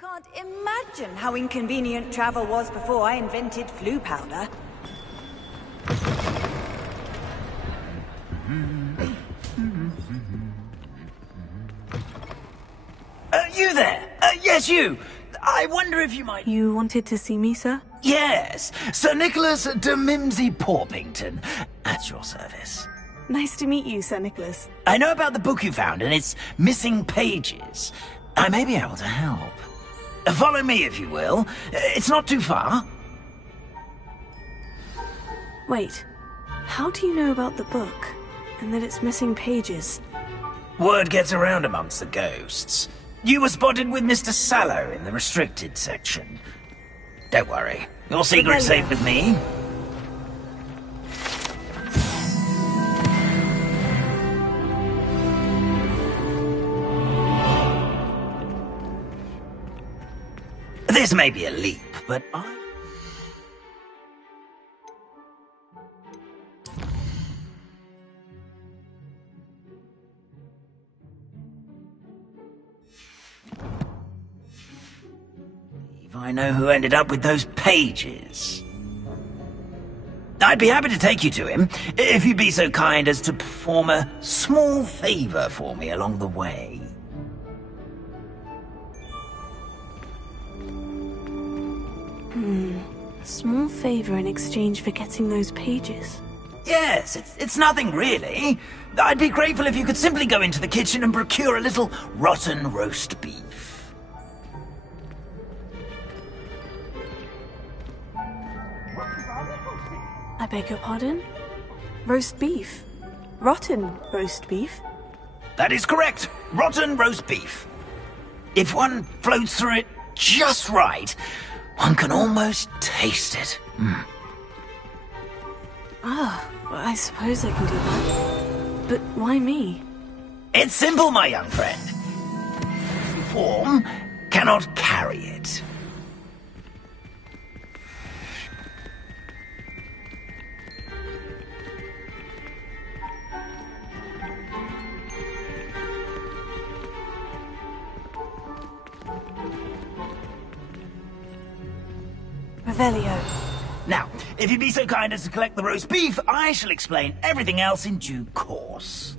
Can't imagine how inconvenient travel was before I invented flu powder. You there? Yes, you. I wonder if you might... You wanted to see me, sir? Yes, Sir Nicholas de Mimsy Porpington, at your service. Nice to meet you, Sir Nicholas. I know about the book you found and its missing pages. I may be able to help. Follow me, if you will. It's not too far. Wait, how do you know about the book? And that it's missing pages? Word gets around amongst the ghosts. You were spotted with Mr. Sallow in the restricted section. Don't worry, your secret's safe with me. This may be a leap, but I know who ended up with those pages. I'd be happy to take you to him, if you'd be so kind as to perform a small favor for me along the way. A small favor in exchange for getting those pages. Yes, it's nothing really. I'd be grateful if you could simply go into the kitchen and procure a little rotten roast beef. I beg your pardon? Roast beef? Rotten roast beef? That is correct. Rotten roast beef. If one floats through it just right, one can almost taste it. Ah, well, I suppose I can do that. But why me? It's simple, my young friend. Form cannot carry it. Revelio. Now, if you'd be so kind as to collect the roast beef, I shall explain everything else in due course.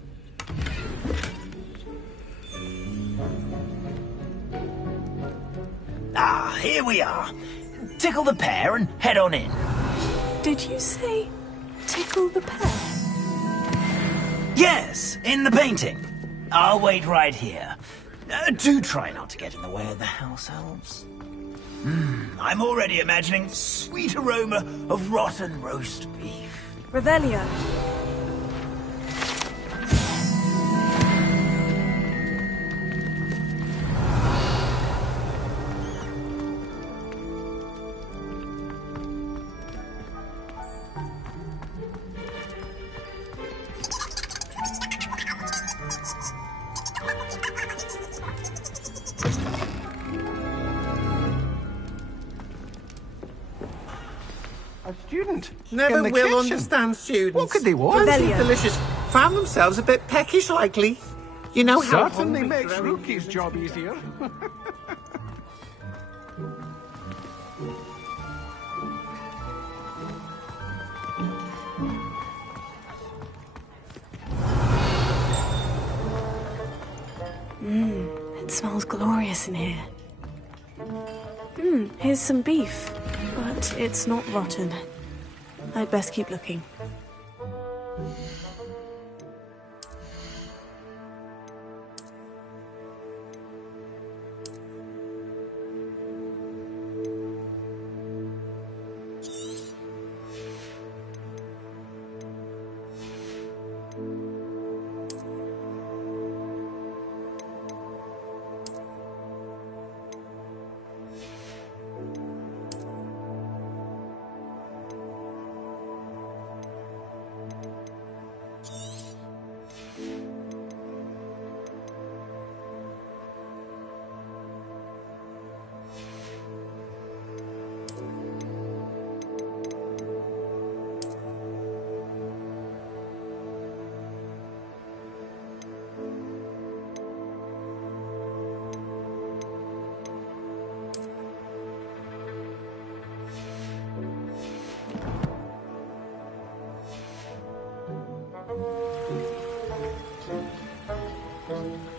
Ah, here we are. Tickle the pear and head on in. Did you say tickle the pear? Yes, in the painting. I'll wait right here. Do try not to get in the way of the house elves. I'm already imagining the sweet aroma of rotten roast beef. Revelio. A student. Never in the will kitchen. understand students. What could they want? Once eat delicious, found themselves a bit peckish likely. You know how Certainly hungry makes growing Rookie's humans- job easier. It smells glorious in here. Here's some beef, but it's not rotten. I'd best keep looking.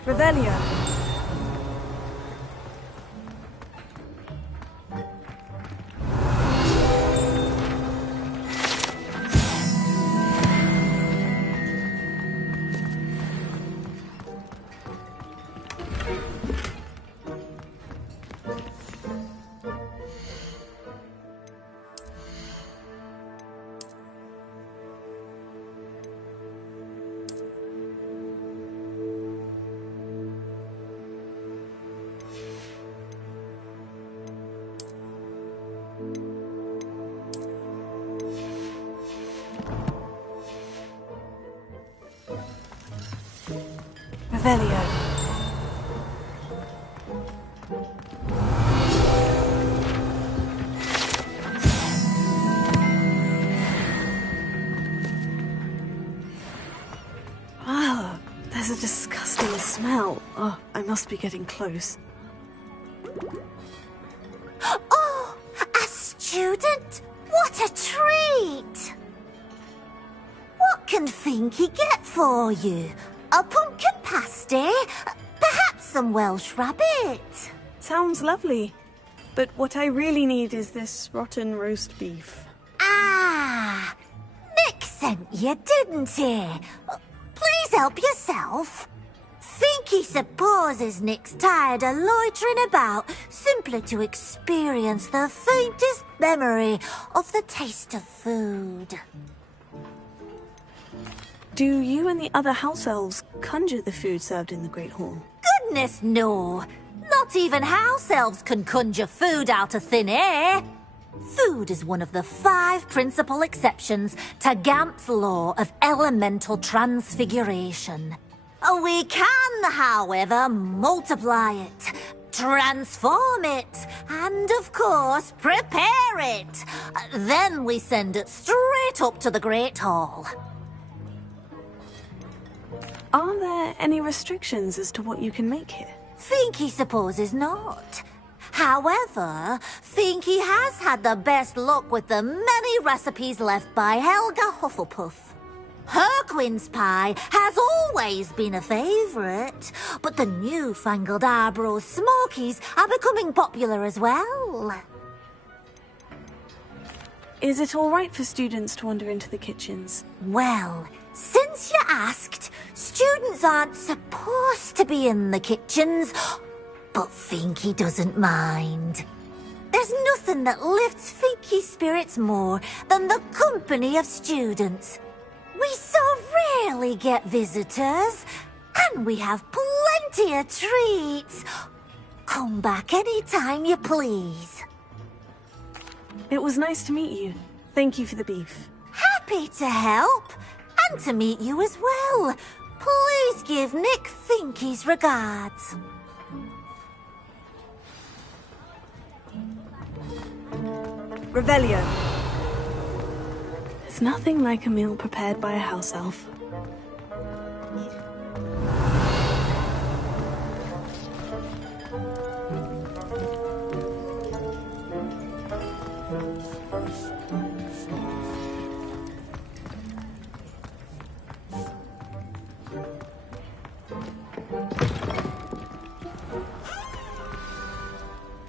Revelio. Revelio. Ah, there's a disgusting smell. Oh, I must be getting close. Oh, a student? What a treat! What can Finky get for you? A pumpkin pasty? Perhaps some Welsh rabbit? Sounds lovely. But what I really need is this rotten roast beef. Ah, Nick sent you, didn't he? Please help yourself. Finky supposes Nick's tired of loitering about simply to experience the faintest memory of the taste of food. Do you and the other house elves conjure the food served in the Great Hall? Goodness, no. Not even house elves can conjure food out of thin air. Food is one of the 5 principal exceptions to Gamp's law of elemental transfiguration. We can, however, multiply it, transform it, and, of course, prepare it. Then we send it straight up to the Great Hall. Are there any restrictions as to what you can make here? Finky supposes not. However, Finky has had the best luck with the many recipes left by Helga Hufflepuff. Her quince pie has always been a favourite, but the newfangled Arbroath Smokies are becoming popular as well. Is it all right for students to wander into the kitchens? Well, since you asked, students aren't supposed to be in the kitchens, but Finky doesn't mind. There's nothing that lifts Finky's spirits more than the company of students. We so rarely get visitors, and we have plenty of treats. Come back any time you please. It was nice to meet you. Thank you for the beef. Happy to help, and to meet you as well. Please give Nick Finky's regards. Revelio. There's nothing like a meal prepared by a house elf.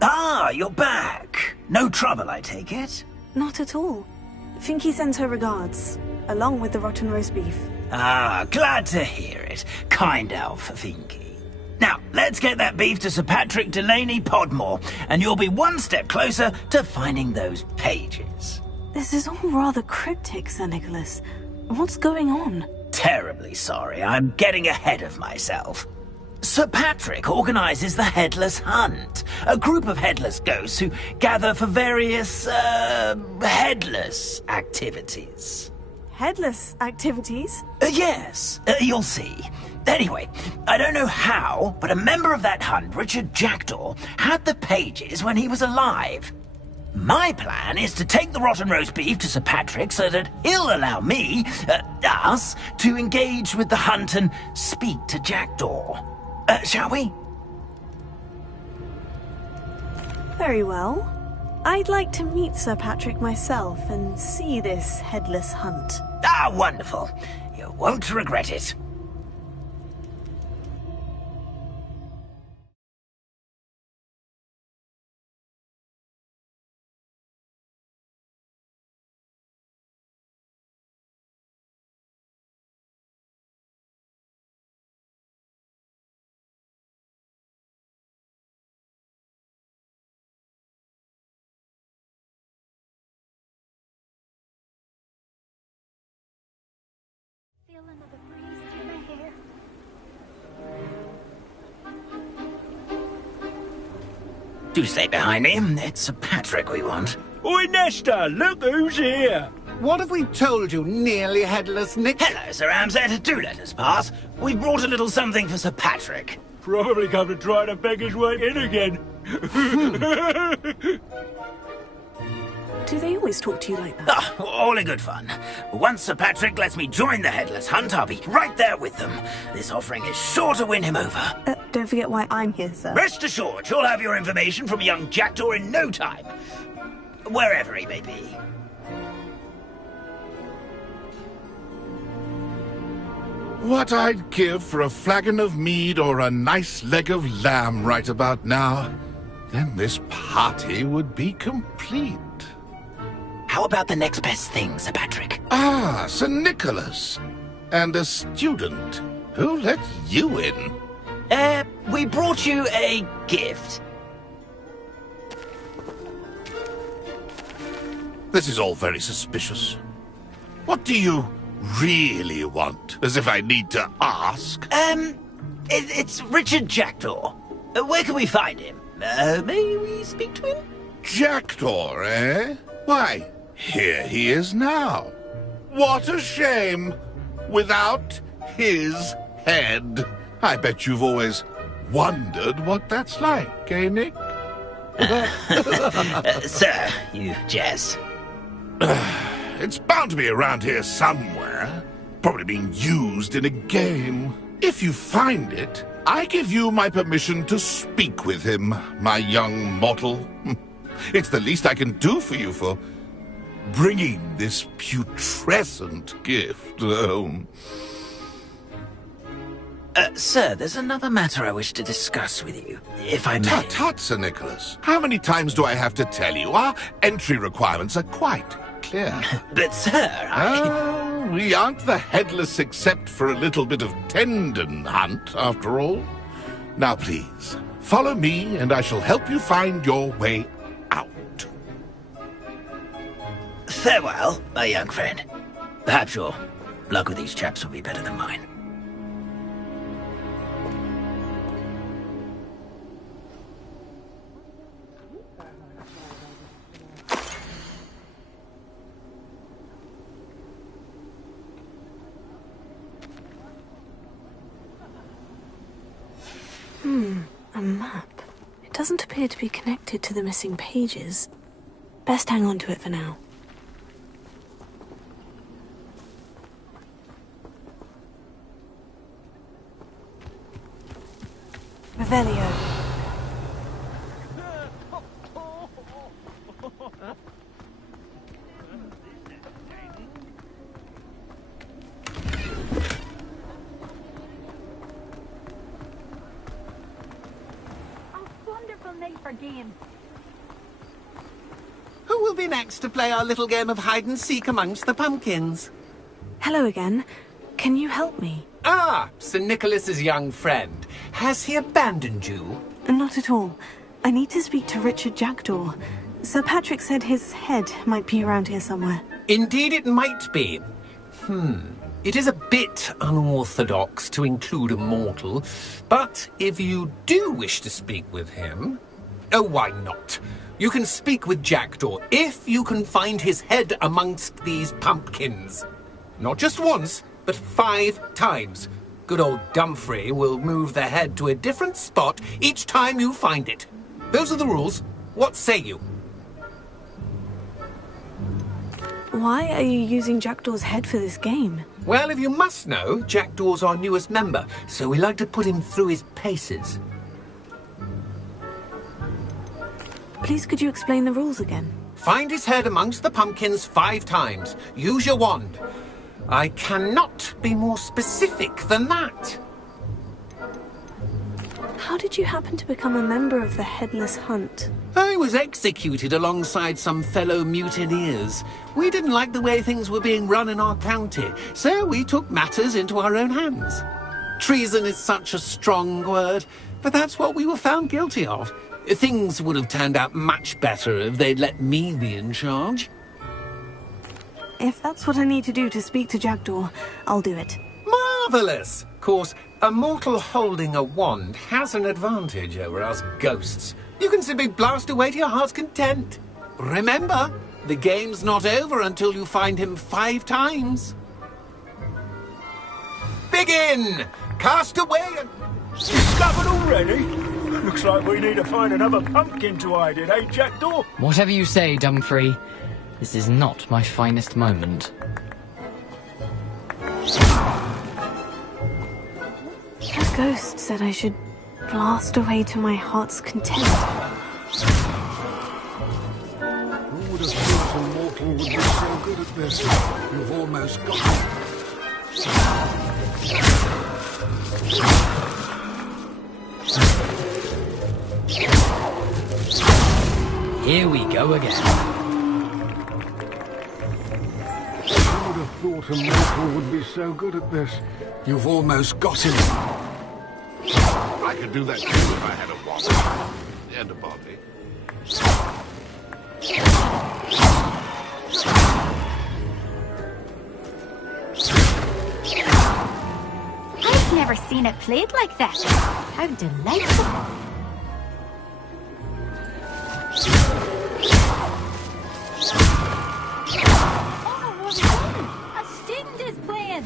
Ah, you're back. No trouble, I take it? Not at all. Finky sends her regards, along with the rotten roast beef. Ah, glad to hear it. Kind elf, Finky. Now, let's get that beef to Sir Patrick Delaney Podmore, and you'll be one step closer to finding those pages. This is all rather cryptic, Sir Nicholas. What's going on? Terribly sorry, I'm getting ahead of myself. Sir Patrick organises the Headless Hunt, a group of headless ghosts who gather for various, headless activities. Headless activities? Yes, you'll see. Anyway, I don't know how, but a member of that hunt, Richard Jackdaw, had the pages when he was alive. My plan is to take the rotten roast beef to Sir Patrick so that he'll allow me, us, to engage with the hunt and speak to Jackdaw. Shall we? Very well. I'd like to meet Sir Patrick myself and see this headless hunt. Ah, wonderful. You won't regret it. Feel another breeze through my hair. Do stay behind me. It's Sir Patrick we want. Oi, Nesta, look who's here. What have we told you, nearly headless Nick? Hello, Sir Ramsed. Do let us pass. We brought a little something for Sir Patrick. Probably come to try to beg his way in again. Do they always talk to you like that? Ah, all in good fun. Once Sir Patrick lets me join the Headless Hunt, I'll be right there with them. This offering is sure to win him over. Don't forget why I'm here, sir. Rest assured, you'll have your information from young Jackdaw in no time. Wherever he may be. What I'd give for a flagon of mead or a nice leg of lamb right about now. Then this party would be complete. How about the next best thing, Sir Patrick? Ah, Sir Nicholas. And a student. Who let you in? We brought you a gift. This is all very suspicious. What do you really want? As if I need to ask. It's Richard Jackdaw. Where can we find him? May we speak to him? Jackdaw, eh? Why, here he is now. What a shame. Without his head. I bet you've always wondered what that's like, eh, Nick? Sir, you jest. It's bound to be around here somewhere. Probably being used in a game. If you find it, I give you my permission to speak with him, my young mortal. It's the least I can do for you for bringing this putrescent gift home. Sir, there's another matter I wish to discuss with you, if I may. Tut, tut, Sir Nicholas. How many times do I have to tell you? Our entry requirements are quite clear. But, sir, We aren't the headless except for a little bit of tendon hunt, after all. Now, please, follow me, and I shall help you find your way out. Farewell, my young friend. Perhaps your luck with these chaps will be better than mine. A map. It doesn't appear to be connected to the missing pages. Best hang on to it for now. Revelio. Game. Who will be next to play our little game of hide-and-seek amongst the pumpkins? Hello again. Can you help me? Ah, Sir Nicholas's young friend. Has he abandoned you? Not at all. I need to speak to Richard Jackdaw. Sir Patrick said his head might be around here somewhere. Indeed it might be. It is a bit unorthodox to include a mortal, but if you do wish to speak with him... Oh, why not? You can speak with Jackdaw if you can find his head amongst these pumpkins. Not just once, but 5 times. Good old Dumfrey will move the head to a different spot each time you find it. Those are the rules. What say you? Why are you using Jackdaw's head for this game? Well, if you must know, Jackdaw's our newest member, so we like to put him through his paces. Please could you explain the rules again? Find his head amongst the pumpkins 5 times. Use your wand. I cannot be more specific than that. How did you happen to become a member of the Headless Hunt? I was executed alongside some fellow mutineers. We didn't like the way things were being run in our county, so we took matters into our own hands. Treason is such a strong word, but that's what we were found guilty of. Things would have turned out much better if they'd let me be in charge. If that's what I need to do to speak to Jackdaw, I'll do it. Marvellous! Of course, a mortal holding a wand has an advantage over us ghosts. You can simply blast away to your heart's content. Remember, the game's not over until you find him 5 times. Begin! Cast away and... Discovered already? Looks like we need to find another pumpkin to hide in, eh, Jackdaw? Whatever you say, Dumfrey. This is not my finest moment. The ghost said I should blast away to my heart's content. Who would have thought a mortal would be so good at this? You've almost got it. Here we go again. Who would have thought a mortal would be so good at this? You've almost got him. I could do that too if I had a wand. And a body. I've never seen it played like that. How delightful. Oh, what fun! A student is playing.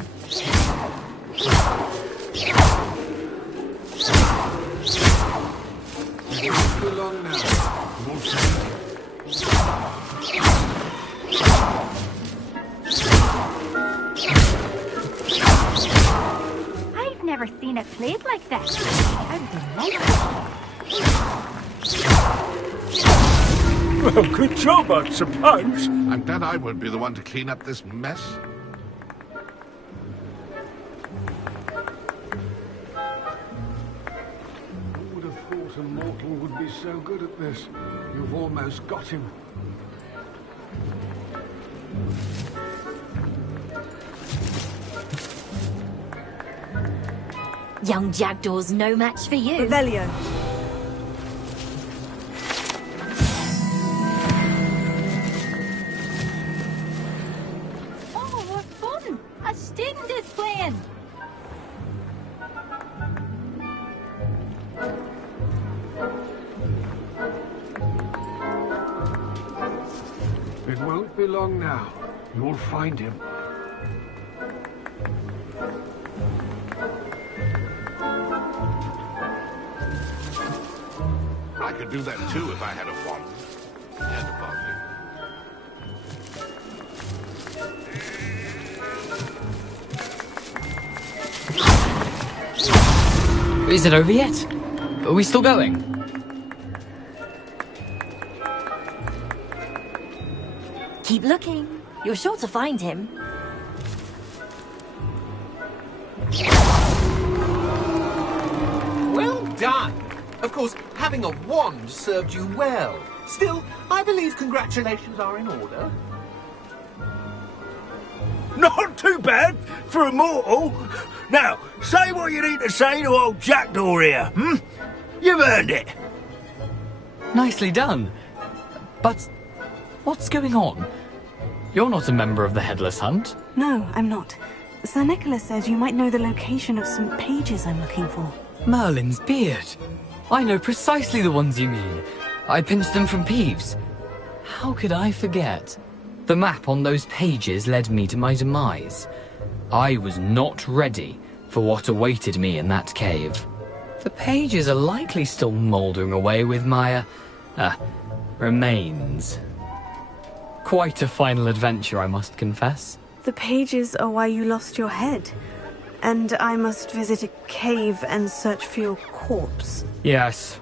It won't be long now. You'll find him. I've never seen it played like that. How delightful. Well, good job, I suppose. I'm glad I won't be the one to clean up this mess. Who would have thought a mortal would be so good at this? You've almost got him. Young Jackdaw's no match for you. Revelio. Oh, what fun! A student is playing. It won't be long now. You'll find him. I could do that too if I had a wand. And a body. Is it over yet? Are we still going? Keep looking. You're sure to find him. Well done! Of course, having a wand served you well. Still, I believe congratulations are in order. Not too bad for a mortal. Now, say what you need to say to old Jackdaw here, hmm? You've earned it. Nicely done. But what's going on? You're not a member of the Headless Hunt. No, I'm not. Sir Nicholas says you might know the location of some pages I'm looking for. Merlin's beard. I know precisely the ones you mean. I pinched them from Peeves. How could I forget? The map on those pages led me to my demise. I was not ready for what awaited me in that cave. The pages are likely still mouldering away with my, remains. Quite a final adventure, I must confess. The pages are why you lost your head. And I must visit a cave and search for your corpse. Yes.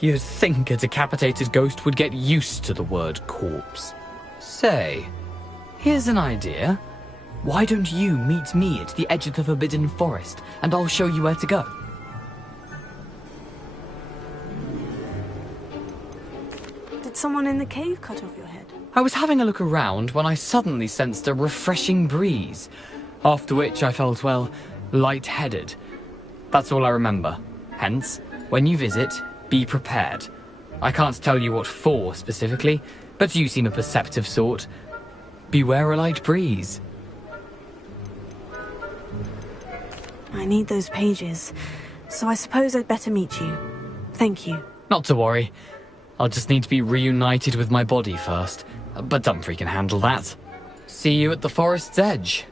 You'd think a decapitated ghost would get used to the word corpse. Say, here's an idea. Why don't you meet me at the edge of the Forbidden Forest, and I'll show you where to go? Did someone in the cave cut off your head? I was having a look around when I suddenly sensed a refreshing breeze, after which I felt, well, lightheaded. That's all I remember. Hence, when you visit, be prepared. I can't tell you what for specifically, but you seem a perceptive sort. Beware a light breeze. I need those pages, so I suppose I'd better meet you. Thank you. Not to worry. I'll just need to be reunited with my body first, but Dumfrey can handle that. See you at the forest's edge.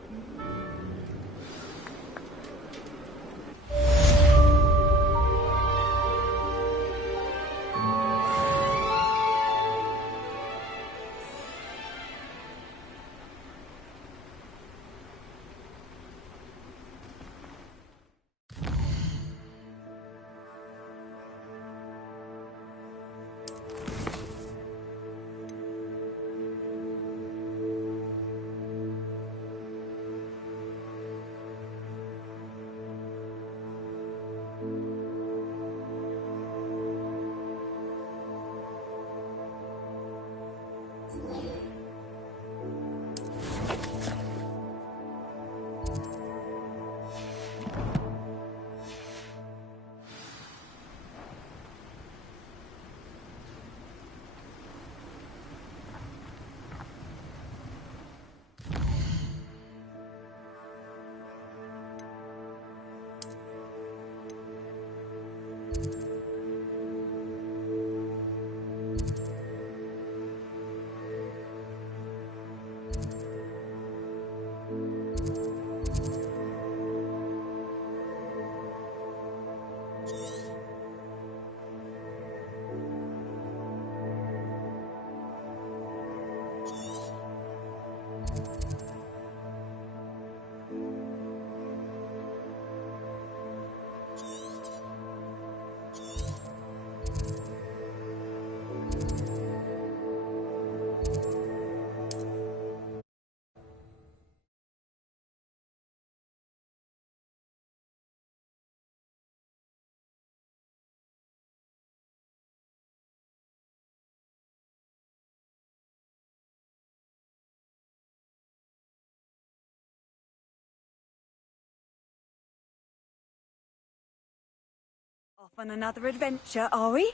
Off on another adventure, are we?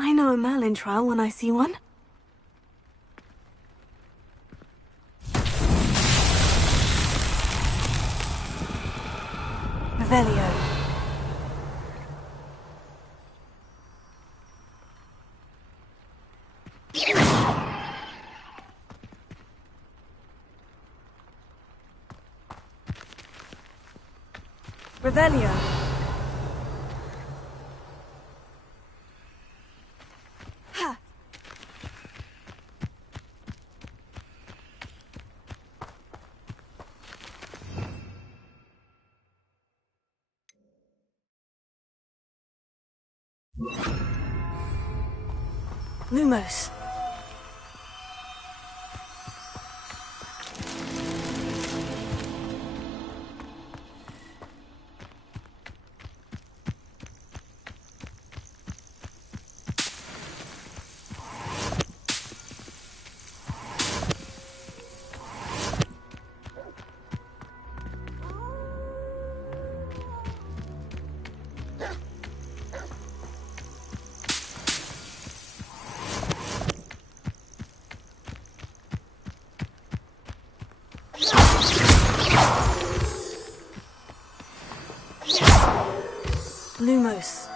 I know a Merlin trial when I see one. Revelio. Revelio. Ha. Lumos. Lumos.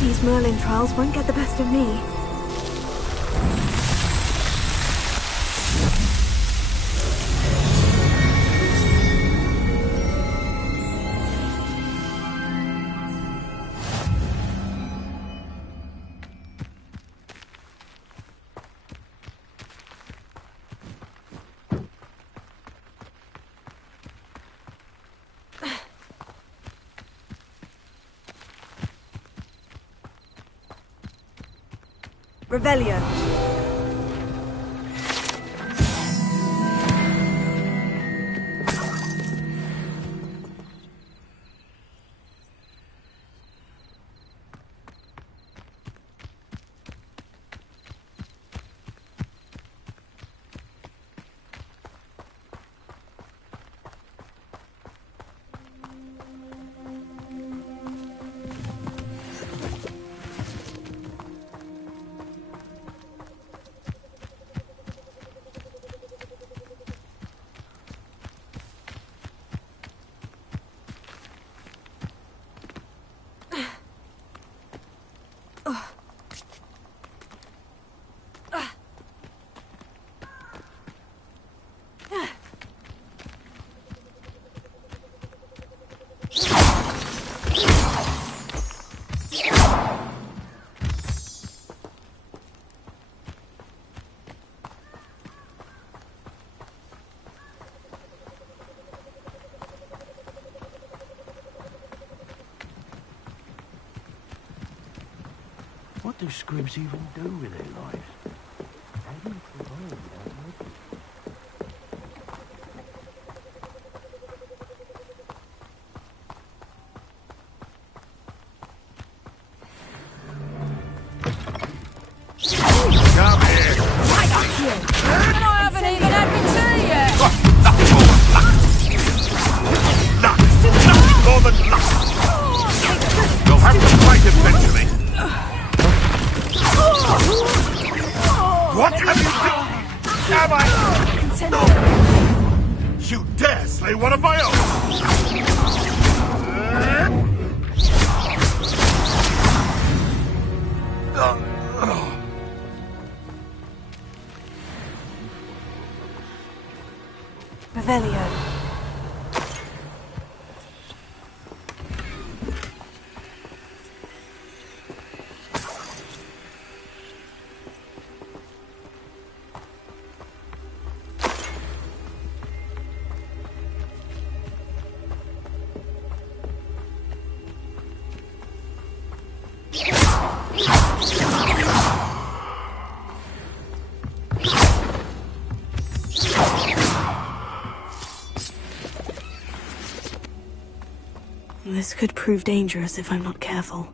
These Merlin trials won't get the best of me. Revelio. What do scribs even do with their lives? How do you provide that? Come here! And I haven't even had my tea yet! Luck! Nothing more than luck! You'll have to fight eventually! What have you done? Have I? No! You dare slay one of my own! Revelio. This could prove dangerous if I'm not careful.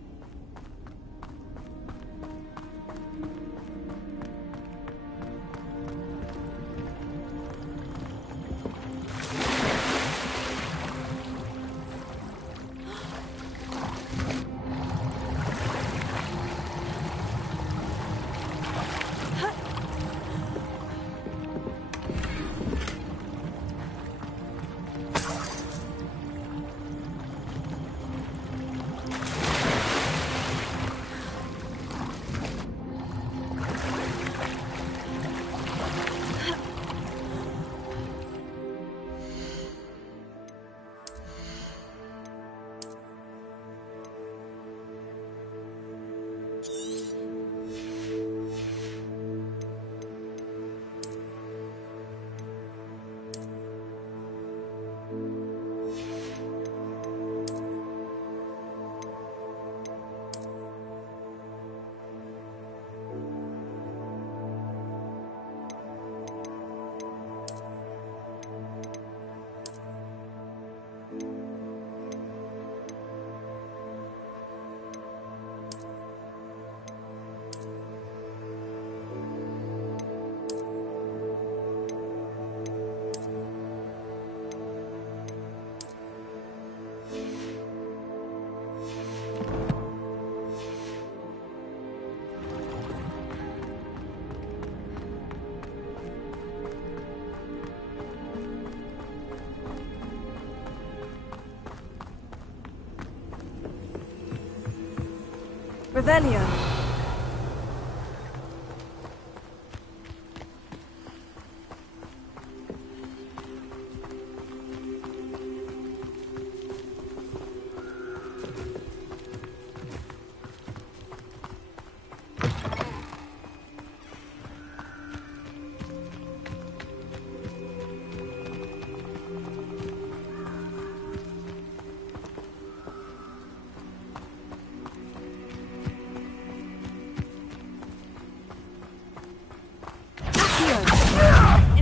Revelio.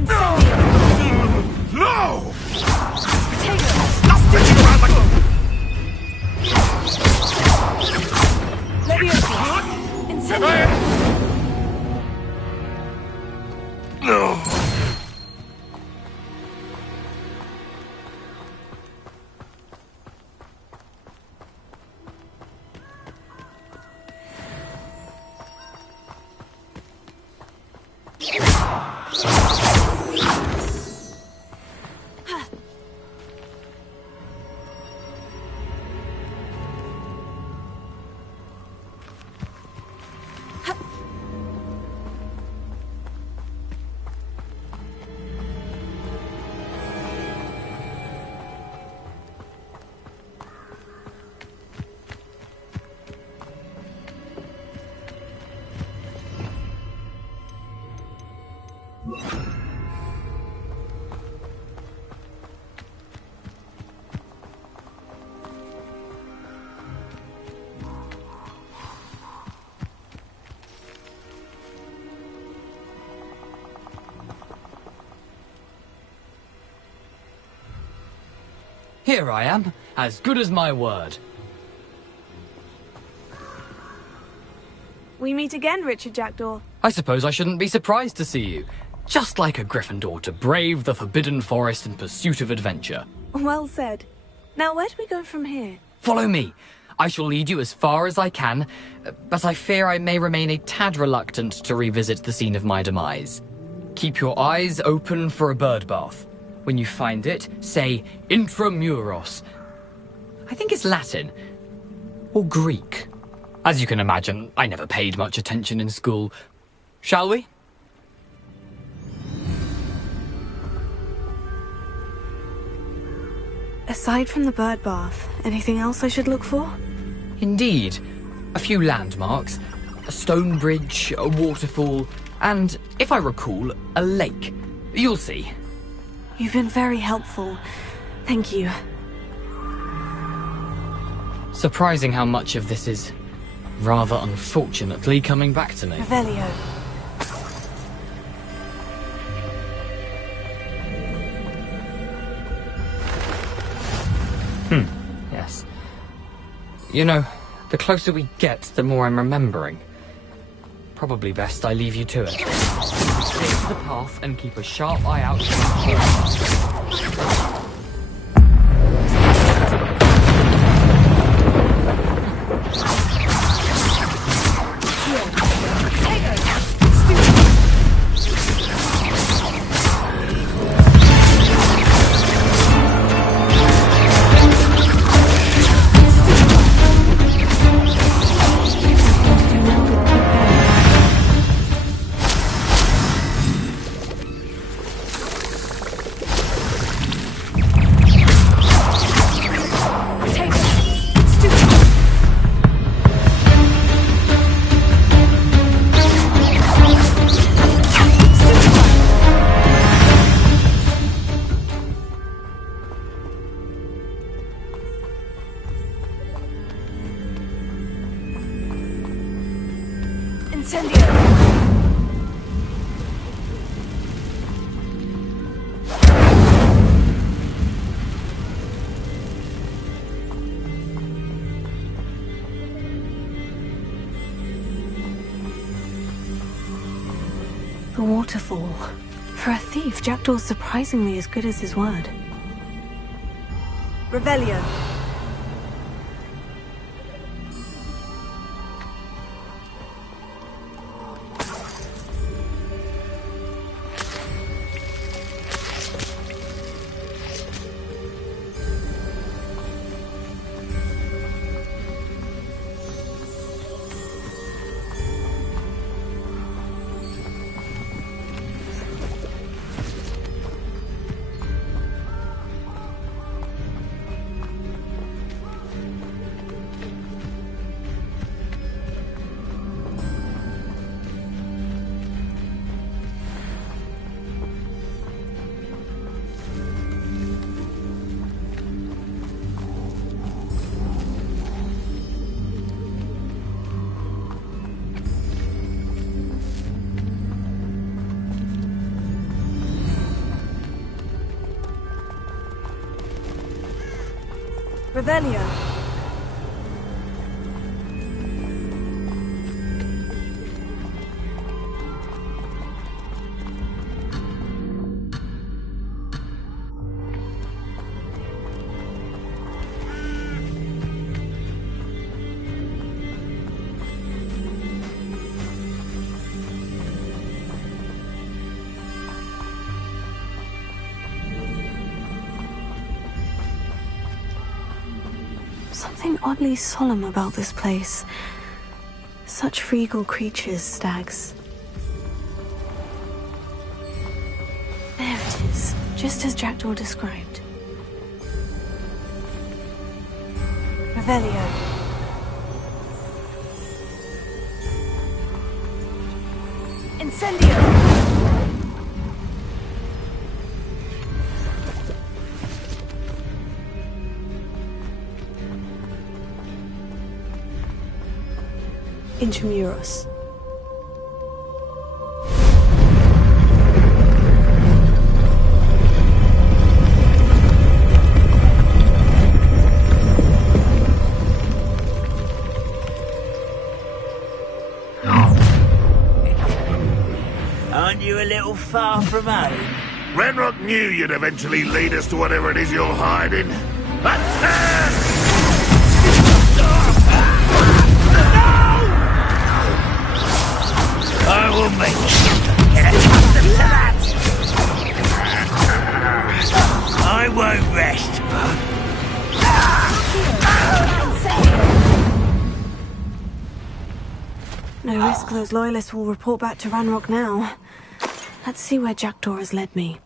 No! No! Here I am, as good as my word. We meet again, Richard Jackdaw. I suppose I shouldn't be surprised to see you. Just like a Gryffindor to brave the Forbidden Forest in pursuit of adventure. Well said. Now, where do we go from here? Follow me. I shall lead you as far as I can, but I fear I may remain a tad reluctant to revisit the scene of my demise. Keep your eyes open for a bird bath. When you find it, say Intramuros. I think it's Latin. Or Greek. As you can imagine, I never paid much attention in school. Shall we? Aside from the bird bath, anything else I should look for? Indeed. A few landmarks. A stone bridge, a waterfall, and, if I recall, a lake. You'll see. You've been very helpful. Thank you. Surprising how much of this is, rather unfortunately, coming back to me. Revelio. Yes. You know, the closer we get, the more I'm remembering. Probably best I leave you to it. Stay to the path and keep a sharp eye out for the The waterfall. For a thief, Jackdaw's surprisingly as good as his word. Revelio. Revelio. Something oddly solemn about this place. Such regal creatures, stags. There it is, just as Jackdaw described. Revelio. Incendio. Intramuros. Aren't you a little far from home? Renrock knew you'd eventually lead us to whatever it is you're hiding. I will make you get accustomed to that! I won't rest. No risk those loyalists will report back to Ranrock now. Let's see where Jackdaw has led me.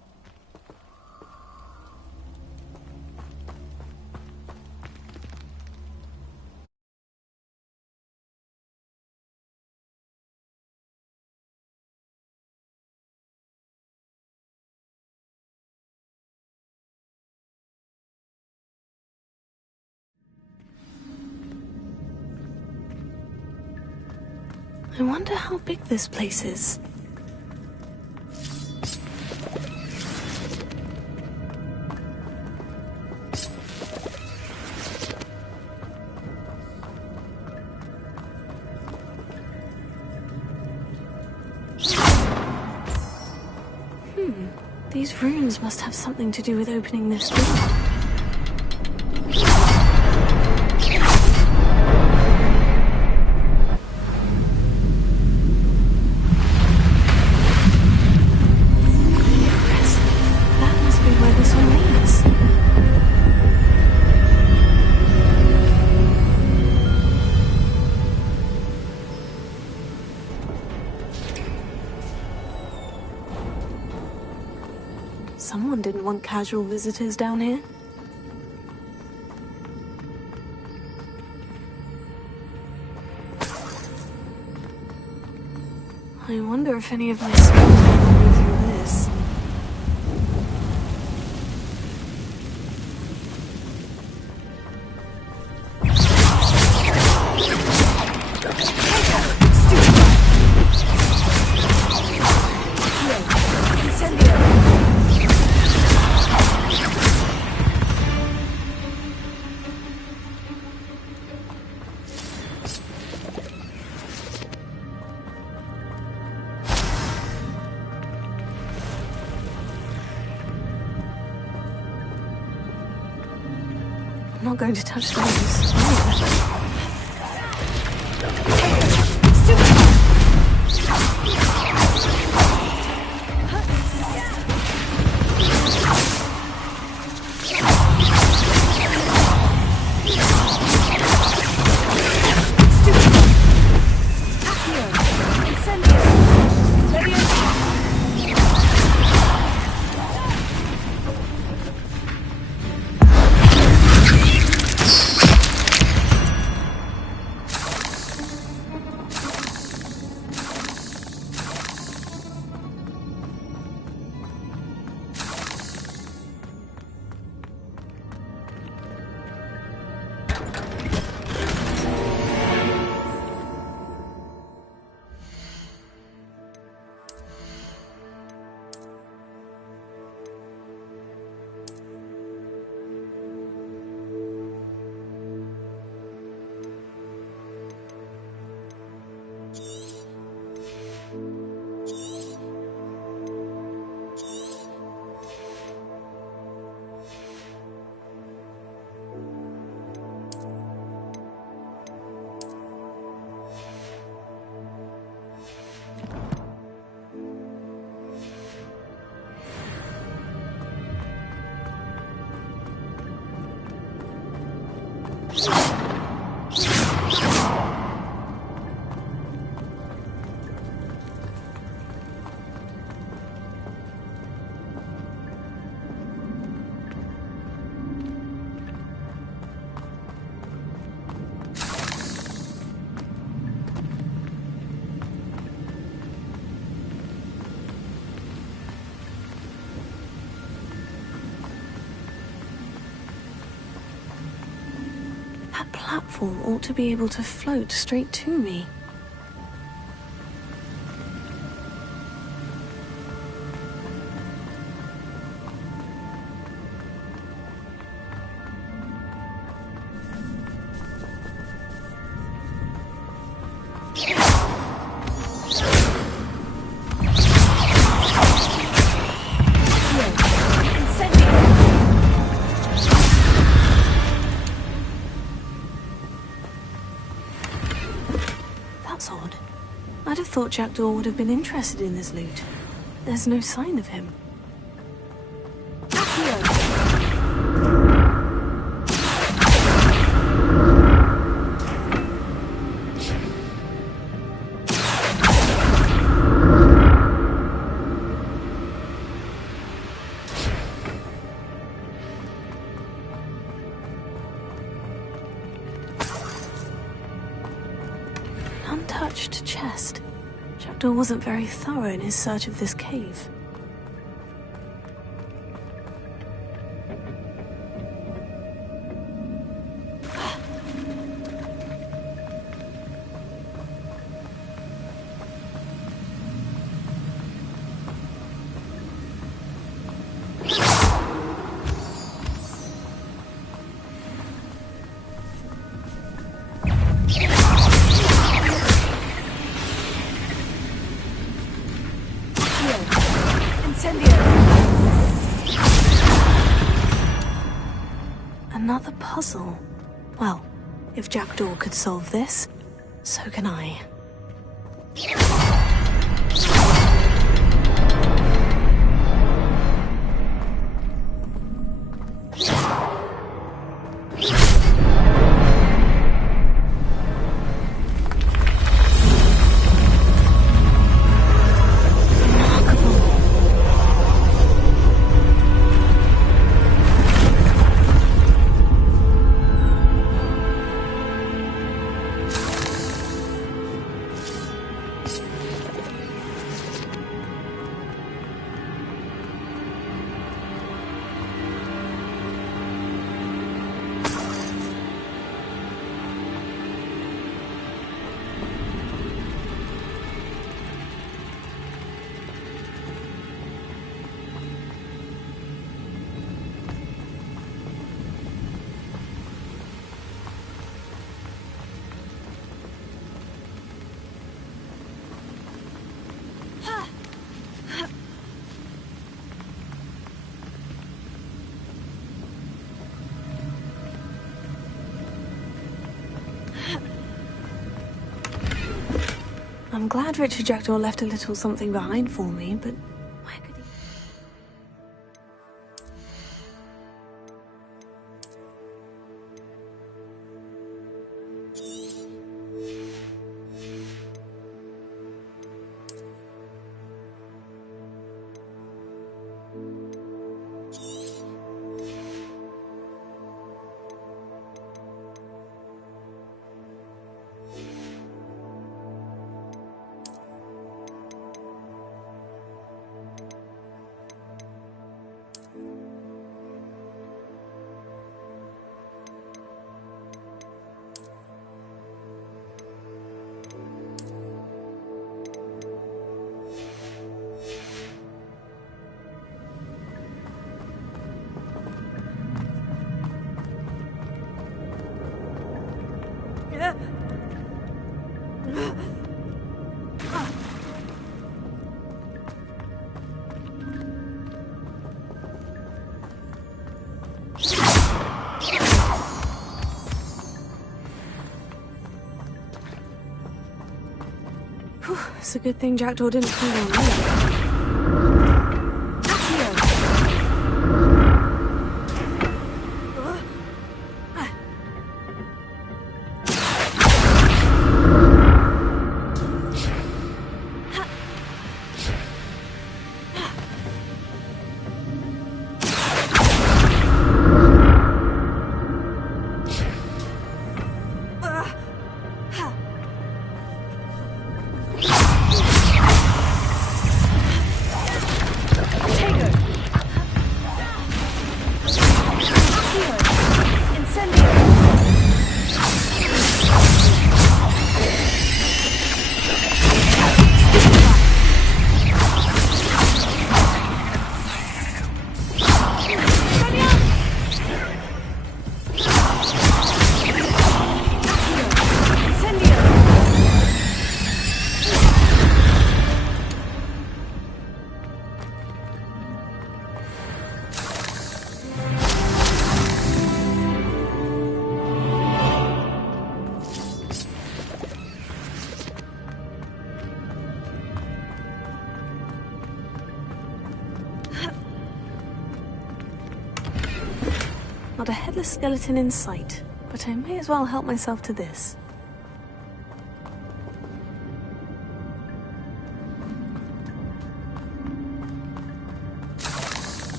I wonder how big this place is. Those runes must have something to do with opening this door. Someone didn't want casual visitors down here. I wonder if any of my skills will go through this. I'm not going to touch those. Platform ought to be able to float straight to me. Odd. I'd have thought Jackdaw would have been interested in this loot. There's no sign of him. Untouched chest. Jackdaw wasn't very thorough in his search of this cave. Another puzzle. Well, if Jackdaw could solve this, so can I. I'm glad Richard Jackdaw left a little something behind for me, but where could he... It's a good thing Jackdaw didn't call on me. Not a headless skeleton in sight, but I may as well help myself to this.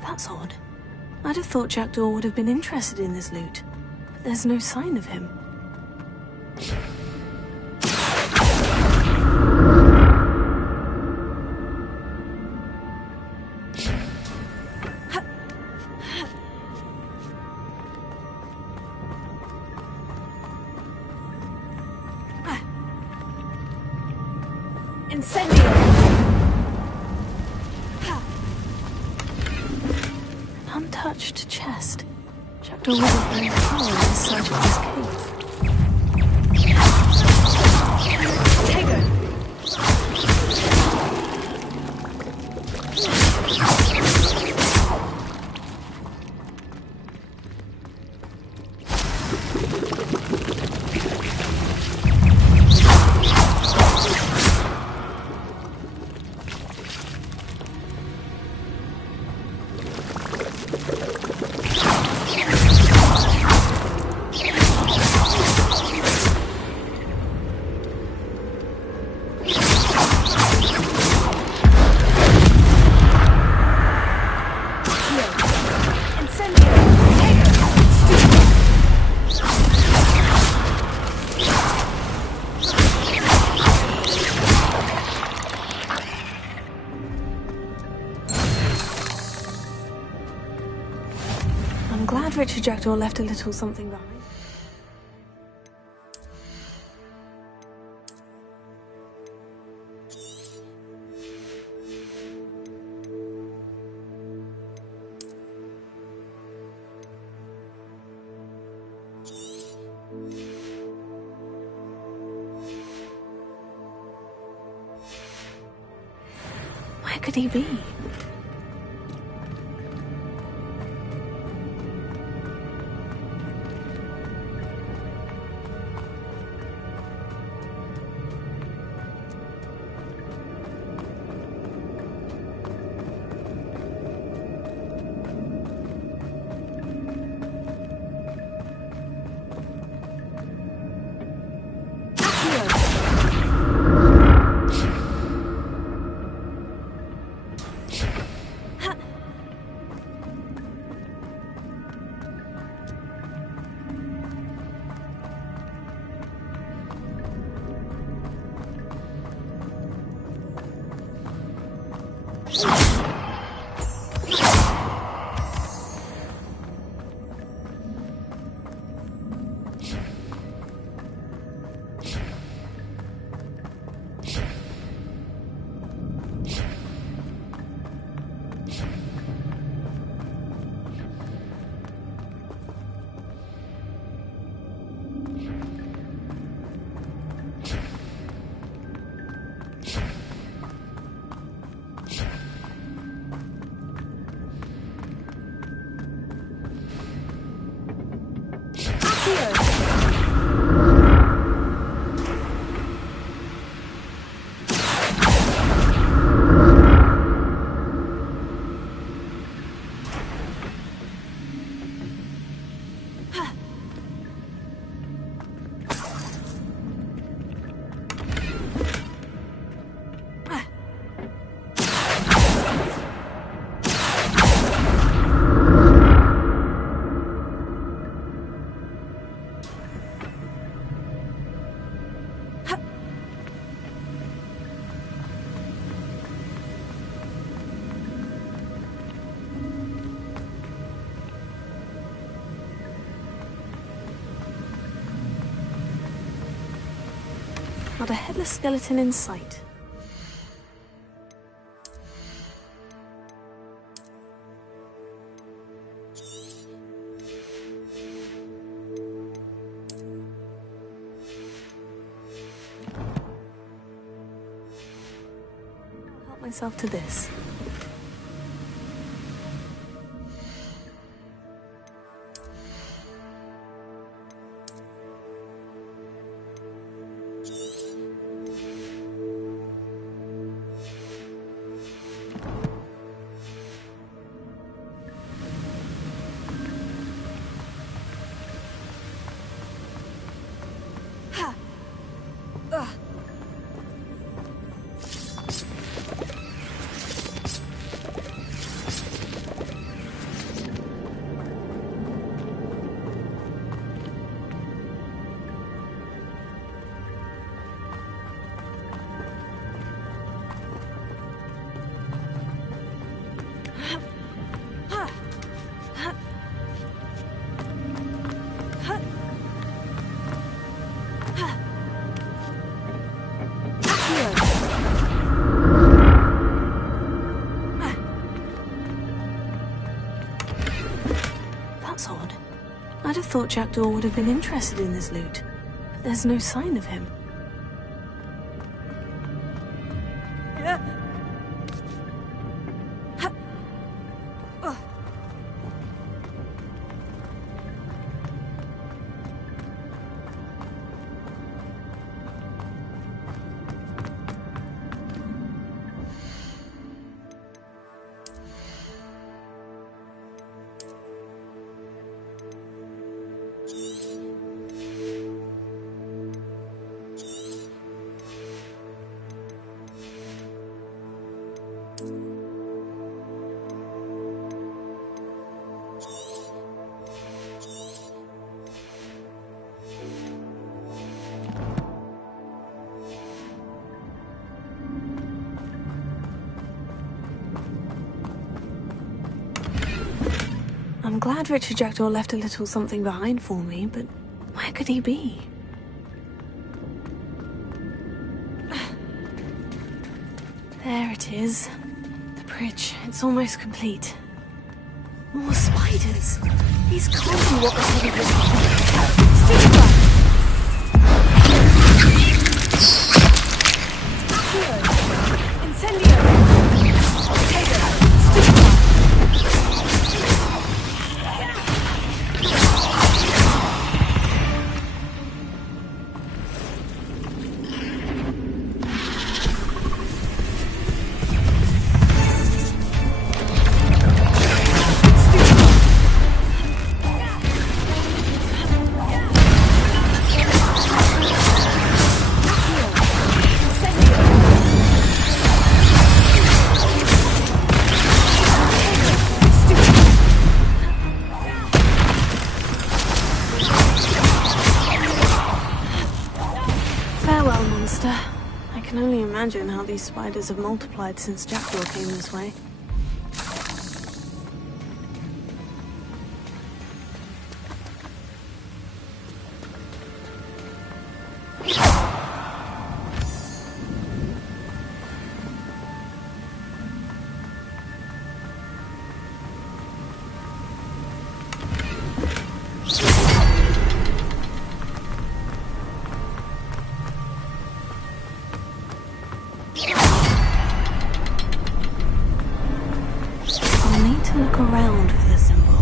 That's odd. I'd have thought Jackdaw would have been interested in this loot, but there's no sign of him. Untouched chest. Jackdaw wasn't very thorough in his search of this cave. I'm glad Richard Jackdaw left a little something behind. Where could he be? Not a headless skeleton in sight. I'll help myself to this. That's odd. I'd have thought Jackdaw would have been interested in this loot, but there's no sign of him. I'm glad Richard Jackdaw left a little something behind for me, but where could he be? There it is. The bridge. It's almost complete. More spiders. These can't be what the heavy bridge. Stick it back! I can only imagine how these spiders have multiplied since Jackdaw came this way. Look around for the symbol.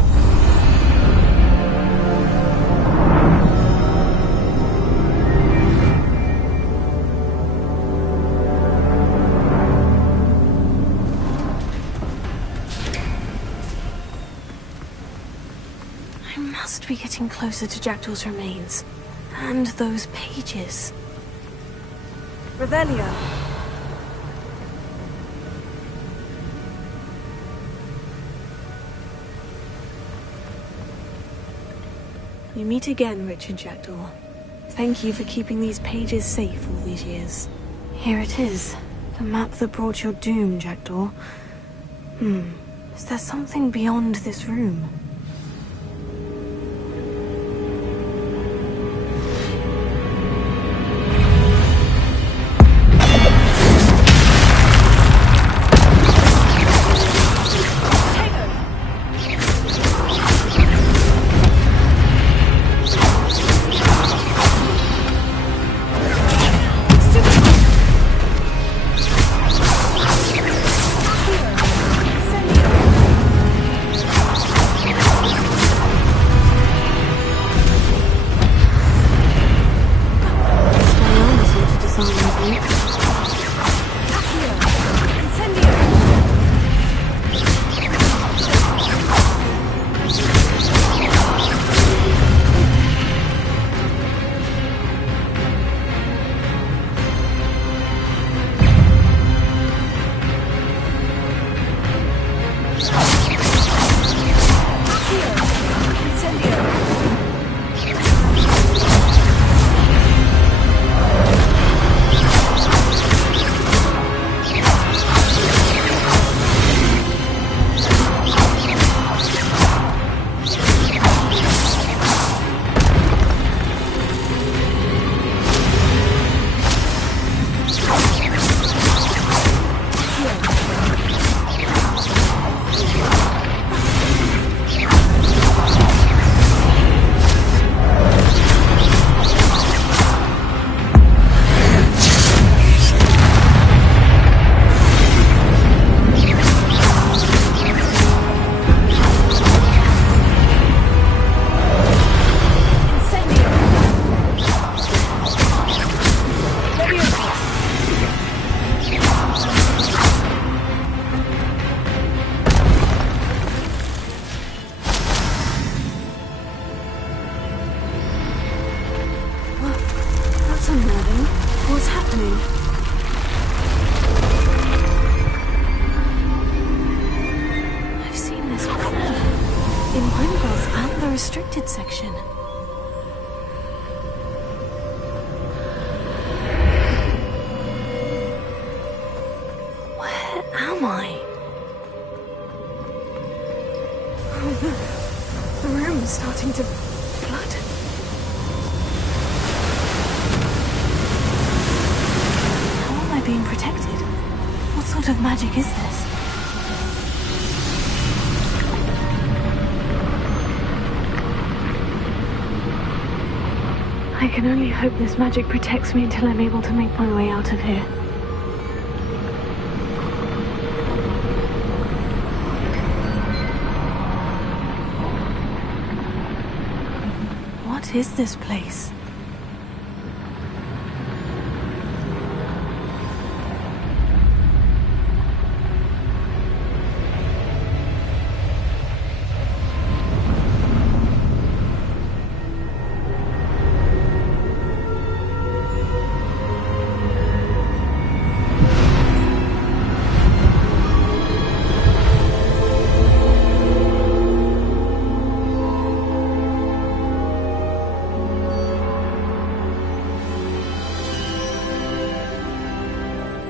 I must be getting closer to Jackdaw's remains. And those pages. Revelio. We meet again, Richard Jackdaw. Thank you for keeping these pages safe all these years. Here it is. The map that brought your doom, Jackdaw. Is there something beyond this room? In Pinegrove and the restricted section. Where am I? Oh no. The room is starting to flood. How am I being protected? What sort of magic is this? I can only hope this magic protects me until I'm able to make my way out of here. What is this place?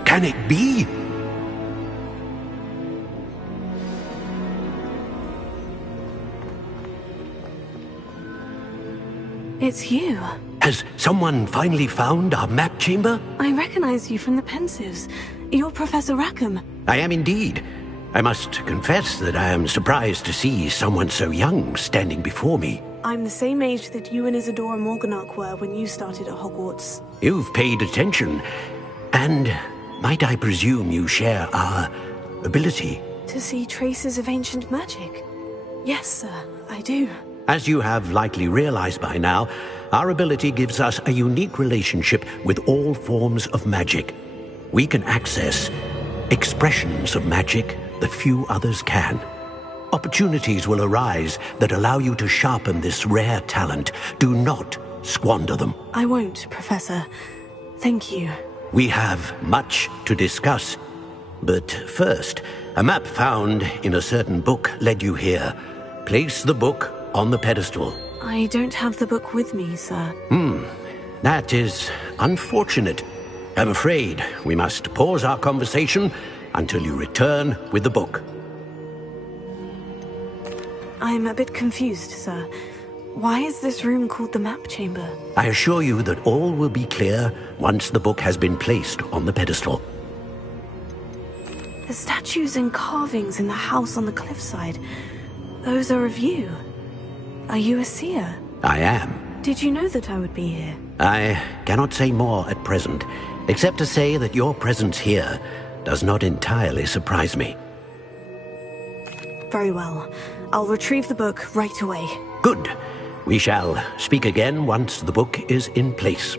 Can it be? It's you. Has someone finally found our map chamber? I recognize you from the Pensives. You're Professor Rackham. I am indeed. I must confess that I am surprised to see someone so young standing before me. I'm the same age that you and Isadora Morganach were when you started at Hogwarts. You've paid attention, and might I presume you share our ability? To see traces of ancient magic? Yes, sir, I do. As you have likely realized by now, our ability gives us a unique relationship with all forms of magic. We can access expressions of magic that few others can. Opportunities will arise that allow you to sharpen this rare talent. Do not squander them. I won't, Professor. Thank you. We have much to discuss. But first, a map found in a certain book led you here. Place the book on the pedestal. I don't have the book with me, sir. That is unfortunate. I'm afraid we must pause our conversation until you return with the book. I'm a bit confused, sir. Why is this room called the map chamber? I assure you that all will be clear once the book has been placed on the pedestal. The statues and carvings in the house on the cliffside, those are of you. Are you a seer? I am. Did you know that I would be here? I cannot say more at present, except to say that your presence here does not entirely surprise me. Very well. I'll retrieve the book right away. Good. We shall speak again once the book is in place.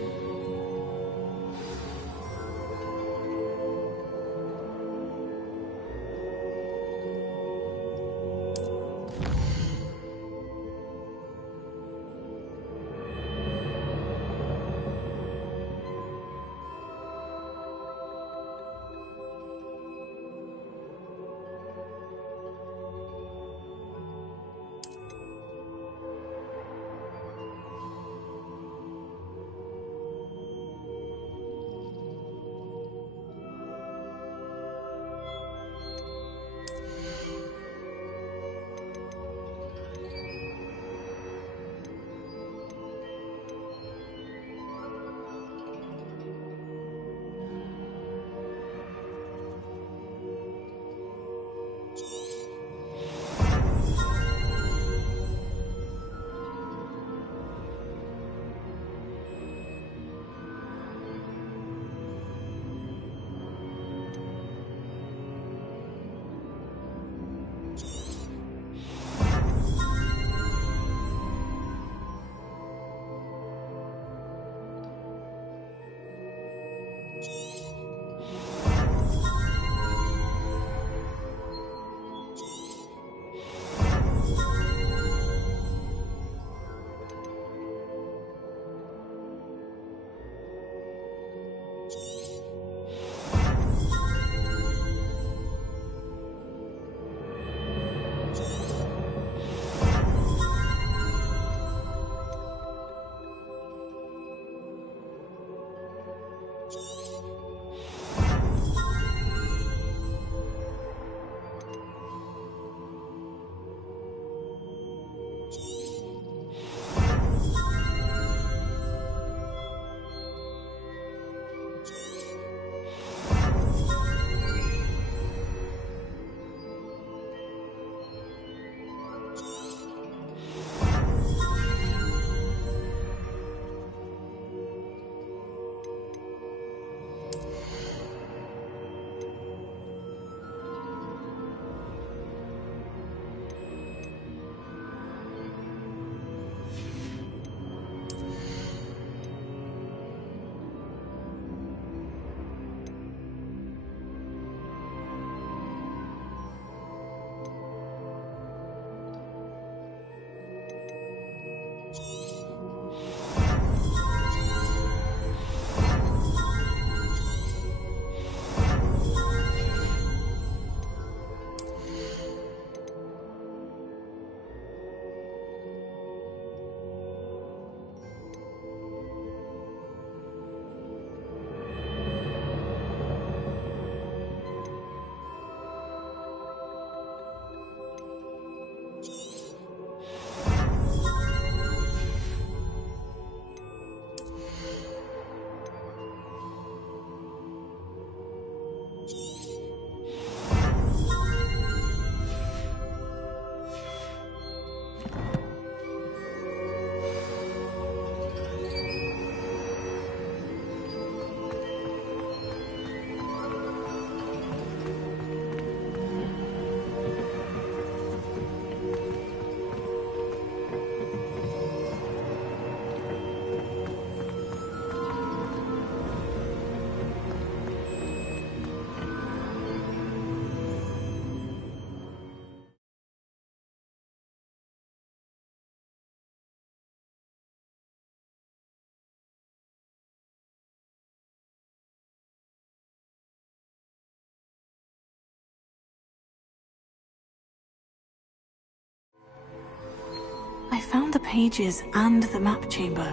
I found the pages and the map chamber.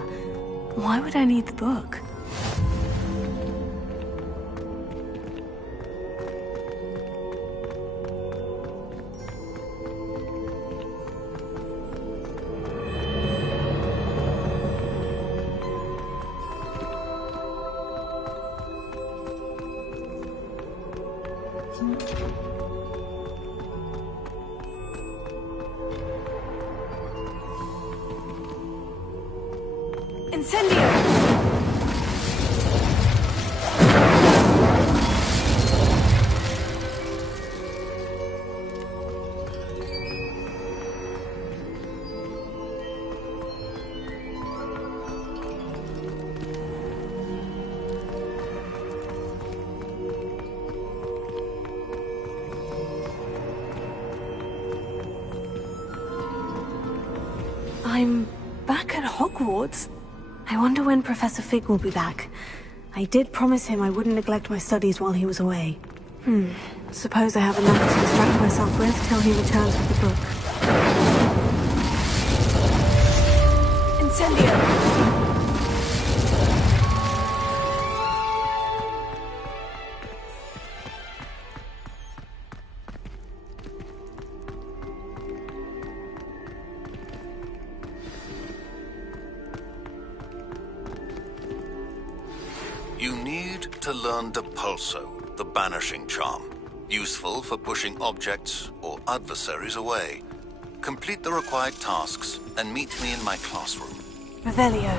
Why would I need the book? Incendio! I'm back at Hogwarts. I wonder when Professor Fig will be back. I did promise him I wouldn't neglect my studies while he was away. Suppose I have enough to distract myself with till he returns with the book. Incendio! You need to learn Depulso, the banishing charm. Useful for pushing objects or adversaries away. Complete the required tasks and meet me in my classroom. Revelio.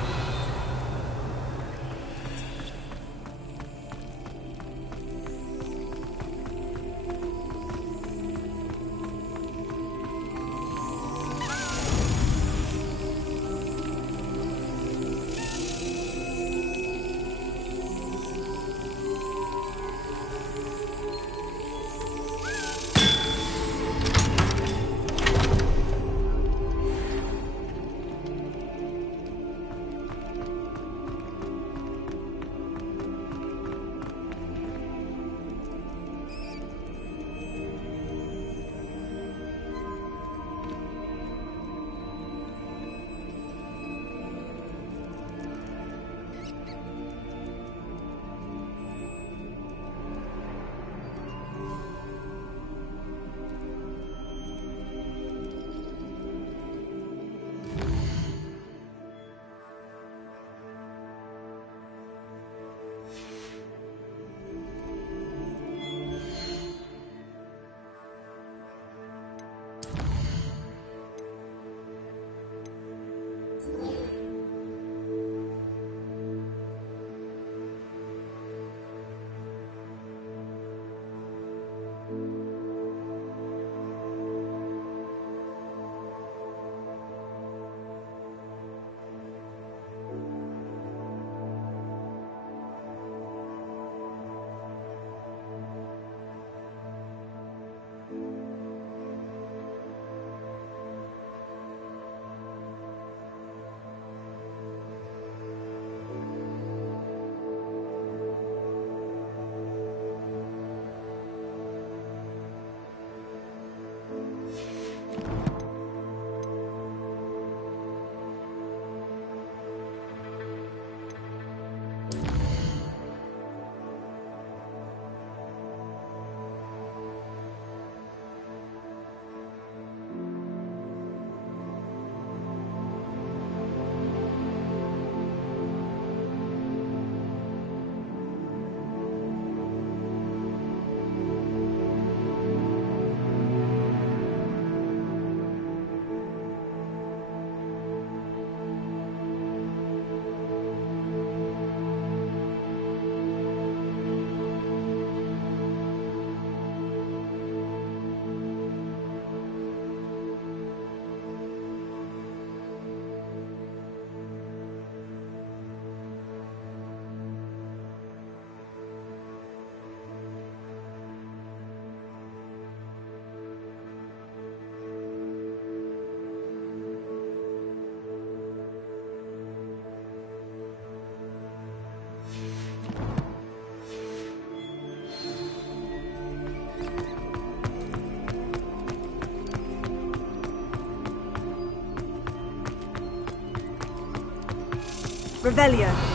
Revelio.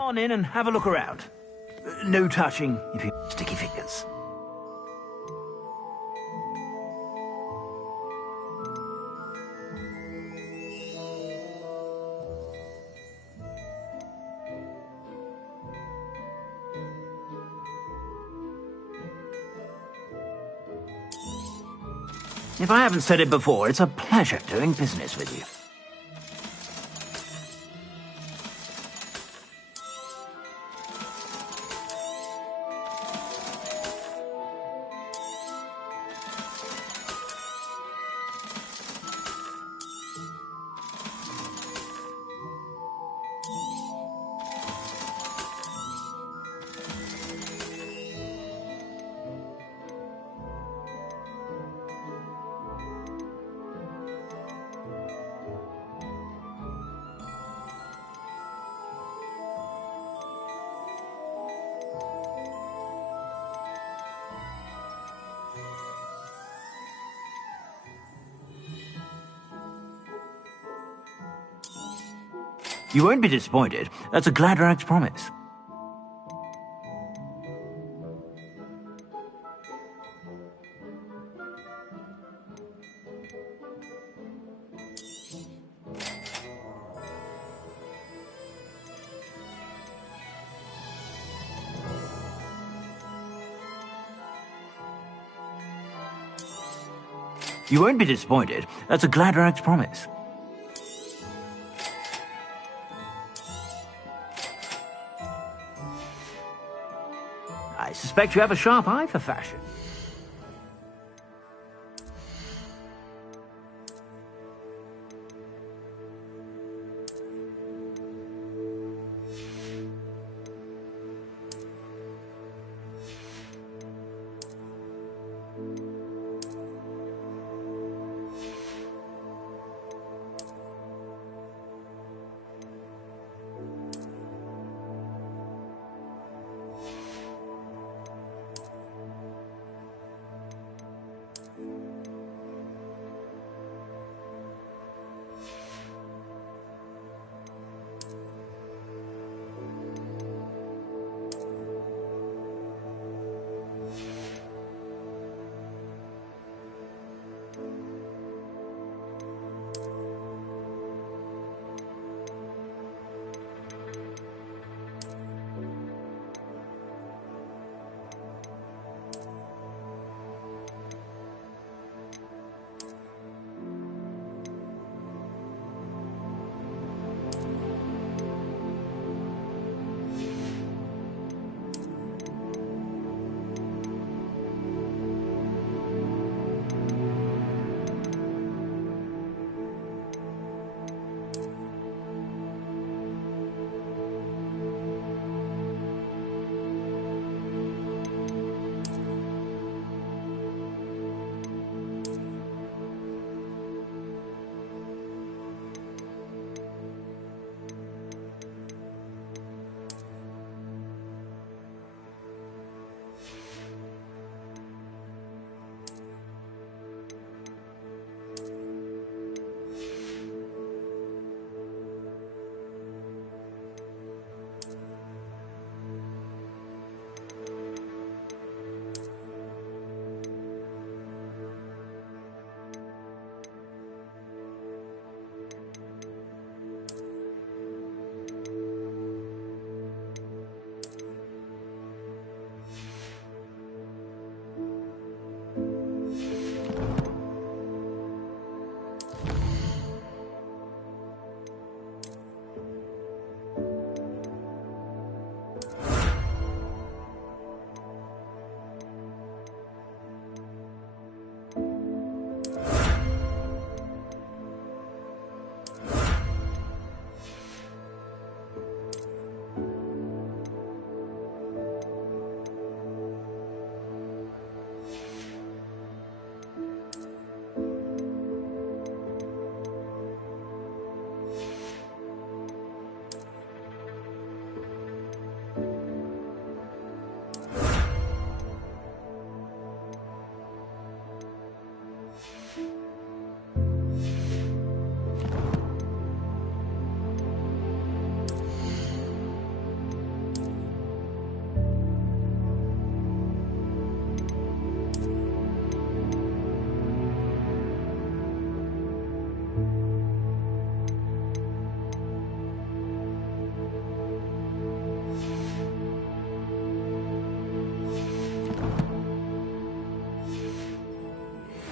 Come on in and have a look around. No touching if you sticky fingers. If I haven't said it before, it's a pleasure doing business with you. You won't be disappointed. That's a Gladrax promise. You won't be disappointed. That's a Gladrax promise. I suspect you have a sharp eye for fashion.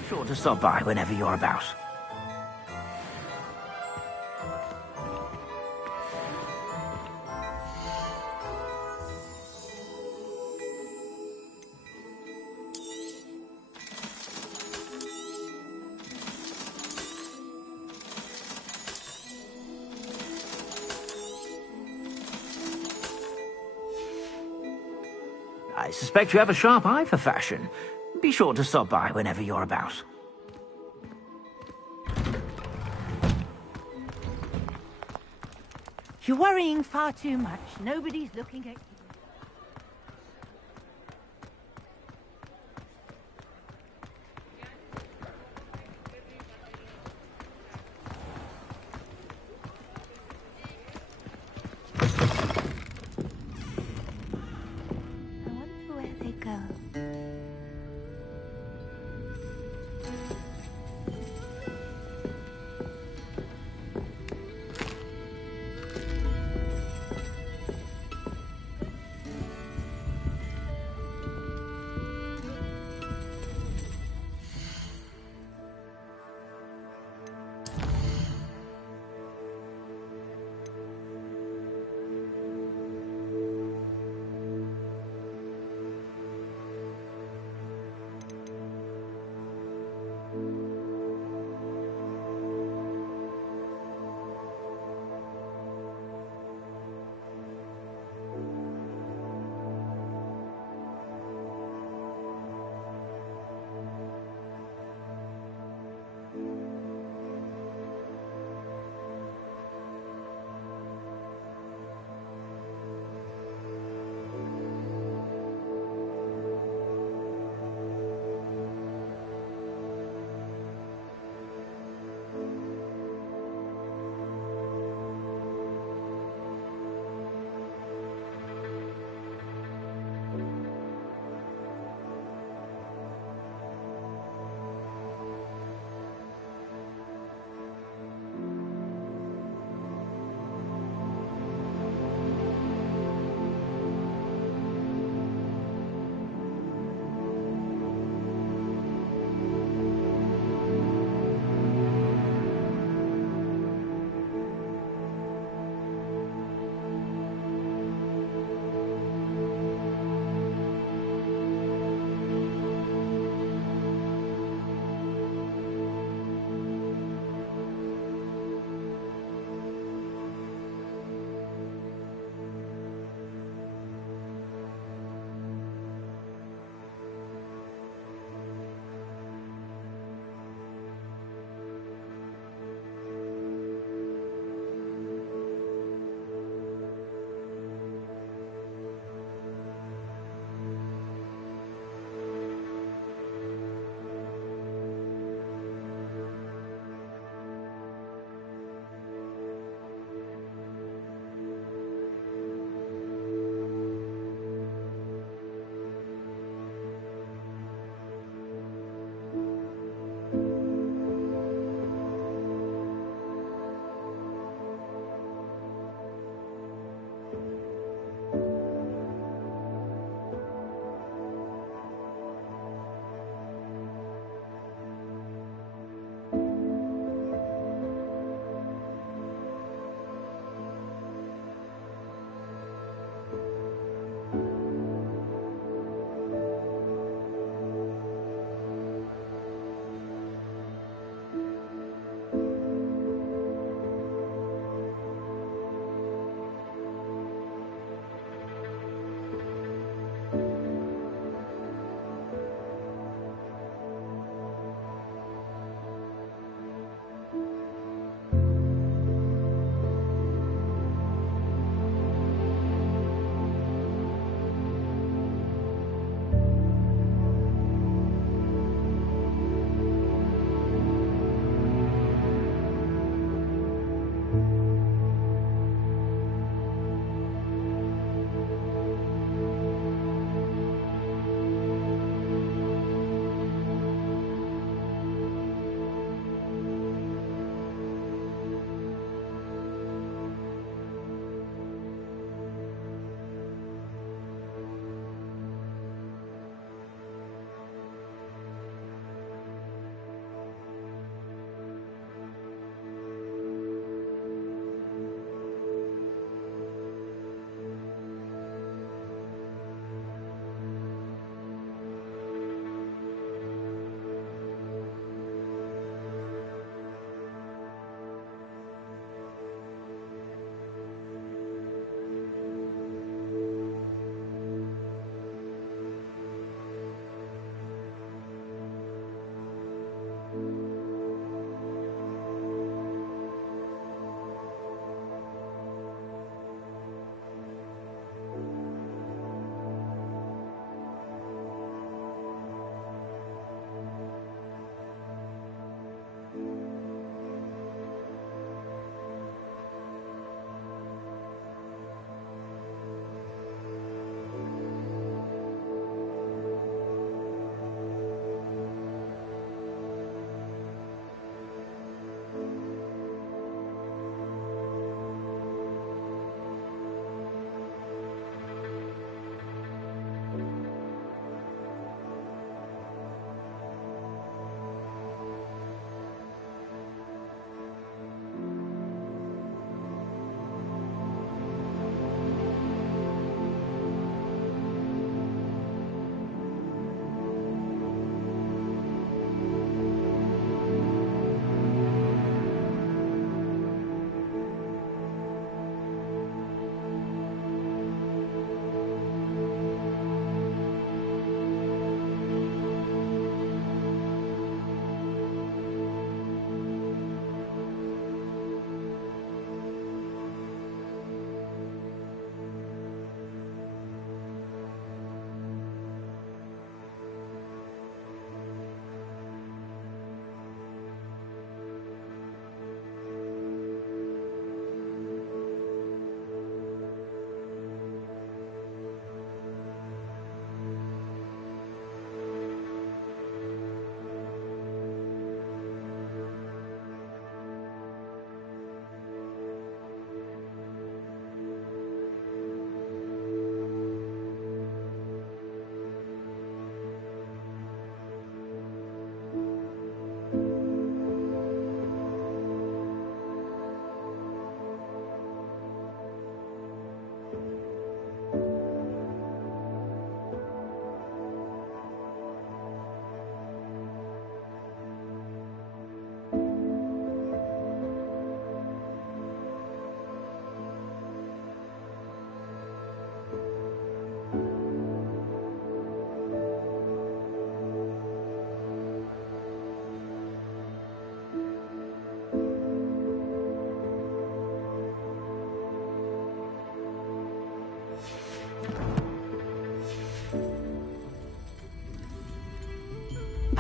Sure to stop by whenever you're about. I suspect you have a sharp eye for fashion. Be sure to stop by whenever you're about. You're worrying far too much. Nobody's looking at you.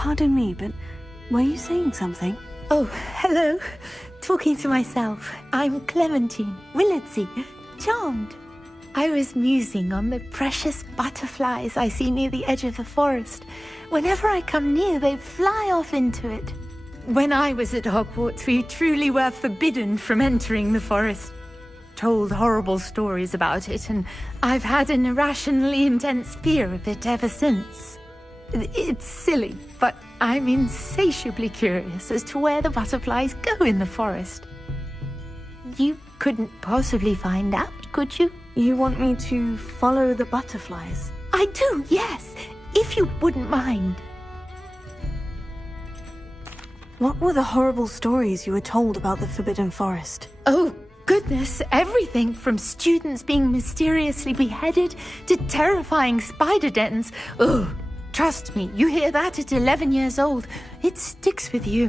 Pardon me, but were you saying something? Oh, hello. Talking to myself. I'm Clementine, Willardsey, charmed. I was musing on the precious butterflies I see near the edge of the forest. Whenever I come near, they fly off into it. When I was at Hogwarts, we truly were forbidden from entering the forest. Told horrible stories about it, and I've had an irrationally intense fear of it ever since. It's silly, but I'm insatiably curious as to where the butterflies go in the forest. You couldn't possibly find out, could you? You want me to follow the butterflies? I do, yes, if you wouldn't mind. What were the horrible stories you were told about the Forbidden Forest? Oh, goodness, everything from students being mysteriously beheaded to terrifying spider dens. Oh, trust me, you hear that at 11 years old, it sticks with you.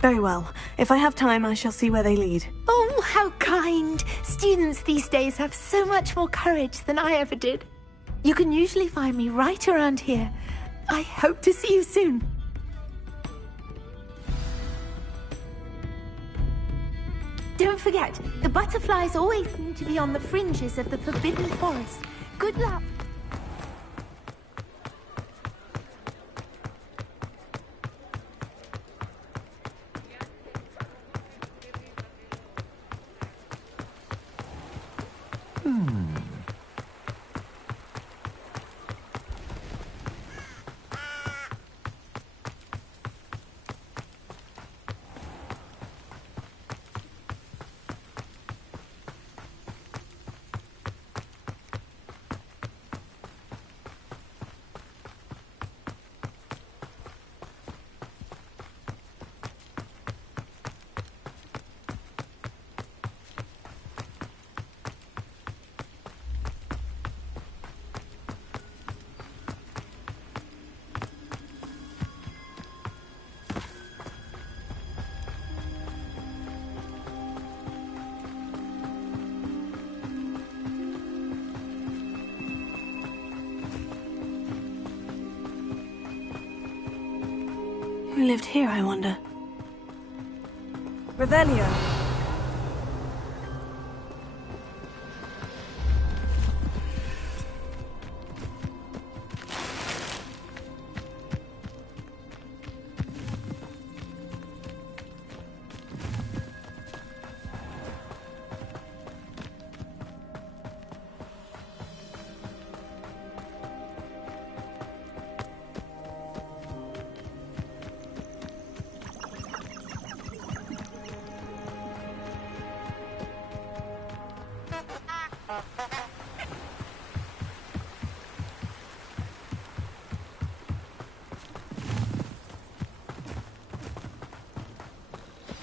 Very well. If I have time, I shall see where they lead. Oh, how kind! Students these days have so much more courage than I ever did. You can usually find me right around here. I hope to see you soon. Don't forget, the butterflies always seem to be on the fringes of the Forbidden Forest. Good luck. Who lived here, I wonder? Revelio.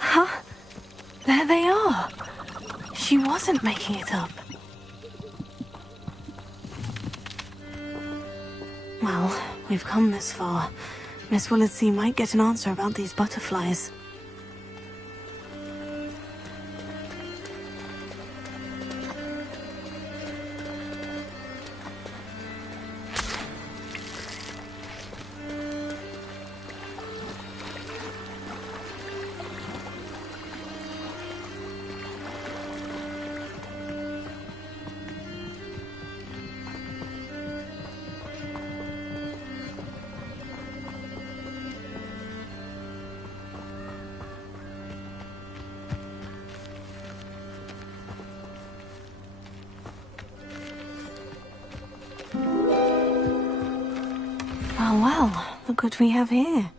Huh? There they are. She wasn't making it up. Well, we've come this far. Miss Willardsey might get an answer about these butterflies. Oh well, look what we have here.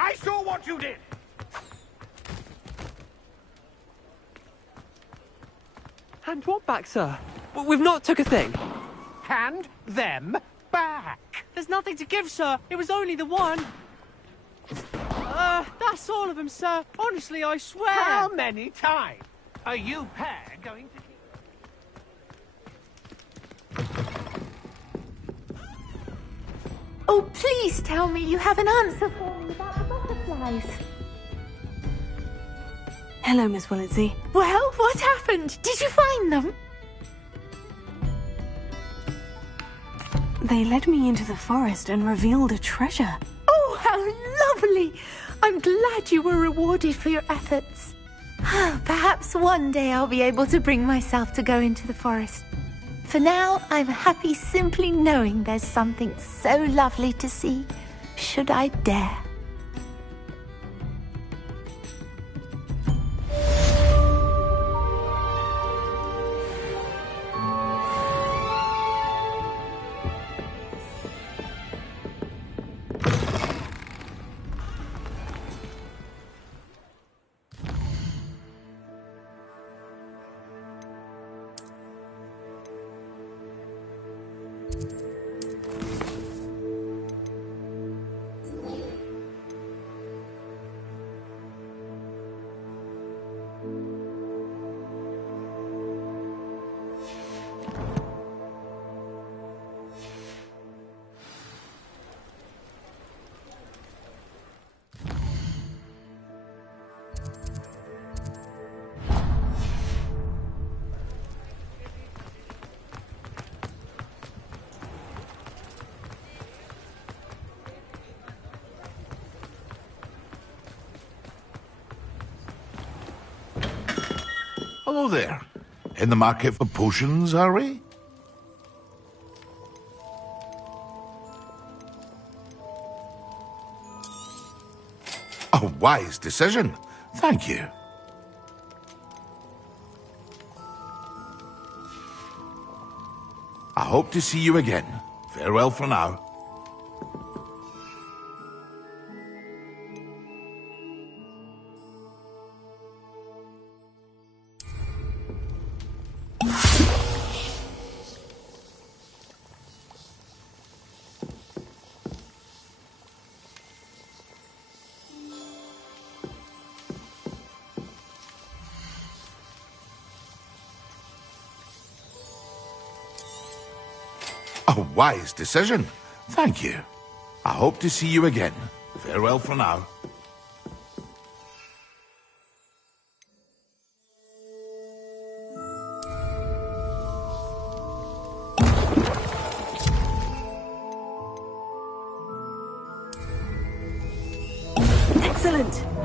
I saw what you did! Hand what back, sir? We've not took a thing. Hand them back! There's nothing to give, sir. It was only the one. That's all of them, sir. Honestly, I swear. How many times are you pair going to... Oh, please tell me you have an answer for me about the butterflies. Hello, Miss Willetsey. Well, what happened? Did you find them? They led me into the forest and revealed a treasure. Oh, how lovely! I'm glad you were rewarded for your efforts. Perhaps one day I'll be able to bring myself to go into the forest. For now, I'm happy simply knowing there's something so lovely to see, should I dare. Hello there. In the market for potions, are we? A wise decision. Thank you. I hope to see you again. Farewell for now. A wise decision. Thank you. I hope to see you again. Farewell for now. Excellent.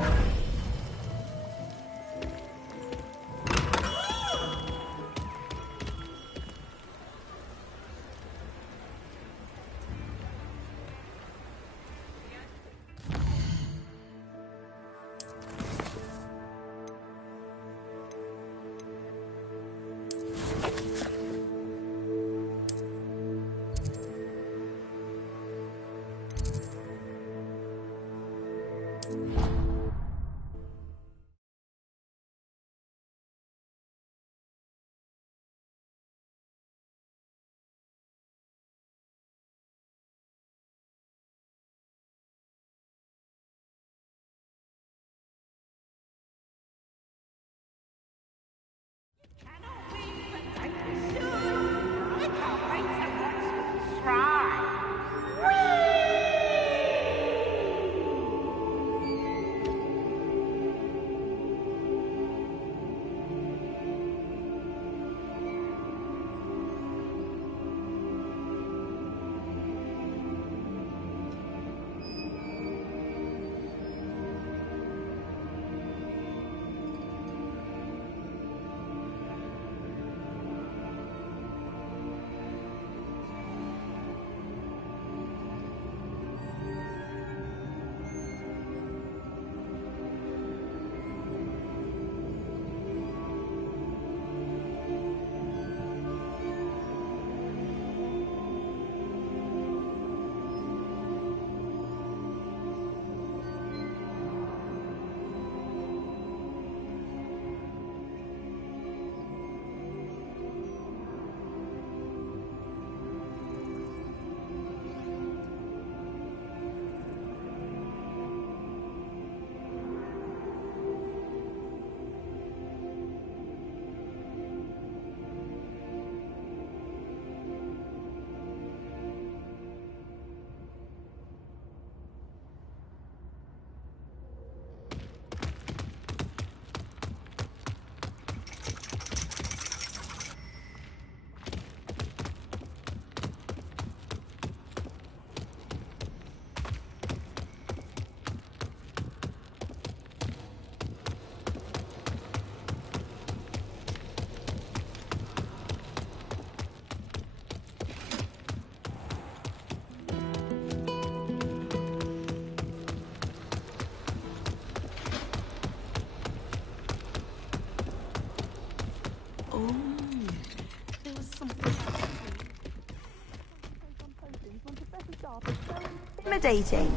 Intimidating.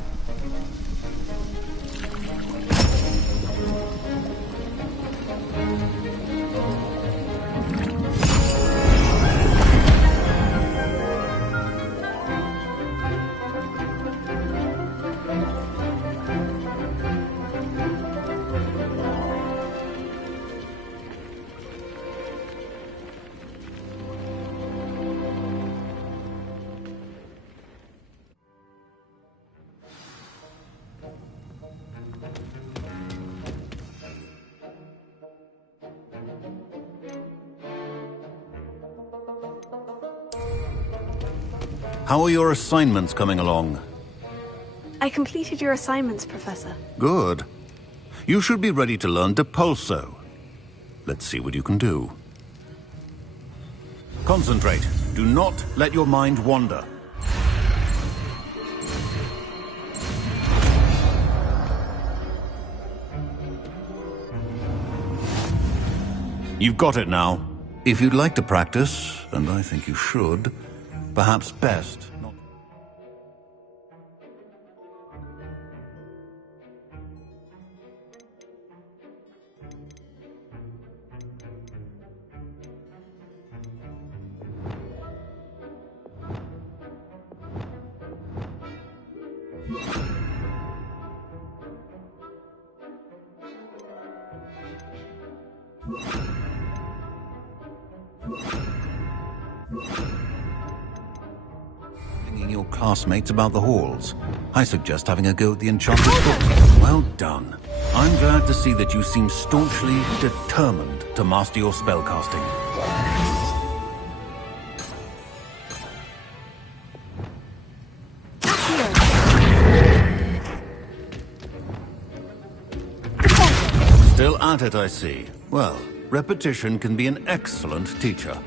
How are your assignments coming along? I completed your assignments, Professor. Good. You should be ready to learn Depulso. Let's see what you can do. Concentrate. Do not let your mind wander. You've got it now. If you'd like to practice, and I think you should, perhaps best not. Bringing your classmates about the halls. I suggest having a go at the enchanted book. Well done. I'm glad to see that you seem staunchly determined to master your spellcasting. Still at it, I see. Well, repetition can be an excellent teacher.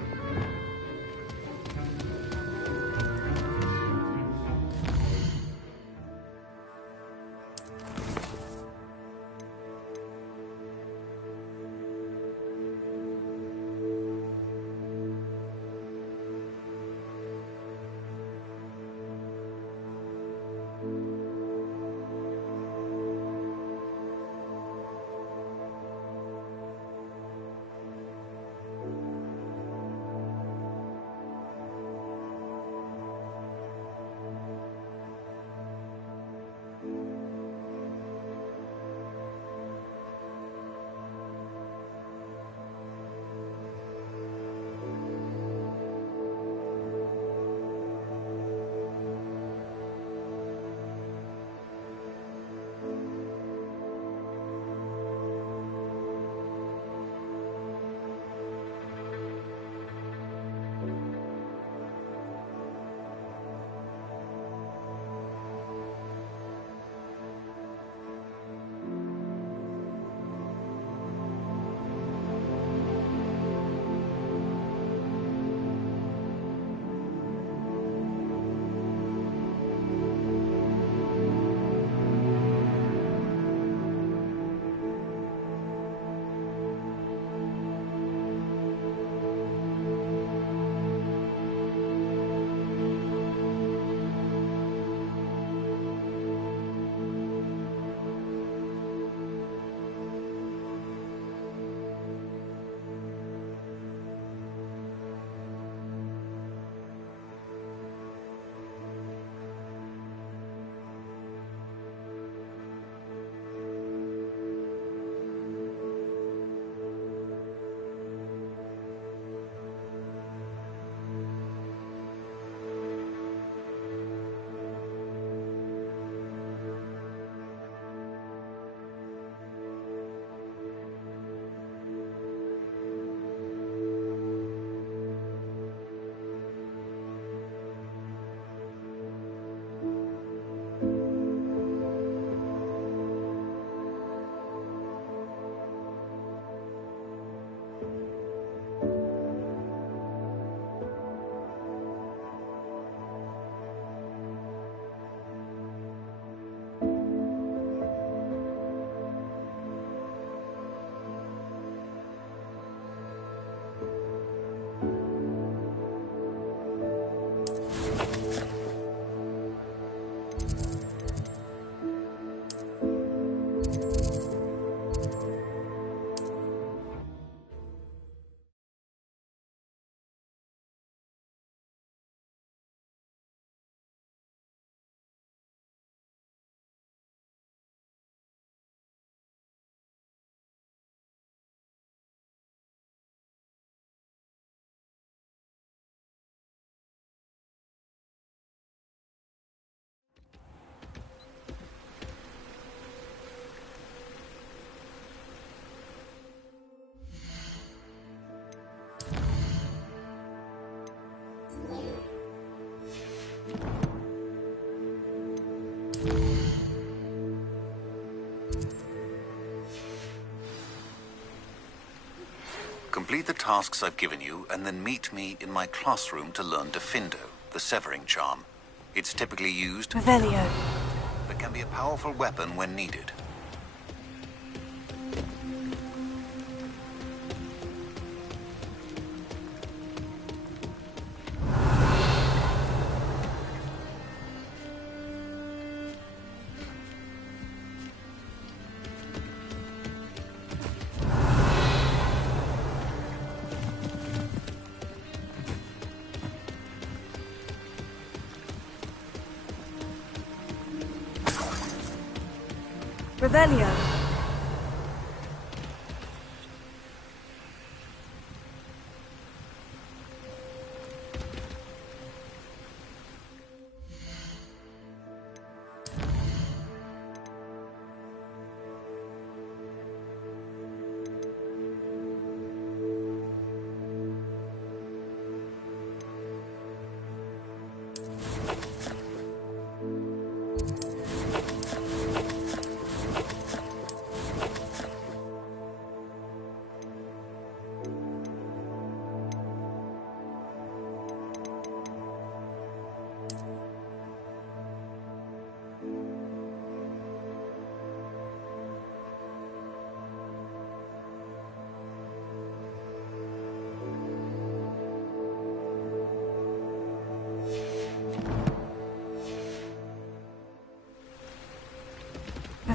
Complete the tasks I've given you, and then meet me in my classroom to learn Defindo, the severing charm. It's typically used, Revelio. but can be a powerful weapon when needed. Revelio.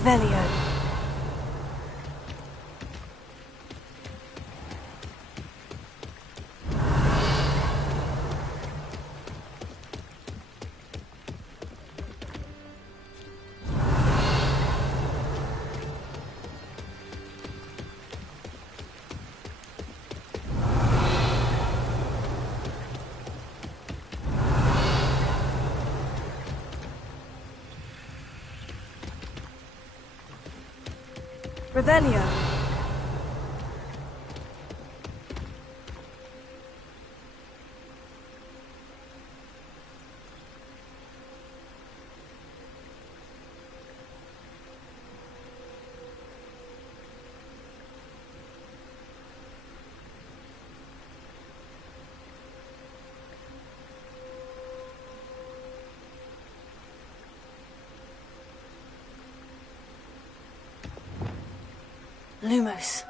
Revelio. Revelio. Lumos.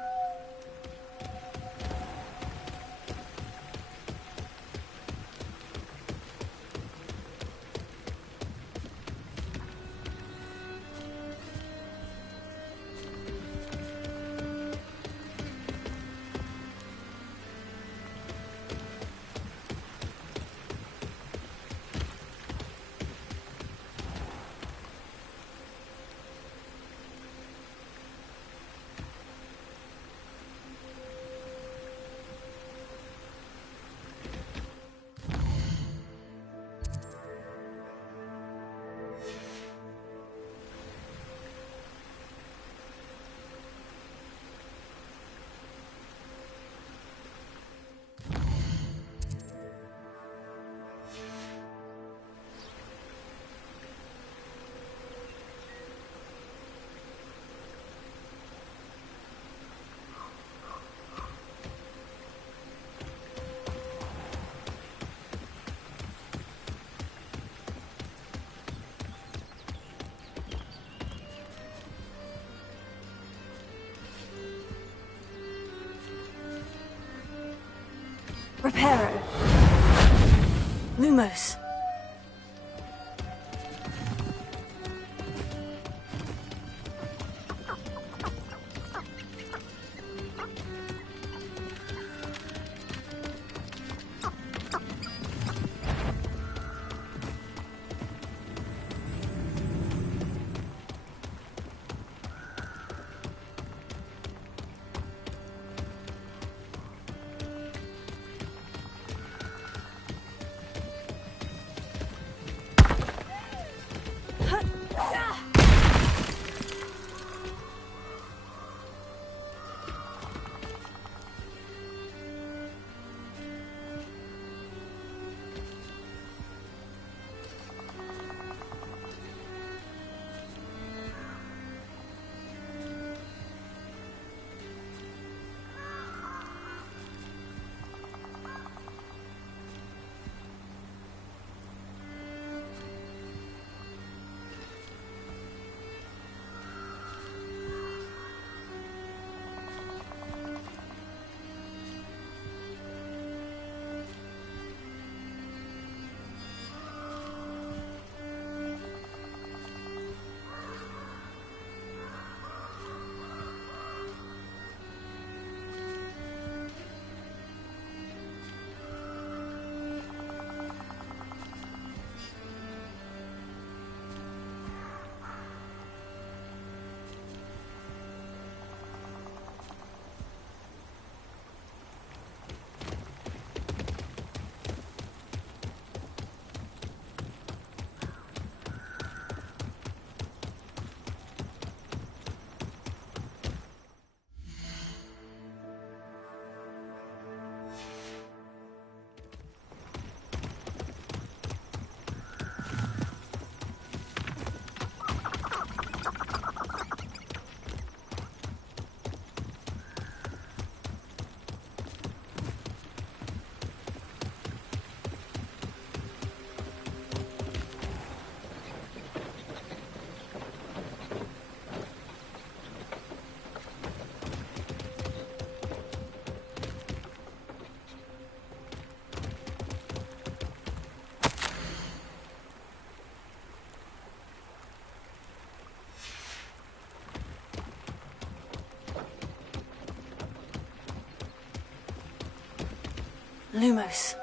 Reparo. Lumos. Lumos.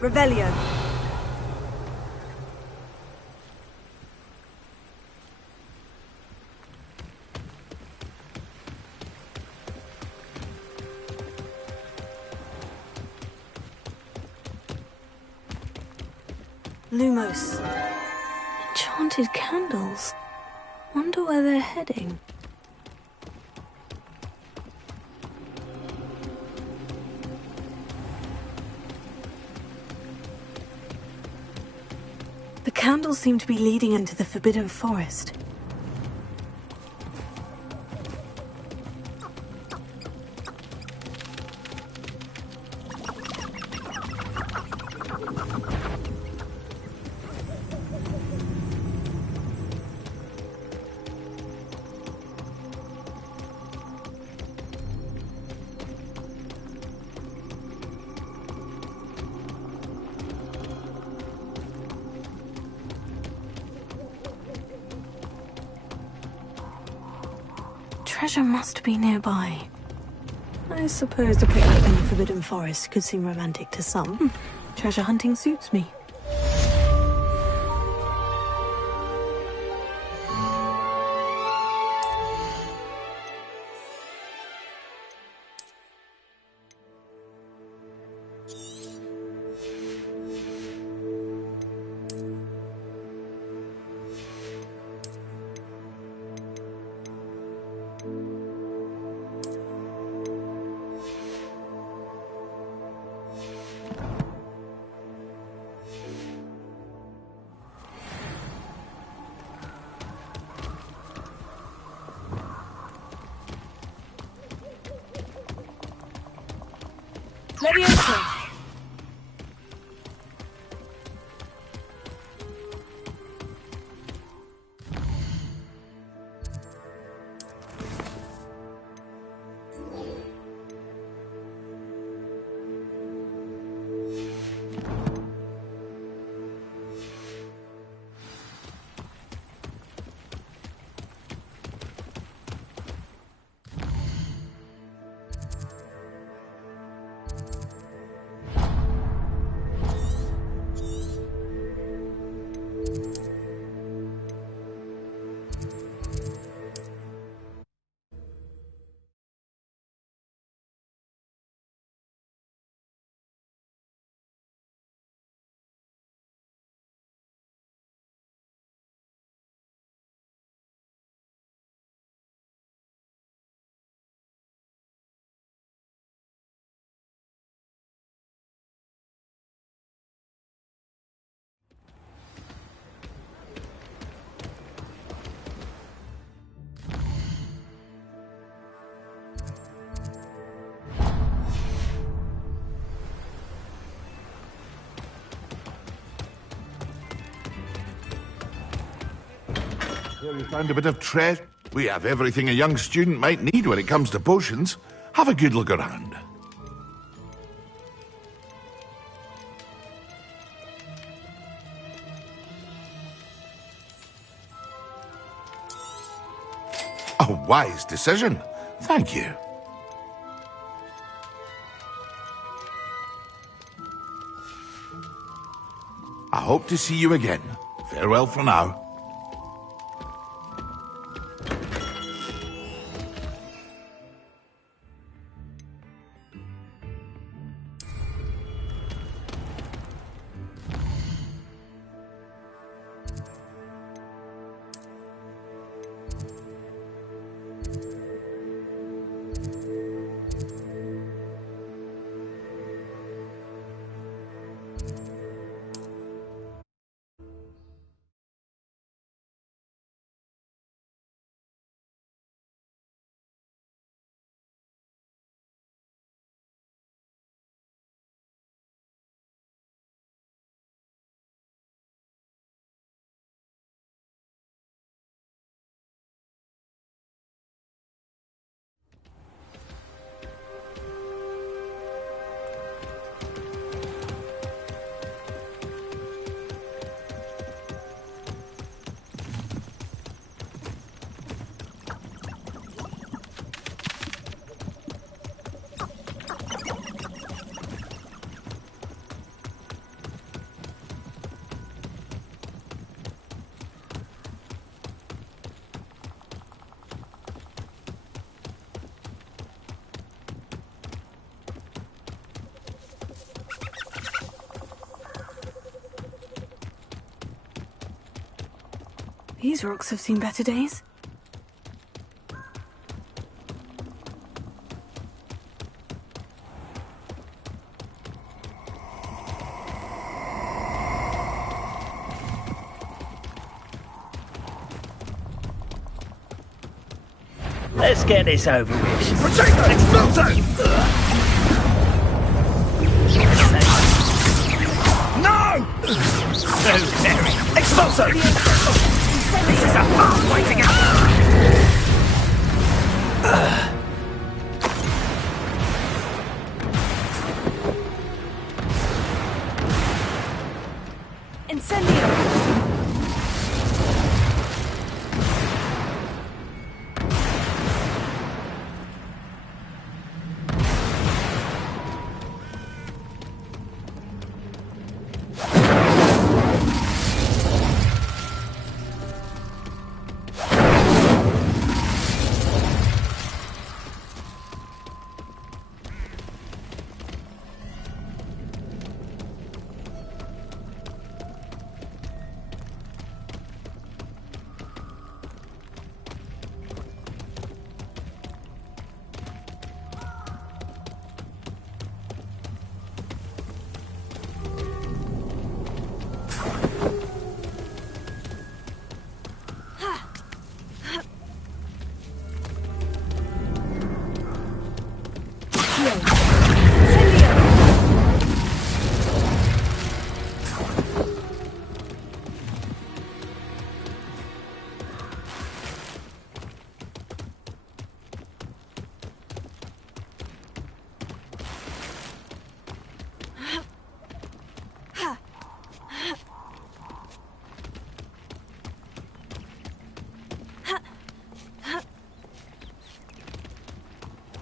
Revelio. Lumos. Enchanted candles. Wonder where they're heading. The candles seem to be leading into the Forbidden Forest. Treasure must be nearby. I suppose a picnic in the Forbidden Forest could seem romantic to some. Treasure hunting suits me. Leviosa. Here you found a bit of treasure. We have everything a young student might need when it comes to potions. Have a good look around. A wise decision. Thank you. I hope to see you again. Farewell for now. These rocks have seen better days. Let's get this over with. Potato! Exploso! No! So very. Exploso! This is a fast way to go! Incendio!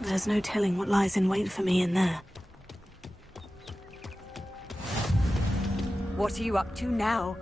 There's no telling what lies in wait for me in there. What are you up to now?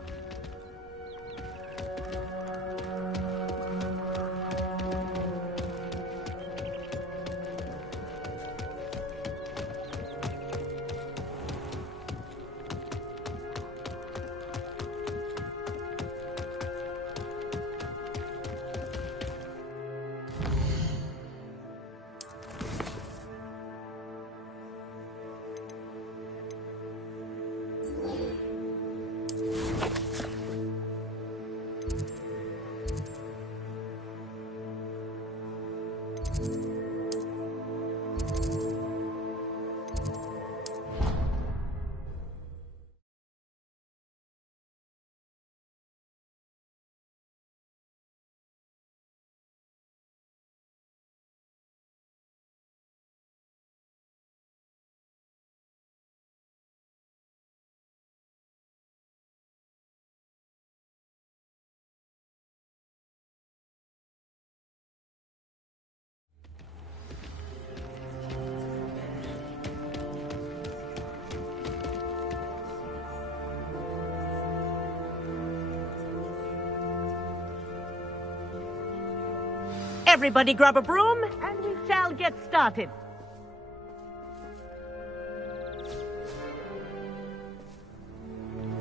Everybody grab a broom, and we shall get started.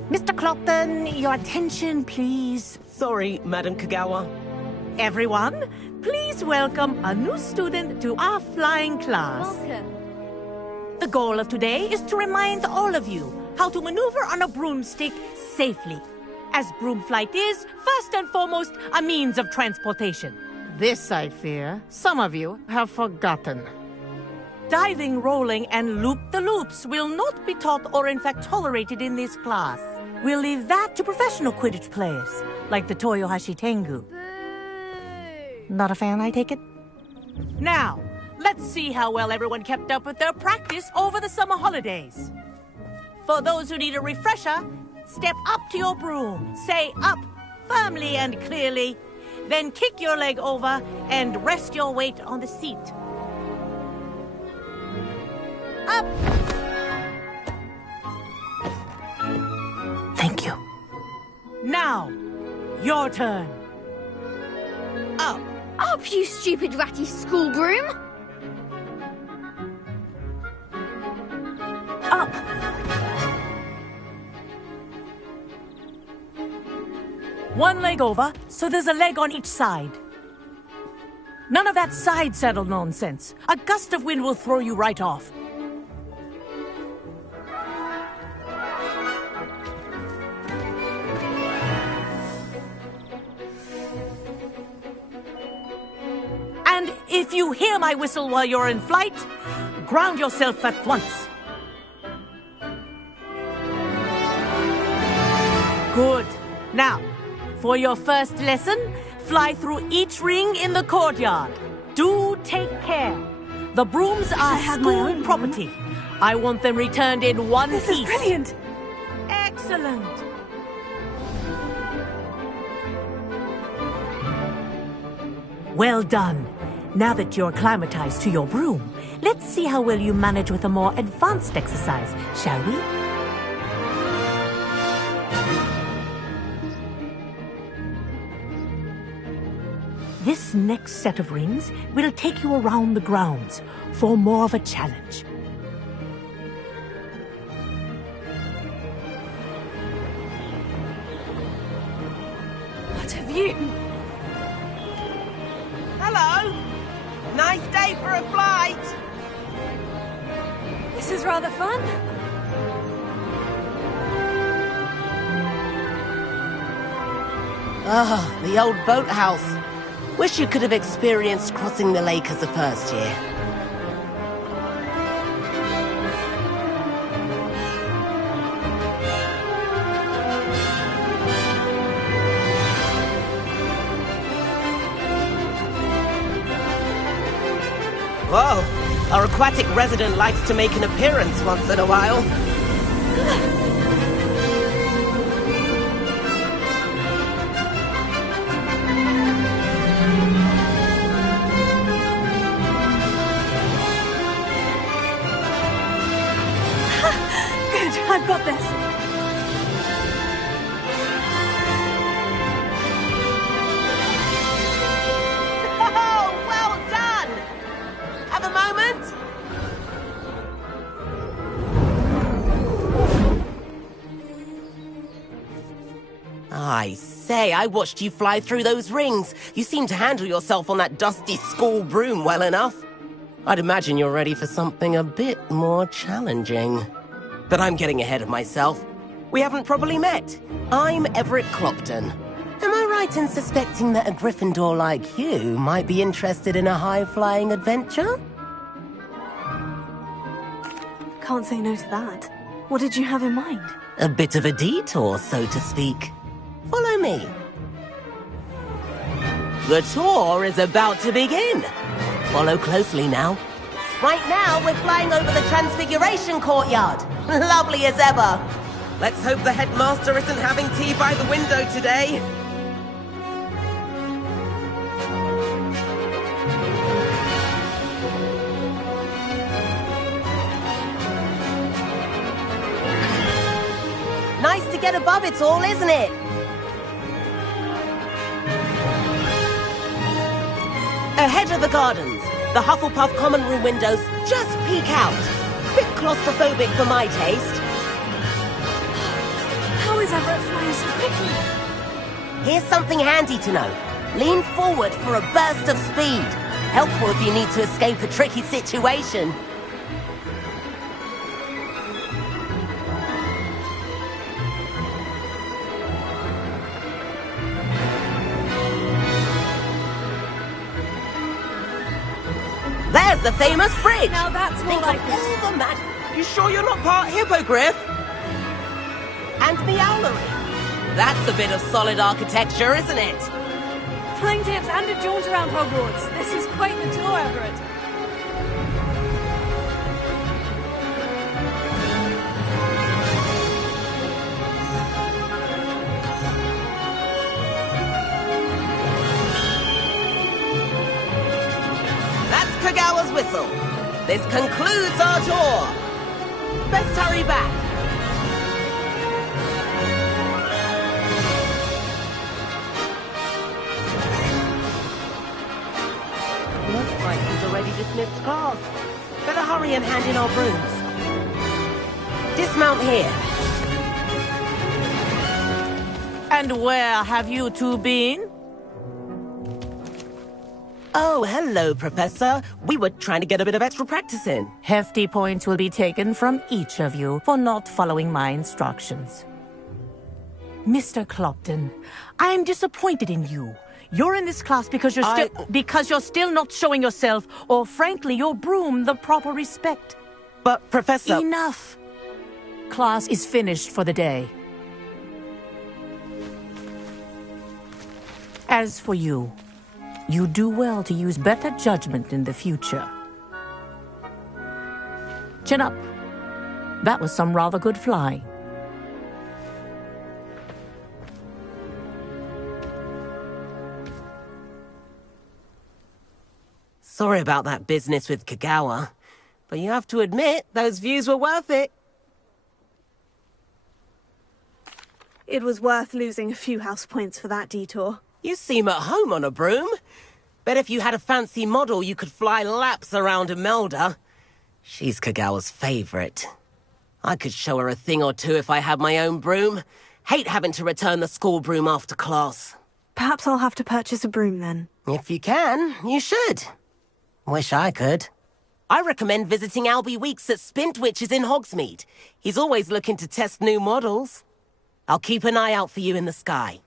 Mr. Clopton, your attention, please. Sorry, Madam Kagawa. Everyone, please welcome a new student to our flying class. Welcome. The goal of today is to remind all of you how to maneuver on a broomstick safely, as broom flight is, first and foremost, a means of transportation. This, I fear, some of you have forgotten. Diving, rolling, and loop-the-loops will not be taught or in fact tolerated in this class. We'll leave that to professional Quidditch players, like the Toyohashi Tengu. Not a fan, I take it? Now, let's see how well everyone kept up with their practice over the summer holidays. For those who need a refresher, step up to your broom, say up firmly and clearly, then kick your leg over and rest your weight on the seat. Up! Thank you. Now, your turn. Up. Up, you stupid ratty school broom! Up. One leg over, so there's a leg on each side. None of that side saddle nonsense. A gust of wind will throw you right off. And if you hear my whistle while you're in flight, ground yourself at once. Good. Now, for your first lesson, fly through each ring in the courtyard. Do take care. The brooms are school property. I want them returned in one piece. This is brilliant. Excellent. Well done. Now that you're acclimatized to your broom, let's see how well you manage with a more advanced exercise, shall we? This next set of rings will take you around the grounds for more of a challenge. What have you... Hello! Nice day for a flight! This is rather fun. Ah, the old boathouse. Wish you could have experienced crossing the lake as a first year. Whoa, our aquatic resident likes to make an appearance once in a while. I've got this. Oh, well done! Have a moment? I say, I watched you fly through those rings. You seem to handle yourself on that dusty school broom well enough. I'd imagine you're ready for something a bit more challenging. But I'm getting ahead of myself. We haven't properly met. I'm Everett Clopton. Am I right in suspecting that a Gryffindor like you might be interested in a high-flying adventure? Can't say no to that. What did you have in mind? A bit of a detour, so to speak. Follow me. The tour is about to begin. Follow closely now. Right now, we're flying over the Transfiguration Courtyard. Lovely as ever. Let's hope the headmaster isn't having tea by the window today. Nice to get above it all, isn't it? Ahead of the gardens. The Hufflepuff common room windows just peek out. Bit claustrophobic for my taste. How is Everett flying so quickly? Here's something handy to know. Lean forward for a burst of speed. Helpful if you need to escape a tricky situation. There's the famous bridge! Now that's more like it. All the magic. You sure you're not part hippogriff? And meowlery. That's a bit of solid architecture, isn't it? Flying tips and a jaunt around Hogwarts. This is quite the tour, Everett. Kagawa's whistle. This concludes our tour. Best hurry back. Looks like he's already dismissed class. Better hurry and hand in our brooms. Dismount here. And where have you two been? Oh, hello, Professor. We were trying to get a bit of extra practice in. Hefty points will be taken from each of you for not following my instructions. Mr. Clopton, I am disappointed in you. You're in this class because you're still not showing yourself, or frankly, your broom the proper respect. But, Professor... Enough! Class is finished for the day. As for you, you do well to use better judgment in the future. Chin up. That was some rather good flying. Sorry about that business with Kagawa, but you have to admit, those views were worth it. It was worth losing a few house points for that detour. You seem at home on a broom. Bet if you had a fancy model, you could fly laps around Imelda. She's Kagawa's favorite. I could show her a thing or two if I had my own broom. Hate having to return the school broom after class. Perhaps I'll have to purchase a broom then. If you can, you should. Wish I could. I recommend visiting Albie Weeks at Spintwitches in Hogsmeade. He's always looking to test new models. I'll keep an eye out for you in the sky.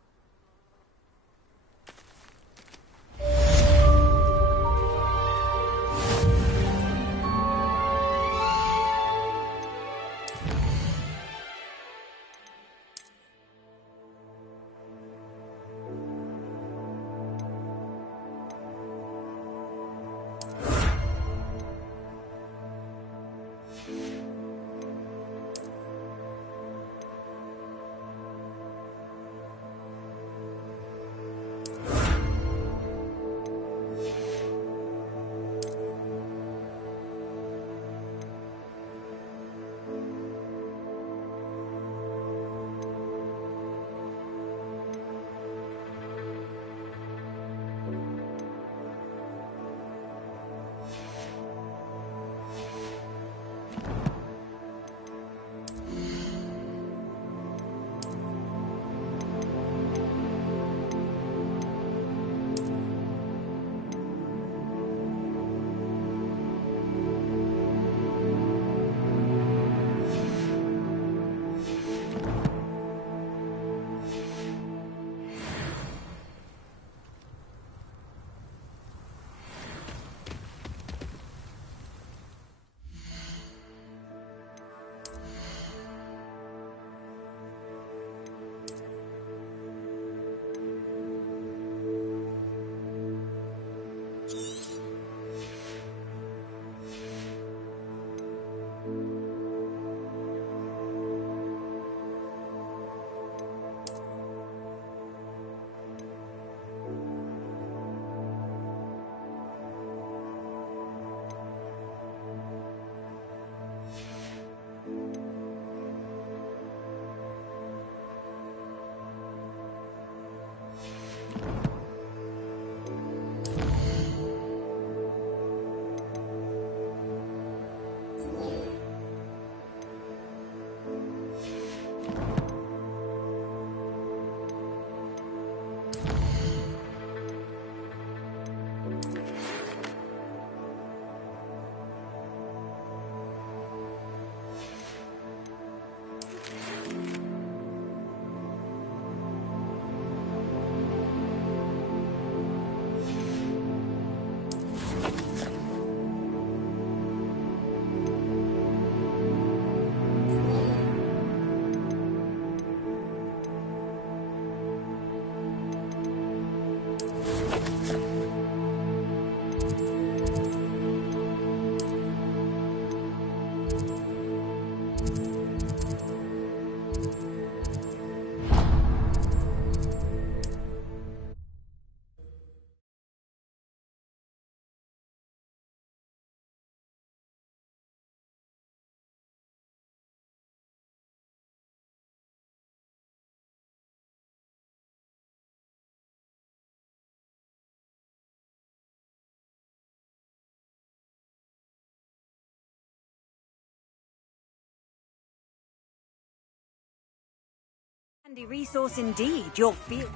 Handy resource indeed, your field.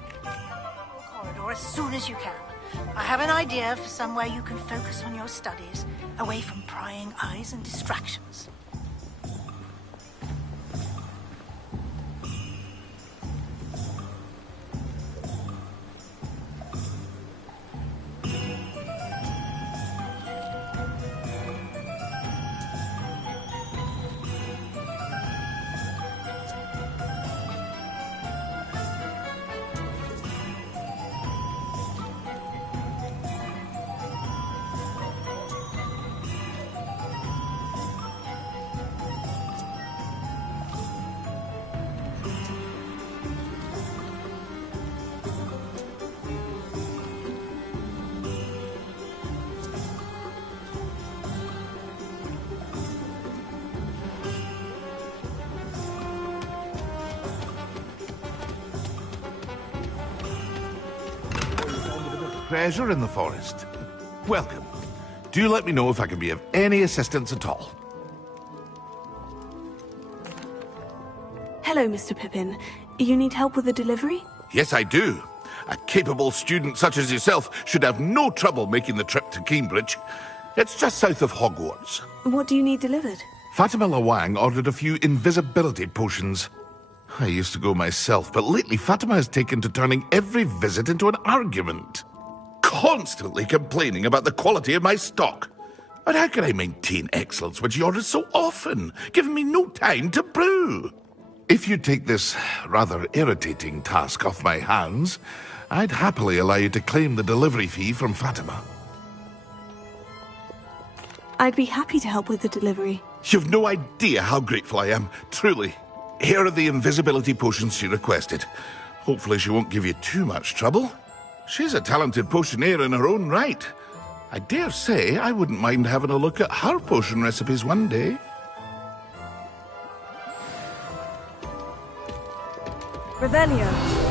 Corridor as soon as you can. I have an idea for somewhere you can focus on your studies, away from prying eyes and distractions. Treasure in the forest. Welcome. Do let me know if I can be of any assistance at all. Hello, Mr. Pippin. You need help with a delivery? Yes, I do. A capable student such as yourself should have no trouble making the trip to Cambridge. It's just south of Hogwarts. What do you need delivered? Fatima Lawang ordered a few invisibility potions. I used to go myself, but lately Fatima has taken to turning every visit into an argument. Constantly complaining about the quality of my stock. But how can I maintain excellence when she orders so often, giving me no time to brew? If you take this rather irritating task off my hands, I'd happily allow you to claim the delivery fee from Fatima. I'd be happy to help with the delivery. You've no idea how grateful I am, truly. Here are the invisibility potions she requested. Hopefully she won't give you too much trouble. She's a talented potioneer in her own right. I dare say I wouldn't mind having a look at her potion recipes one day. Revelio.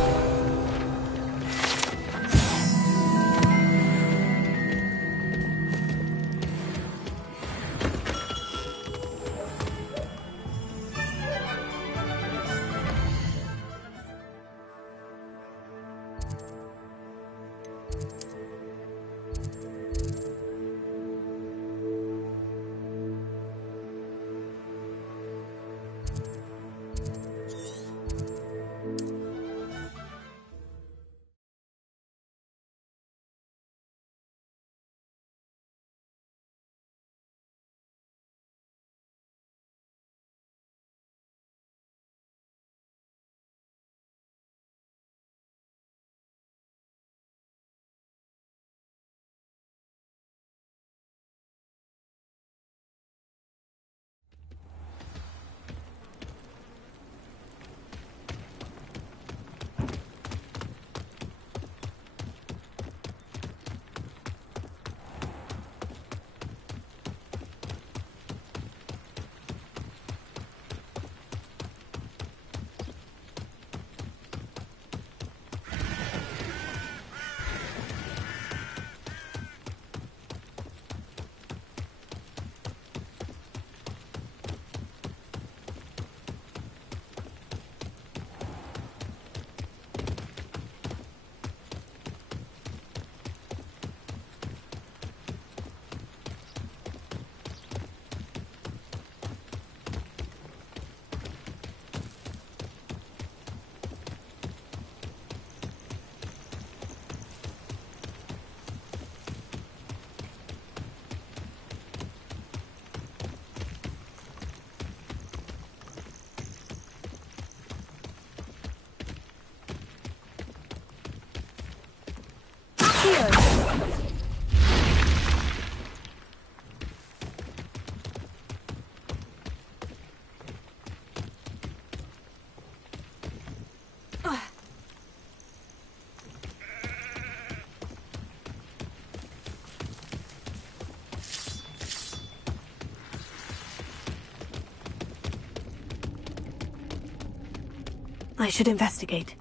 I should investigate.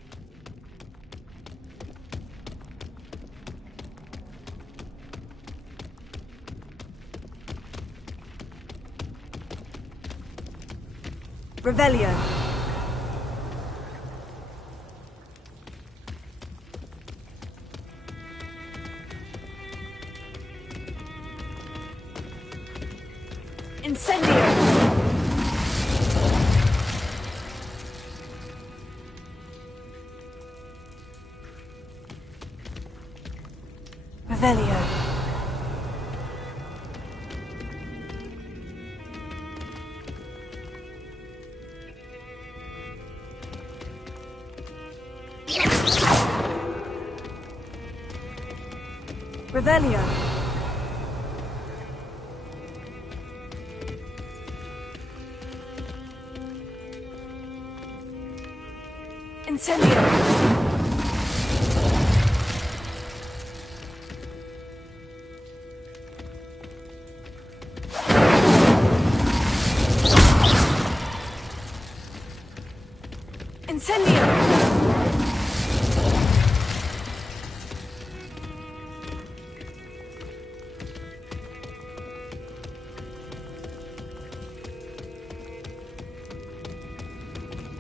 Revelio. Incendio! Revelio. Revelio. Incendio. Incendio.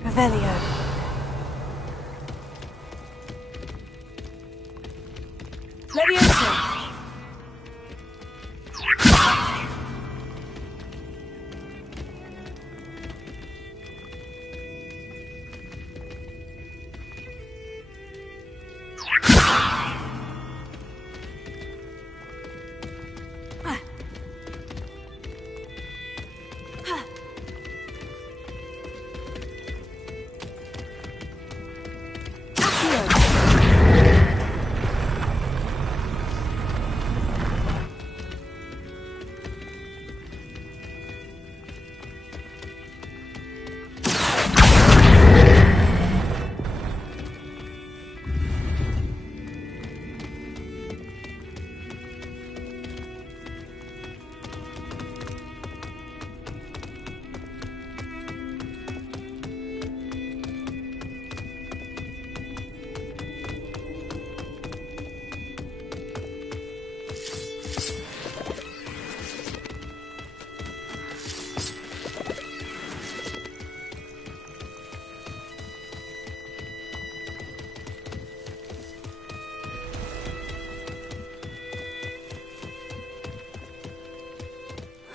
Revelio. Levioso.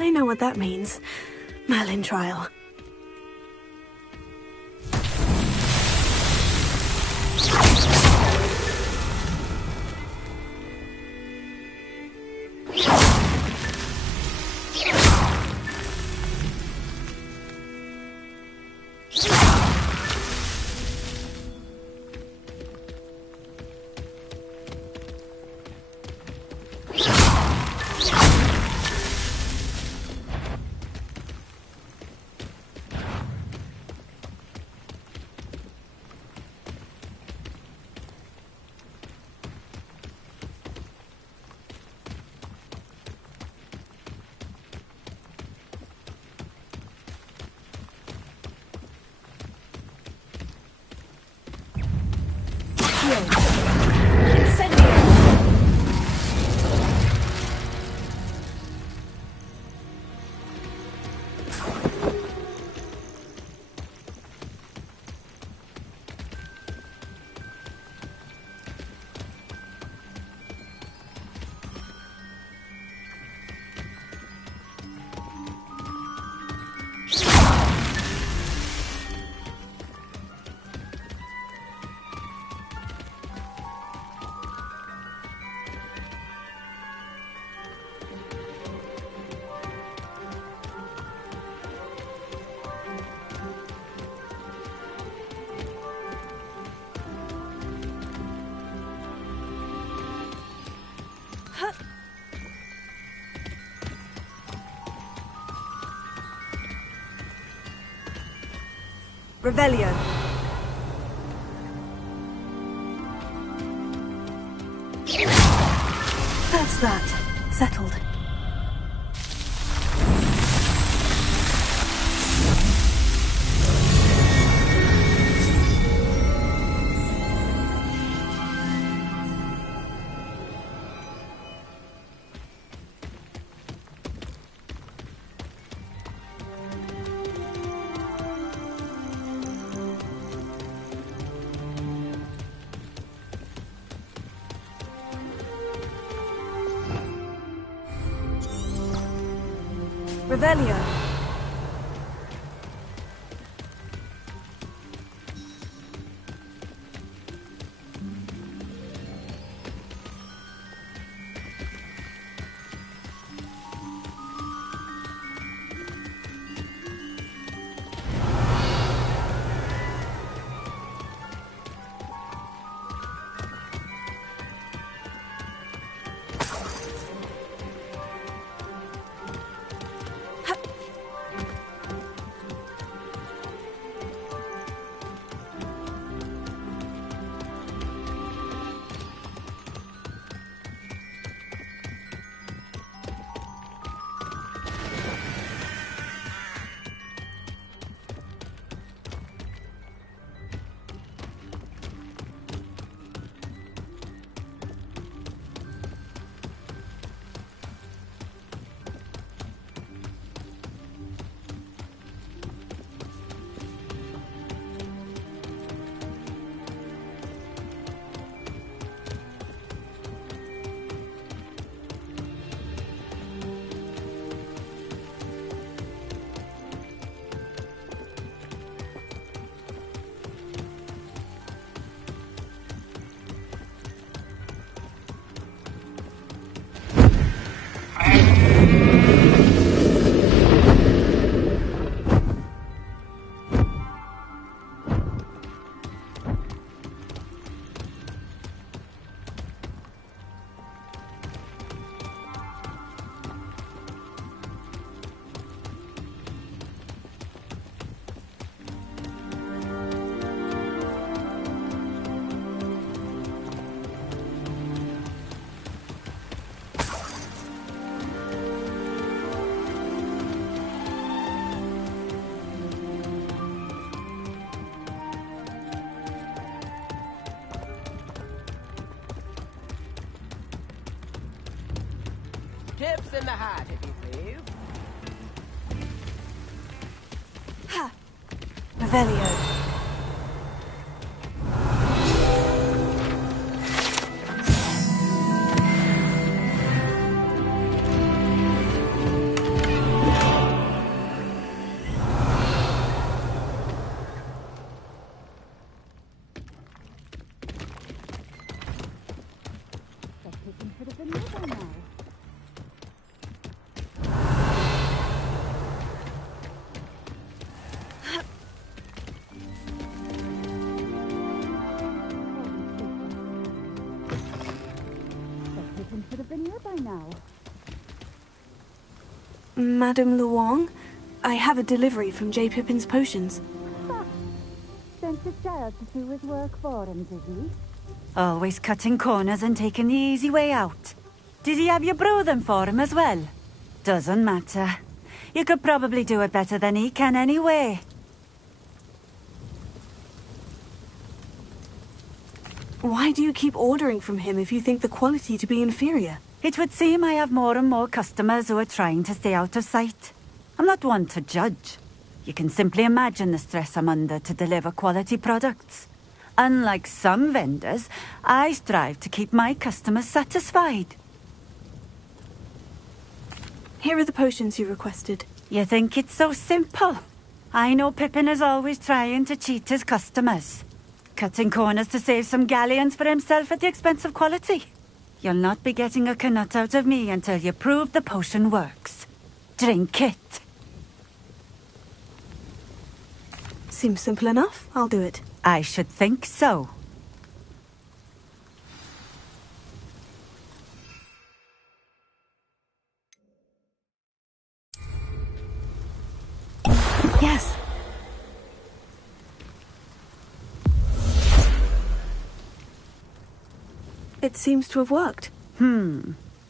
I know what that means. Merlin trial. Revelio. That's that. Settled. Revelio. Tips in the hat, if you please. Ha! Revelio. Madame Luong, I have a delivery from J. Pippin's potions. Sent the child to do his work for him, did he? Always cutting corners and taking the easy way out. Did he have you brew them for him as well? Doesn't matter. You could probably do it better than he can anyway. Why do you keep ordering from him if you think the quality to be inferior? It would seem I have more and more customers who are trying to stay out of sight. I'm not one to judge. You can simply imagine the stress I'm under to deliver quality products. Unlike some vendors, I strive to keep my customers satisfied. Here are the potions you requested. You think it's so simple? I know Pippin is always trying to cheat his customers. Cutting corners to save some galleons for himself at the expense of quality. You'll not be getting a canut out of me until you prove the potion works. Drink it. Seems simple enough. I'll do it. I should think so. Yes. It seems to have worked.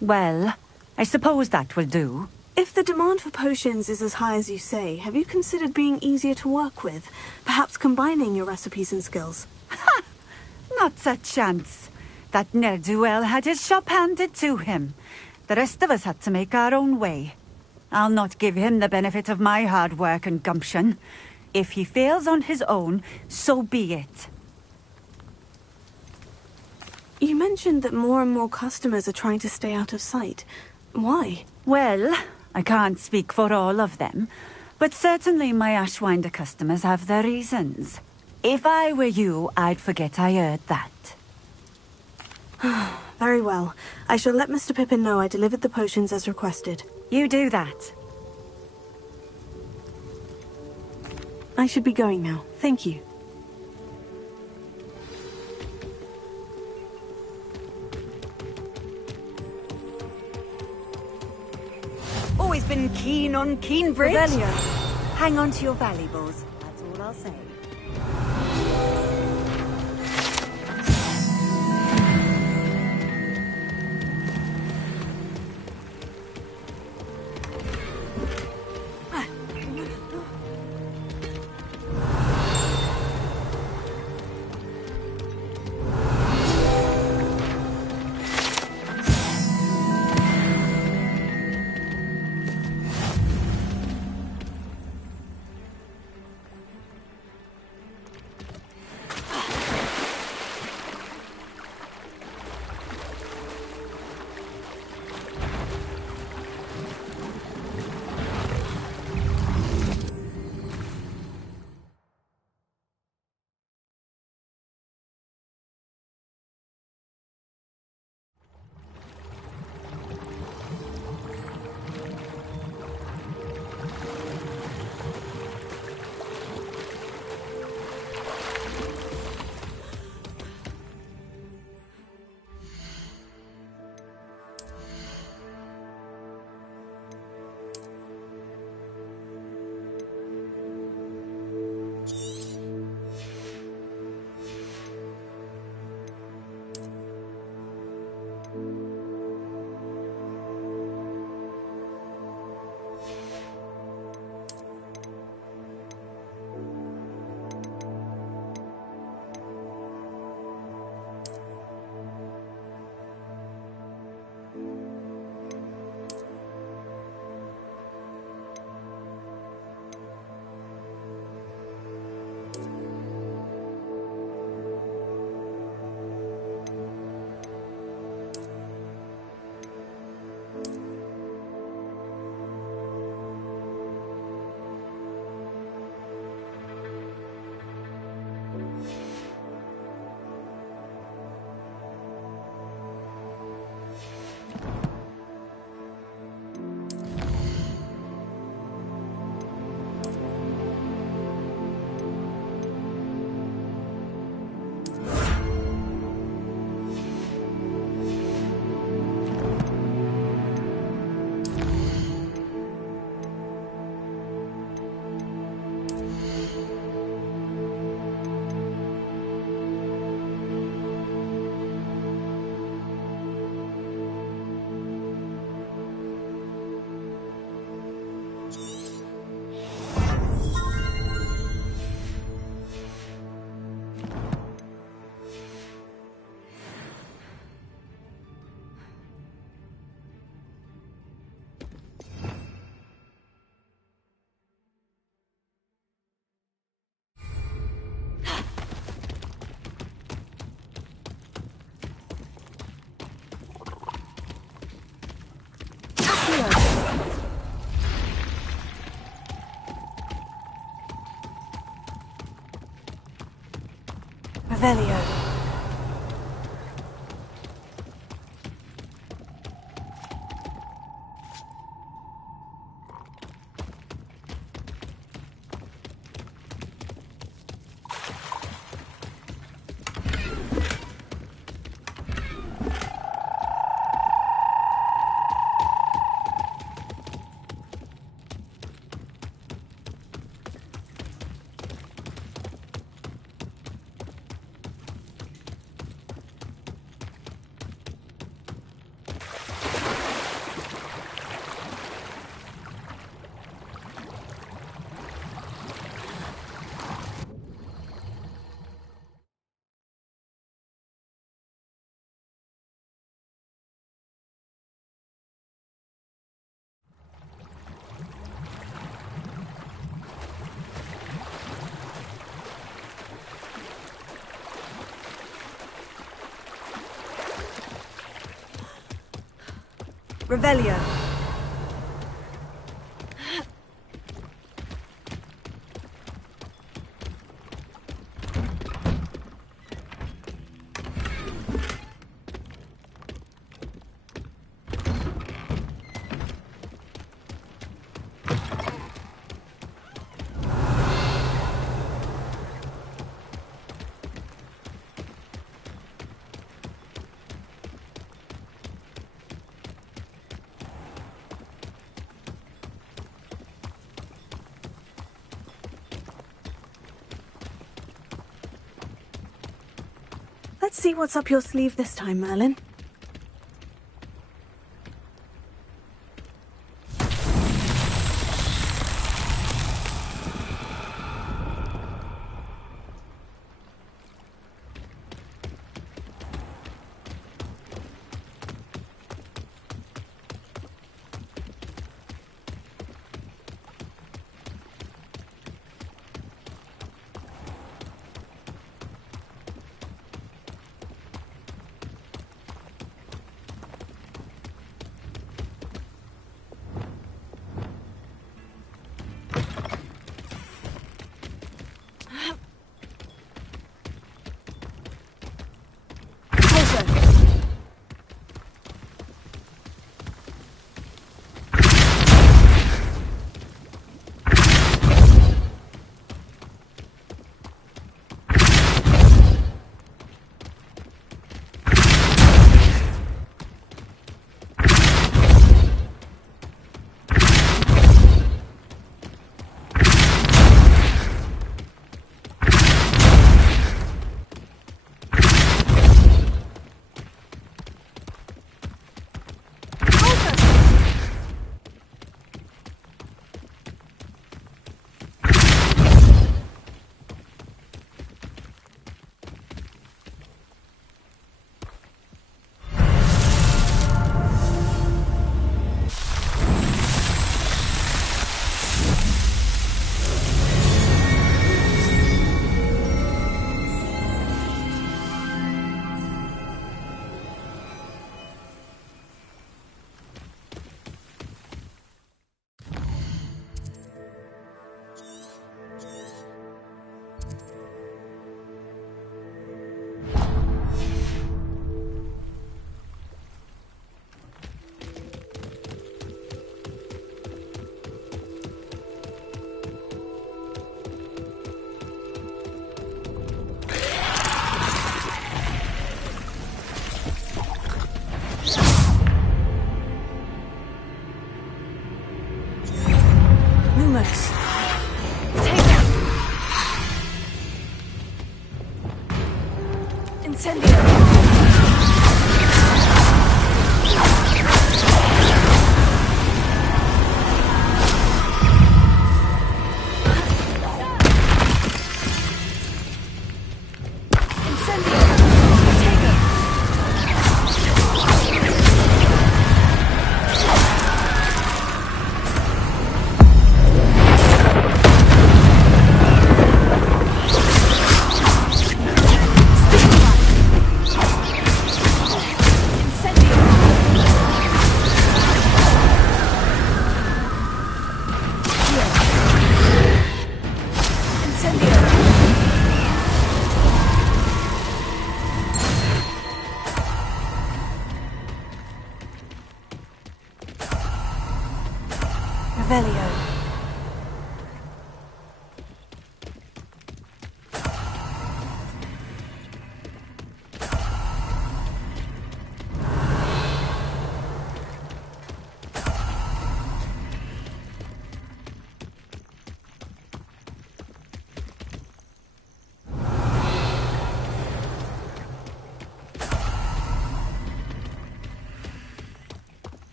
Well, I suppose that will do. If the demand for potions is as high as you say, have you considered being easier to work with? Perhaps combining your recipes and skills? Ha! Not a chance. That ne'er-do-well had his shop handed to him. The rest of us had to make our own way. I'll not give him the benefit of my hard work and gumption. If he fails on his own, so be it. You mentioned that more and more customers are trying to stay out of sight. Why? Well, I can't speak for all of them, but certainly my Ashwinder customers have their reasons. If I were you, I'd forget I heard that. Very well. I shall let Mr. Pippin know I delivered the potions as requested. You do that. I should be going now. Thank you. Always been keen on Keenbridge. Revelio, hang on to your valuables. That's all I'll say. Revelio. Revelio. Let's see what's up your sleeve this time, Merlin.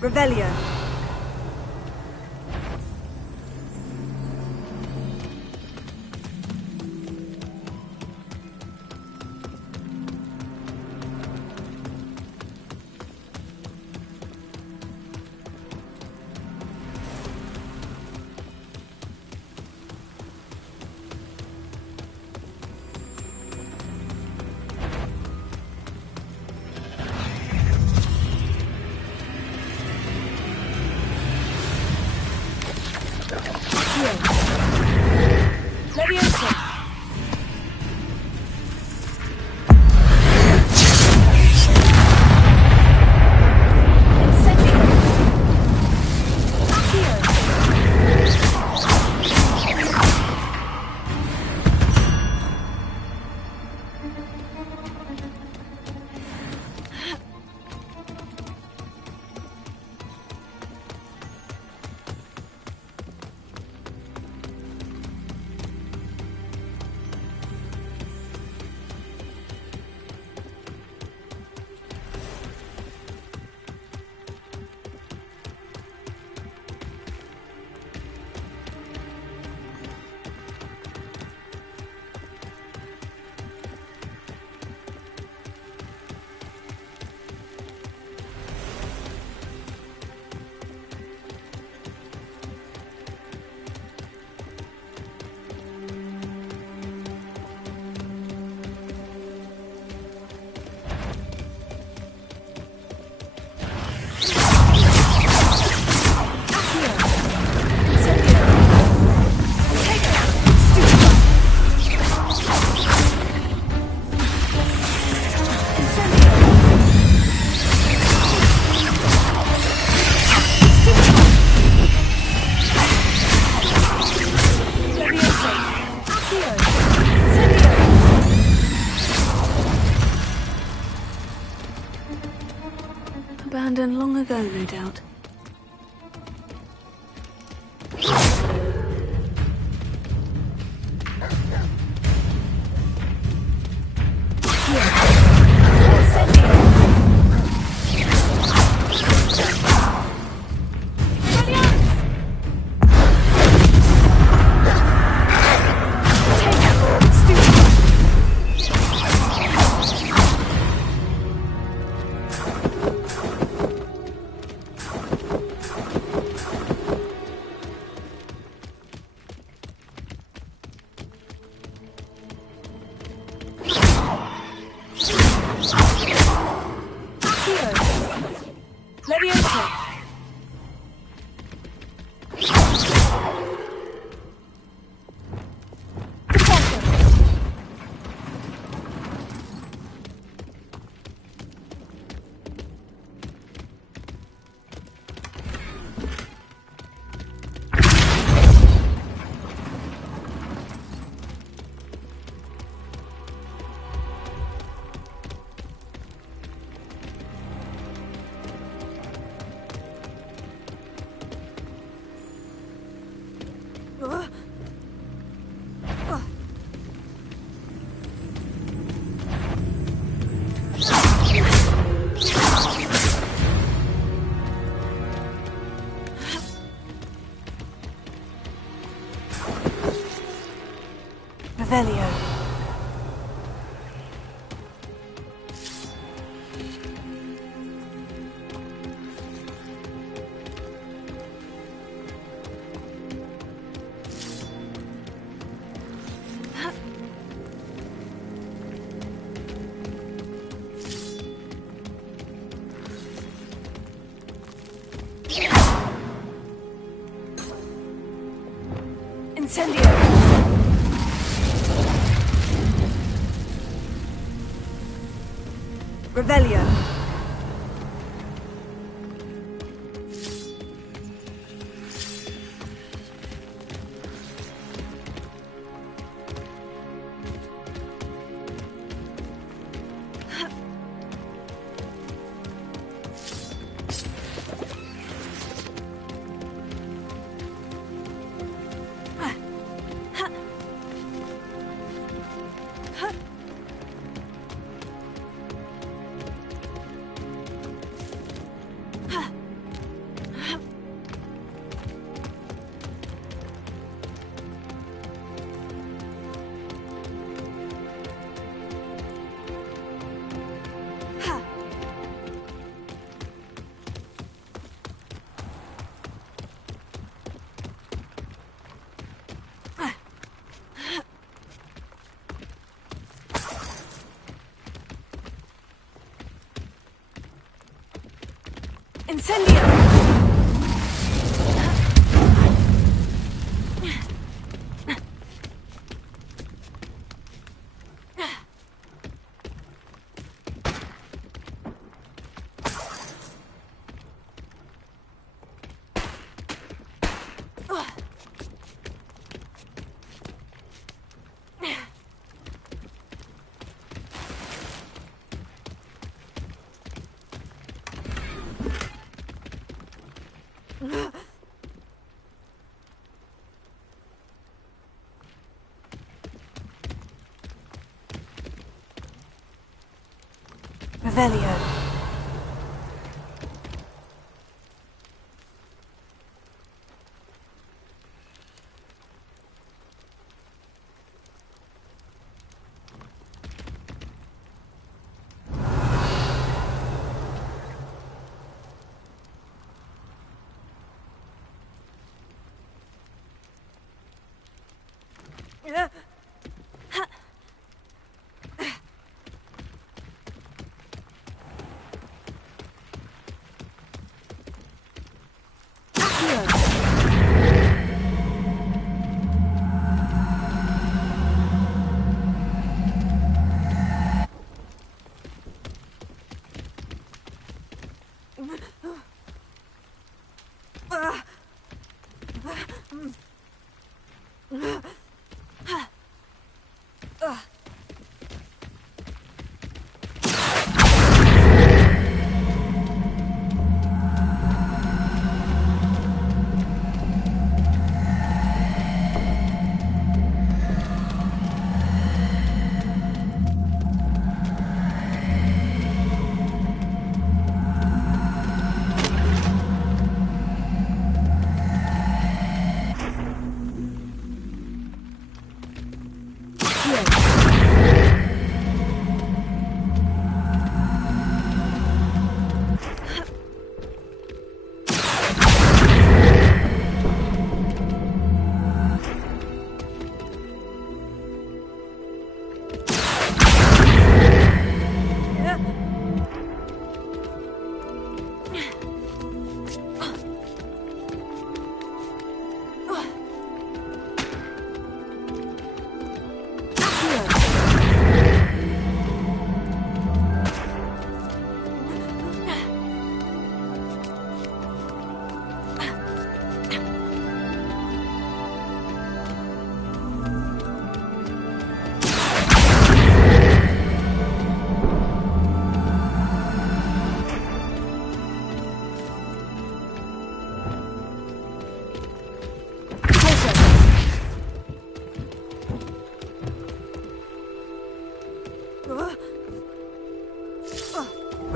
Revelio. Abandoned long ago, no doubt. Revelio. Incendio. Revelio. Incendio! Revelio.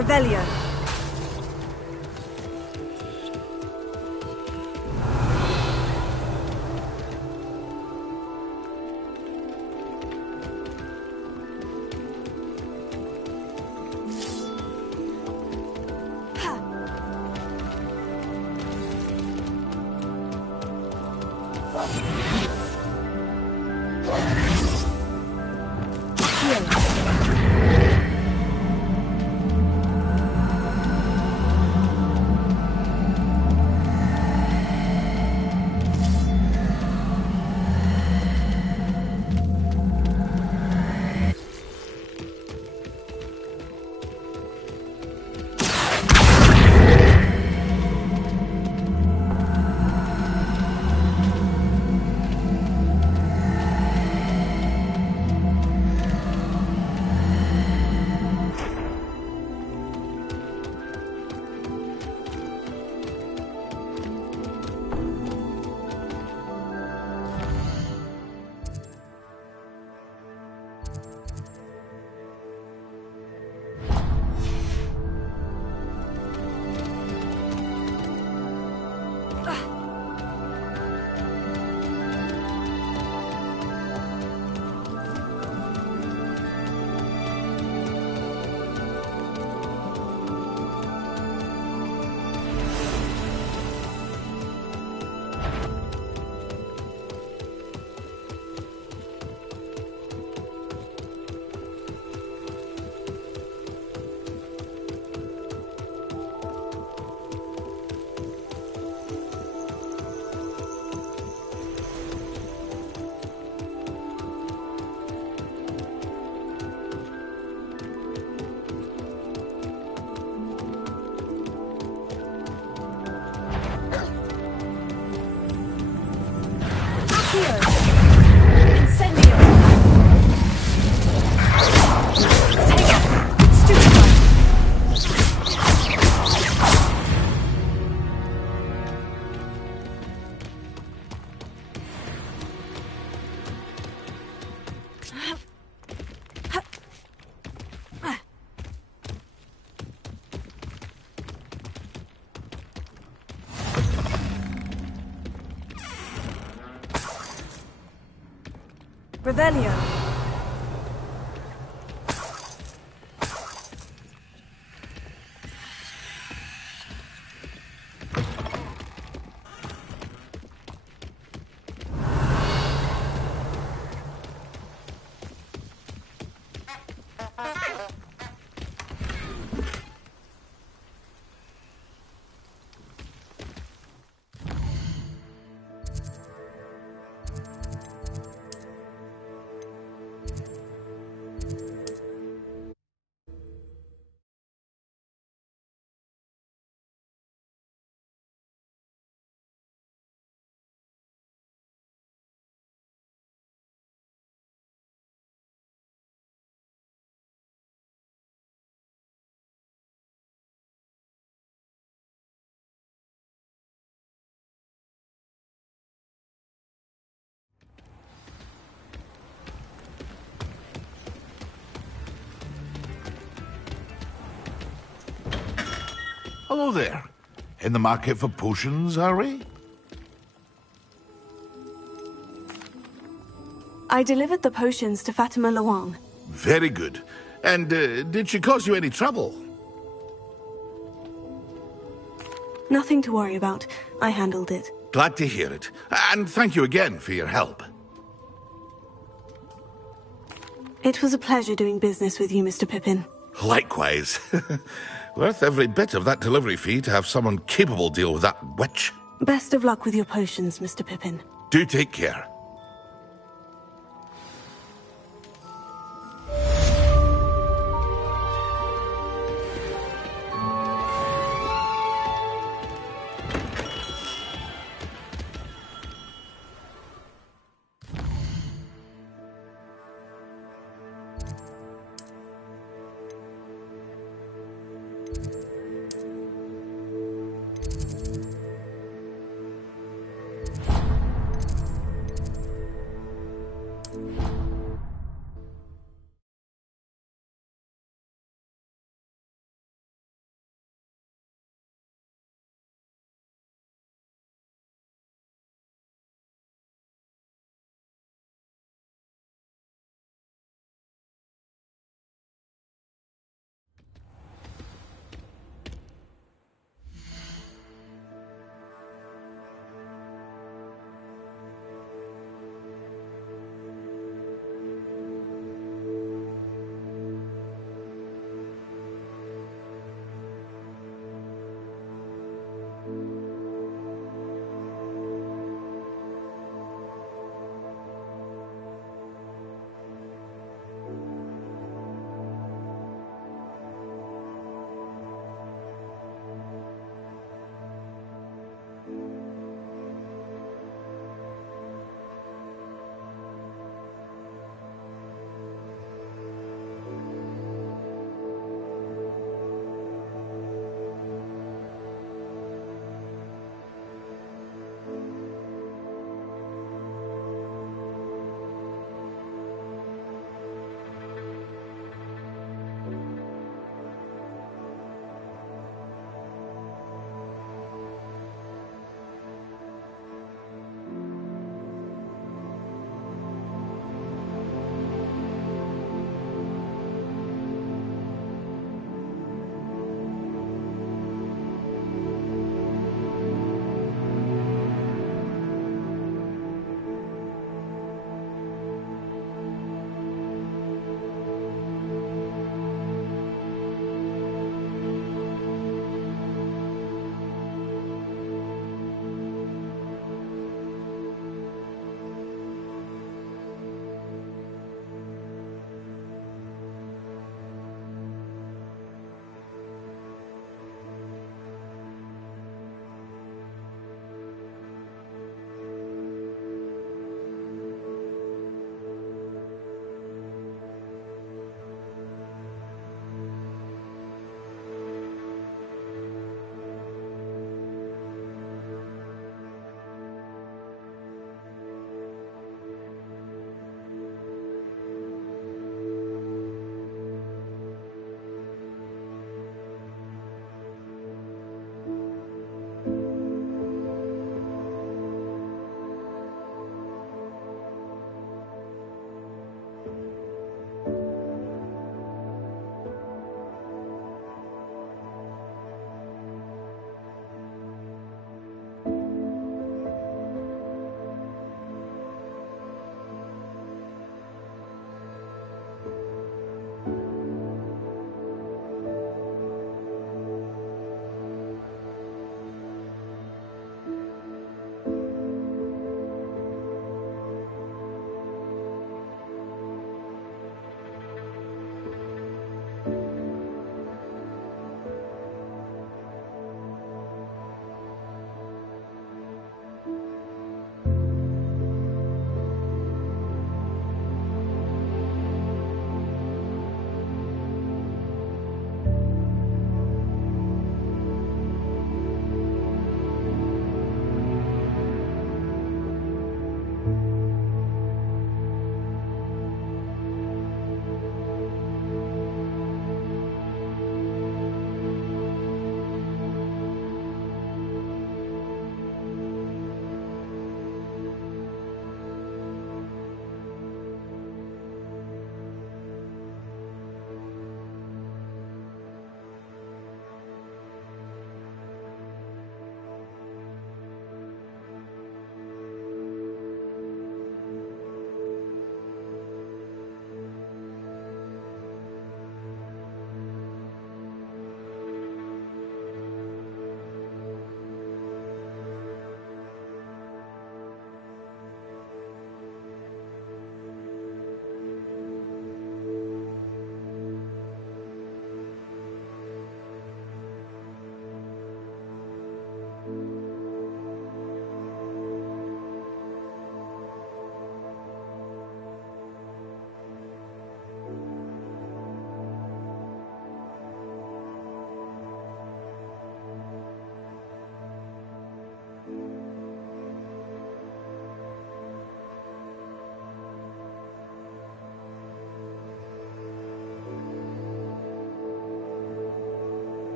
Revelio. Revelio. Hello there. In the market for potions, are we? I delivered the potions to Fatima Luang. Very good. And did she cause you any trouble? Nothing to worry about. I handled it. Glad to hear it. And thank you again for your help. It was a pleasure doing business with you, Mr. Pippin. Likewise. Worth every bit of that delivery fee to have someone capable deal with that witch. Best of luck with your potions, Mr. Pippin. Do take care.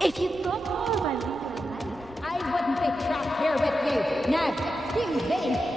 If you thought all my real life, I wouldn't be trapped here with you. Now, excuse me.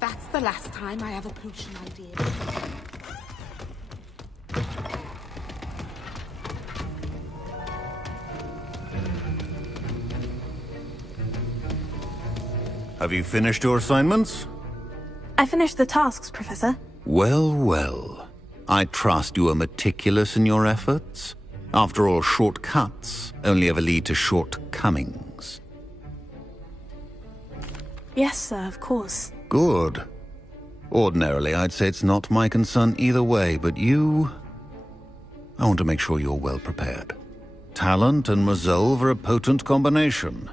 That's the last time I have a potion idea. Have you finished your assignments? I finished the tasks, Professor. Well, well. I trust you are meticulous in your efforts. After all, shortcuts only ever lead to shortcomings. Yes, sir, of course. Good. Ordinarily, I'd say it's not my concern either way, but you... I want to make sure you're well prepared. Talent and resolve are a potent combination.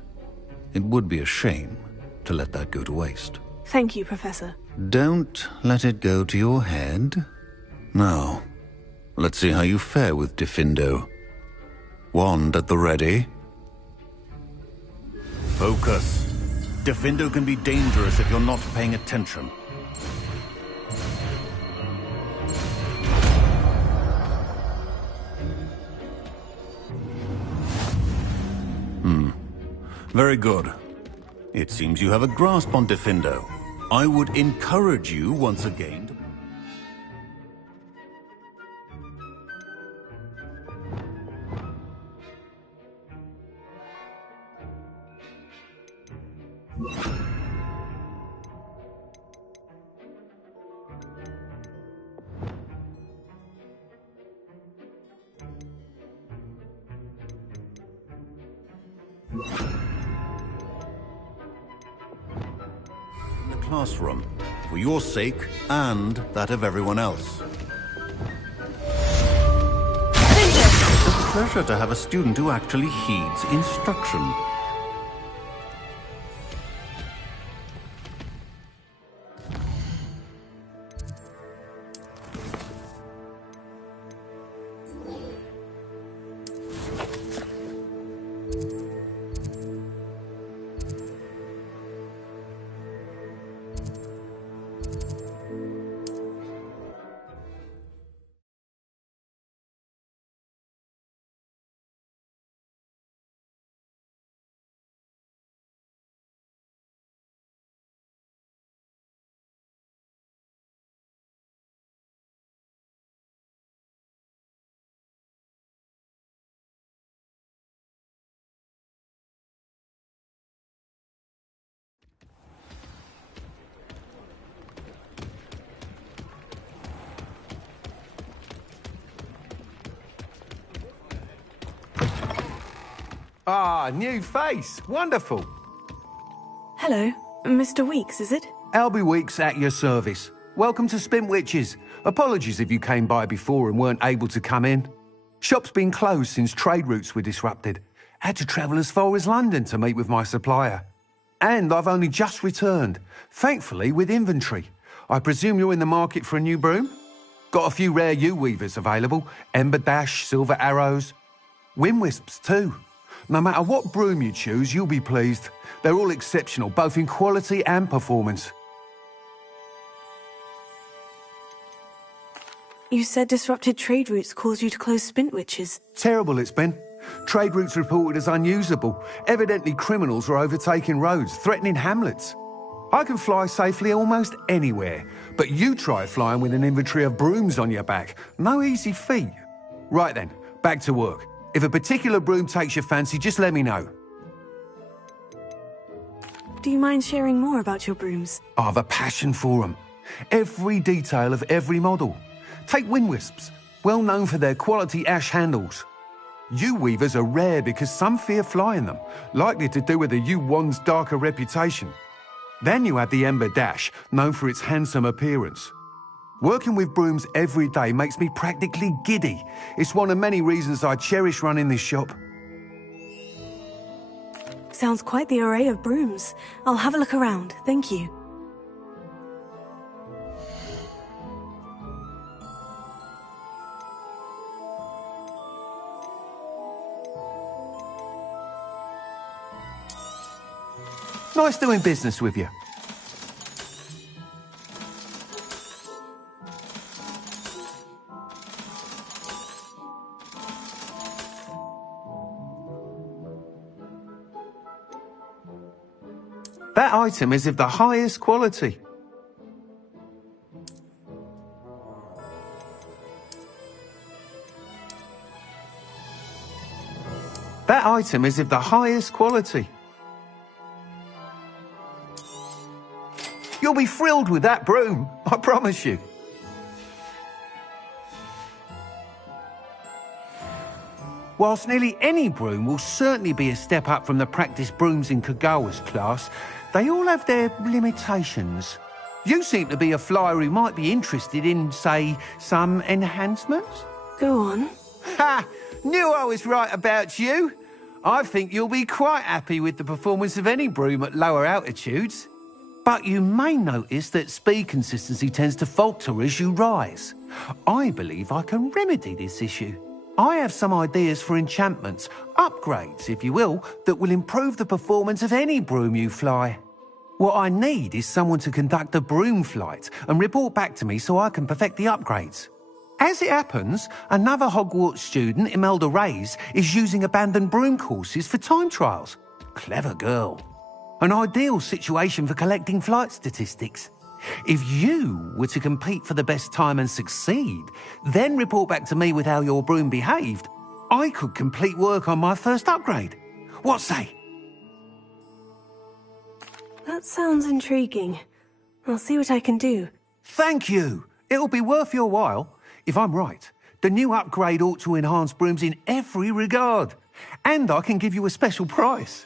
It would be a shame to let that go to waste. Thank you, Professor. Don't let it go to your head. Now, let's see how you fare with Diffindo. Wand at the ready. Focus. Diffindo can be dangerous if you're not paying attention. Very good. It seems you have a grasp on Diffindo. I would encourage you once again to... classroom, for your sake and that of everyone else. It's a pleasure to have a student who actually heeds instruction. Ah, new face. Wonderful. Hello, Mr. Weeks, is it? Albie Weeks at your service. Welcome to Spint Witches. Apologies if you came by before and weren't able to come in. Shop's been closed since trade routes were disrupted. Had to travel as far as London to meet with my supplier. And I've only just returned, thankfully with inventory. I presume you're in the market for a new broom? Got a few rare yew-weavers available. Ember Dash, Silver Arrows. Wind-wisps too. No matter what broom you choose, you'll be pleased. They're all exceptional, both in quality and performance. You said disrupted trade routes caused you to close Spintwitches. Terrible it's been. Trade routes reported as unusable. Evidently criminals are overtaking roads, threatening hamlets. I can fly safely almost anywhere, but you try flying with an inventory of brooms on your back. No easy feat. Right then, back to work. If a particular broom takes your fancy, just let me know. Do you mind sharing more about your brooms? I have a passion for them. Every detail of every model. Take wind wisps, well known for their quality ash handles. Yew weavers are rare because some fear flying them, likely to do with the yew wand's darker reputation. Then you have the Ember Dash, known for its handsome appearance. Working with brooms every day makes me practically giddy. It's one of many reasons I cherish running this shop. Sounds quite the array of brooms. I'll have a look around, thank you. Nice doing business with you. That item is of the highest quality. That item is of the highest quality. You'll be thrilled with that broom, I promise you. Whilst nearly any broom will certainly be a step up from the practice brooms in Kagawa's class, they all have their limitations. You seem to be a flyer who might be interested in, say, some enhancements? Go on. Ha! Knew I was right about you. I think you'll be quite happy with the performance of any broom at lower altitudes. But you may notice that speed consistency tends to falter as you rise. I believe I can remedy this issue. I have some ideas for enchantments, upgrades, if you will, that will improve the performance of any broom you fly. What I need is someone to conduct a broom flight and report back to me so I can perfect the upgrades. As it happens, another Hogwarts student, Imelda Reyes, is using abandoned broom courses for time trials. Clever girl. An ideal situation for collecting flight statistics. If you were to compete for the best time and succeed, then report back to me with how your broom behaved, I could complete work on my first upgrade. What say? That sounds intriguing. I'll see what I can do. Thank you. It'll be worth your while. If I'm right, the new upgrade ought to enhance brooms in every regard. And I can give you a special price.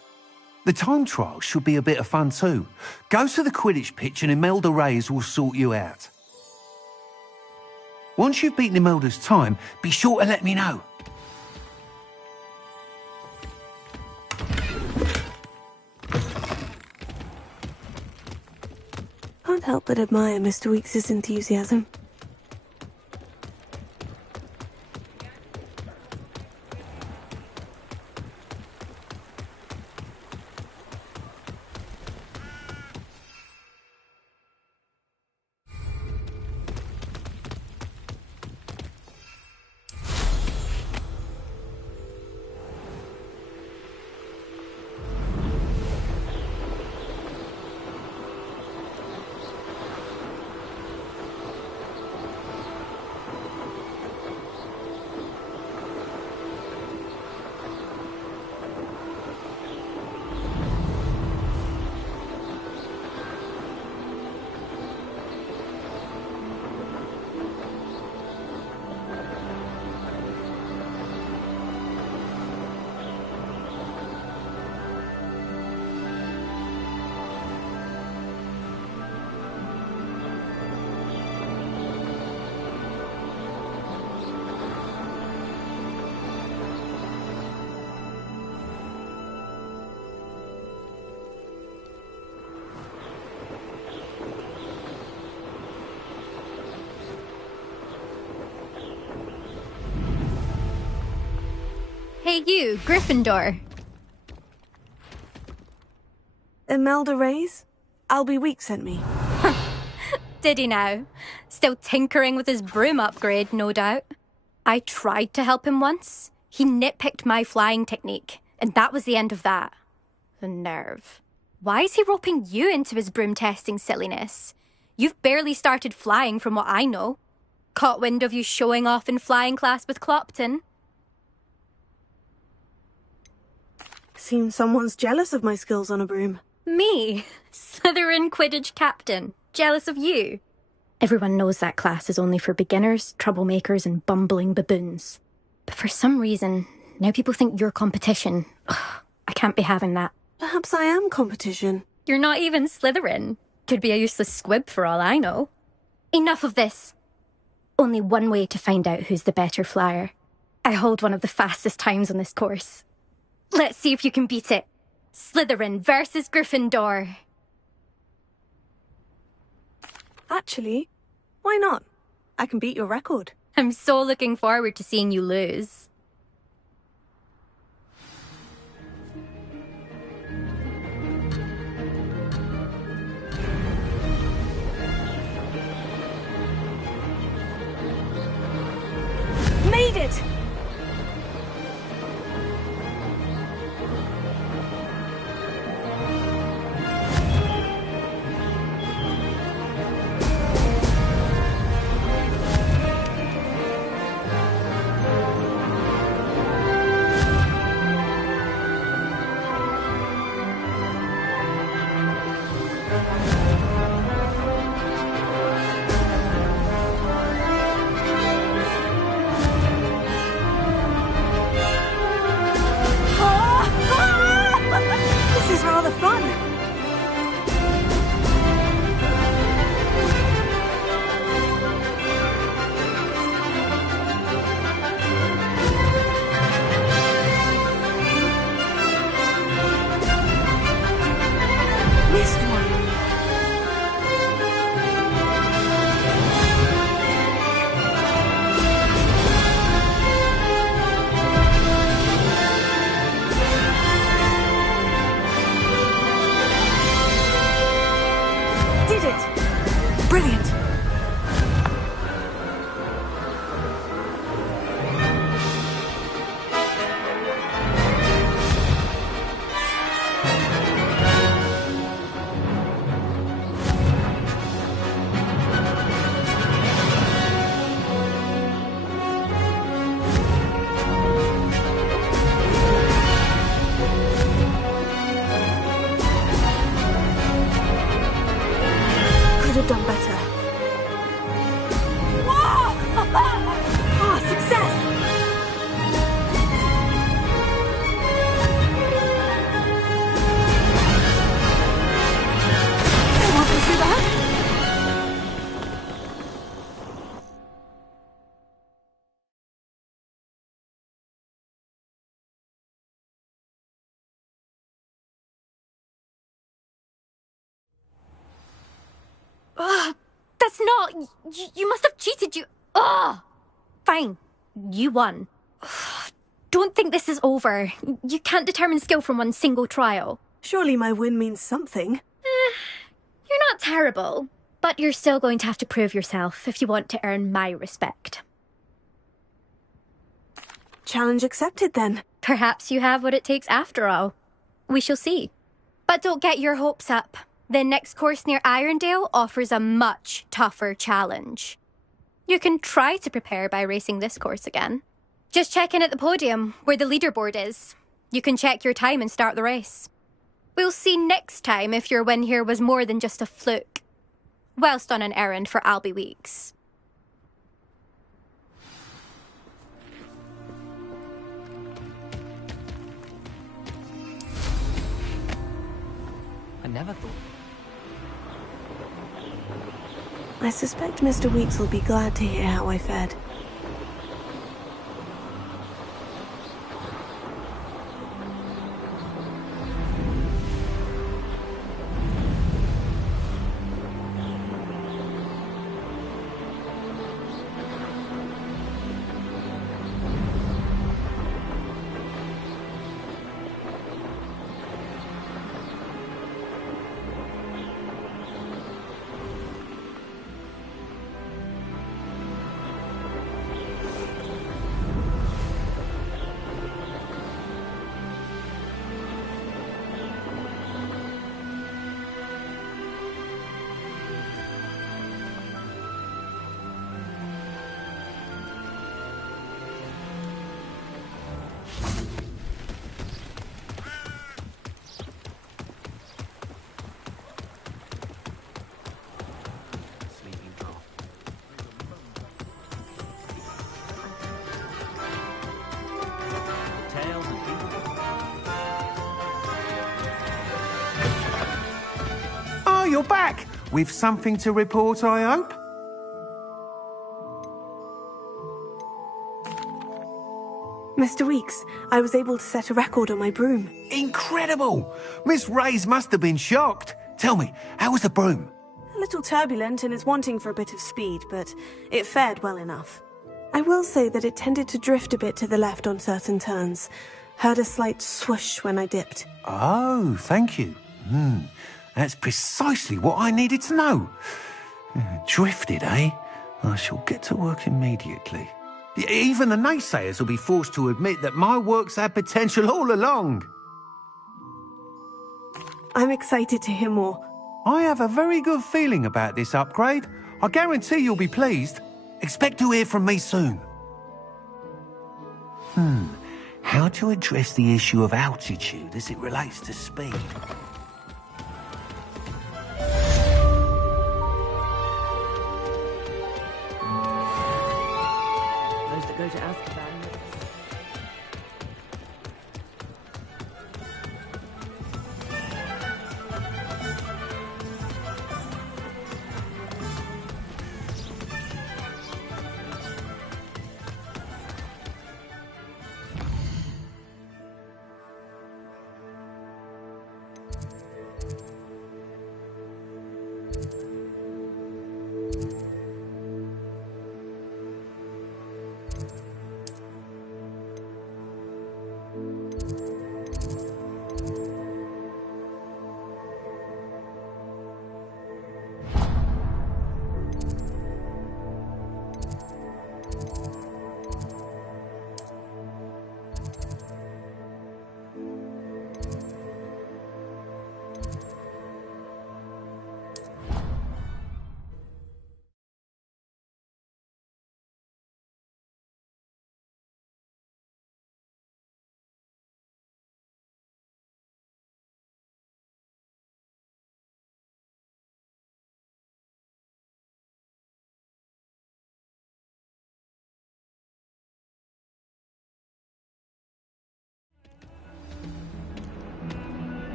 The time trial should be a bit of fun too. Go to the Quidditch pitch and Imelda Reyes will sort you out. Once you've beaten Imelda's time, be sure to let me know. Can't help but admire Mr. Weekes' enthusiasm. Hey you, Gryffindor. Imelda Reyes? Albie Weeks sent me. Did he now? Still tinkering with his broom upgrade, no doubt. I tried to help him once. He nitpicked my flying technique, and that was the end of that. The nerve. Why is he roping you into his broom testing silliness? You've barely started flying from what I know. Caught wind of you showing off in flying class with Clopton. Seems someone's jealous of my skills on a broom. Me? Slytherin Quidditch captain. Jealous of you? Everyone knows that class is only for beginners, troublemakers, and bumbling baboons. But for some reason, now people think you're competition. Ugh, I can't be having that. Perhaps I am competition. You're not even Slytherin. Could be a useless squib for all I know. Enough of this. Only one way to find out who's the better flyer. I hold one of the fastest times on this course. Let's see if you can beat it. Slytherin versus Gryffindor. Actually, why not? I can beat your record. I'm so looking forward to seeing you lose. Made it! This is rather fun. Missed one. Did it! Brilliant! Could have done better. Ah, success! It wasn't too bad. Ugh, that's not... You must have cheated, you... Ugh! Fine. You won. Ugh, don't think this is over. You can't determine skill from one single trial. Surely my win means something. You're not terrible, but you're still going to have to prove yourself if you want to earn my respect. Challenge accepted, then. Perhaps you have what it takes after all. We shall see. But don't get your hopes up. The next course near Irondale offers a much tougher challenge. You can try to prepare by racing this course again. Just check in at the podium, where the leaderboard is. You can check your time and start the race. We'll see next time if your win here was more than just a fluke. Whilst on an errand for Albie Weeks. I never thought... I suspect Mr. Weeks will be glad to hear how I fared. you're back. With something to report, I hope? Mr. Weeks, I was able to set a record on my broom. Incredible! Miss Reyes must have been shocked. Tell me, how was the broom? A little turbulent and is wanting for a bit of speed, but it fared well enough. I will say that it tended to drift a bit to the left on certain turns. Heard a slight swoosh when I dipped. Oh, thank you. That's precisely what I needed to know. Drifted, eh? I shall get to work immediately. Even the naysayers will be forced to admit that my work's had potential all along. I'm excited to hear more. I have a very good feeling about this upgrade. I guarantee you'll be pleased. Expect to hear from me soon. How to address the issue of altitude as it relates to speed? Those that go to Azkaban.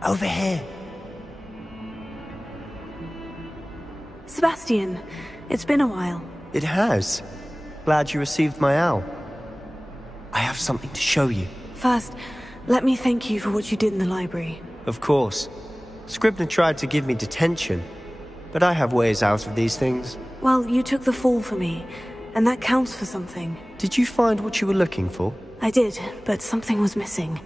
Over here. Sebastian, it's been a while. It has. Glad you received my owl. I have something to show you. First, let me thank you for what you did in the library. Of course. Scribner tried to give me detention, but I have ways out of these things. Well, you took the fall for me, and that counts for something. Did you find what you were looking for? I did, but something was missing.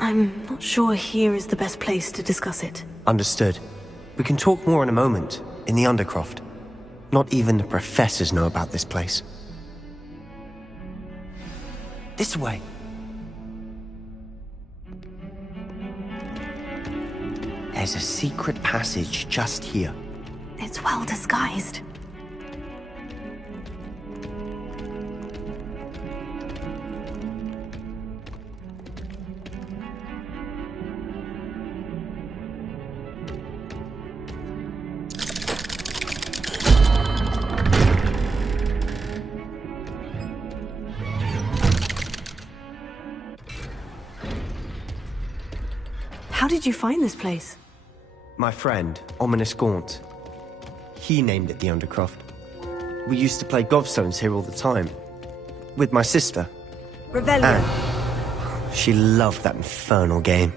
I'm not sure here is the best place to discuss it. Understood. We can talk more in a moment, in the Undercroft. Not even the professors know about this place. This way. There's a secret passage just here. It's well disguised. How did you find this place? My friend, Ominous Gaunt. He named it the Undercroft. We used to play gobstones here all the time. With my sister. Revelio. And she loved that infernal game.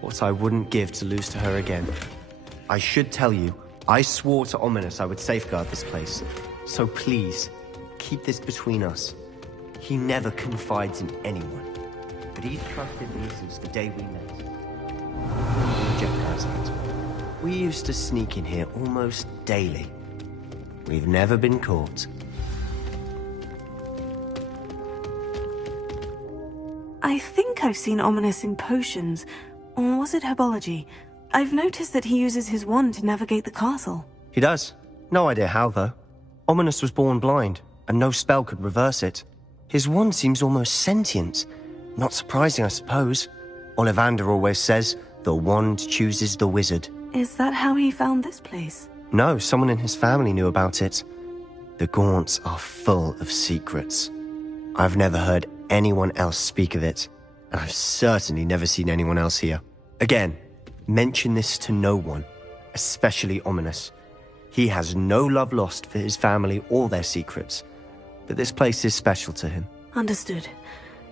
What I wouldn't give to lose to her again. I should tell you, I swore to Ominous I would safeguard this place. So please, keep this between us. He never confides in anyone. But he's trusted me since the day we met. Jeff knows that. We used to sneak in here almost daily. We've never been caught. I think I've seen Ominous in potions. Or was it herbology? I've noticed that he uses his wand to navigate the castle. He does. No idea how, though. Ominous was born blind, and no spell could reverse it. His wand seems almost sentient. Not surprising, I suppose. Ollivander always says, the wand chooses the wizard. Is that how he found this place? No, someone in his family knew about it. The Gaunts are full of secrets. I've never heard anyone else speak of it, and I've certainly never seen anyone else here. Again, mention this to no one, especially Ominous. He has no love lost for his family or their secrets, but this place is special to him. Understood.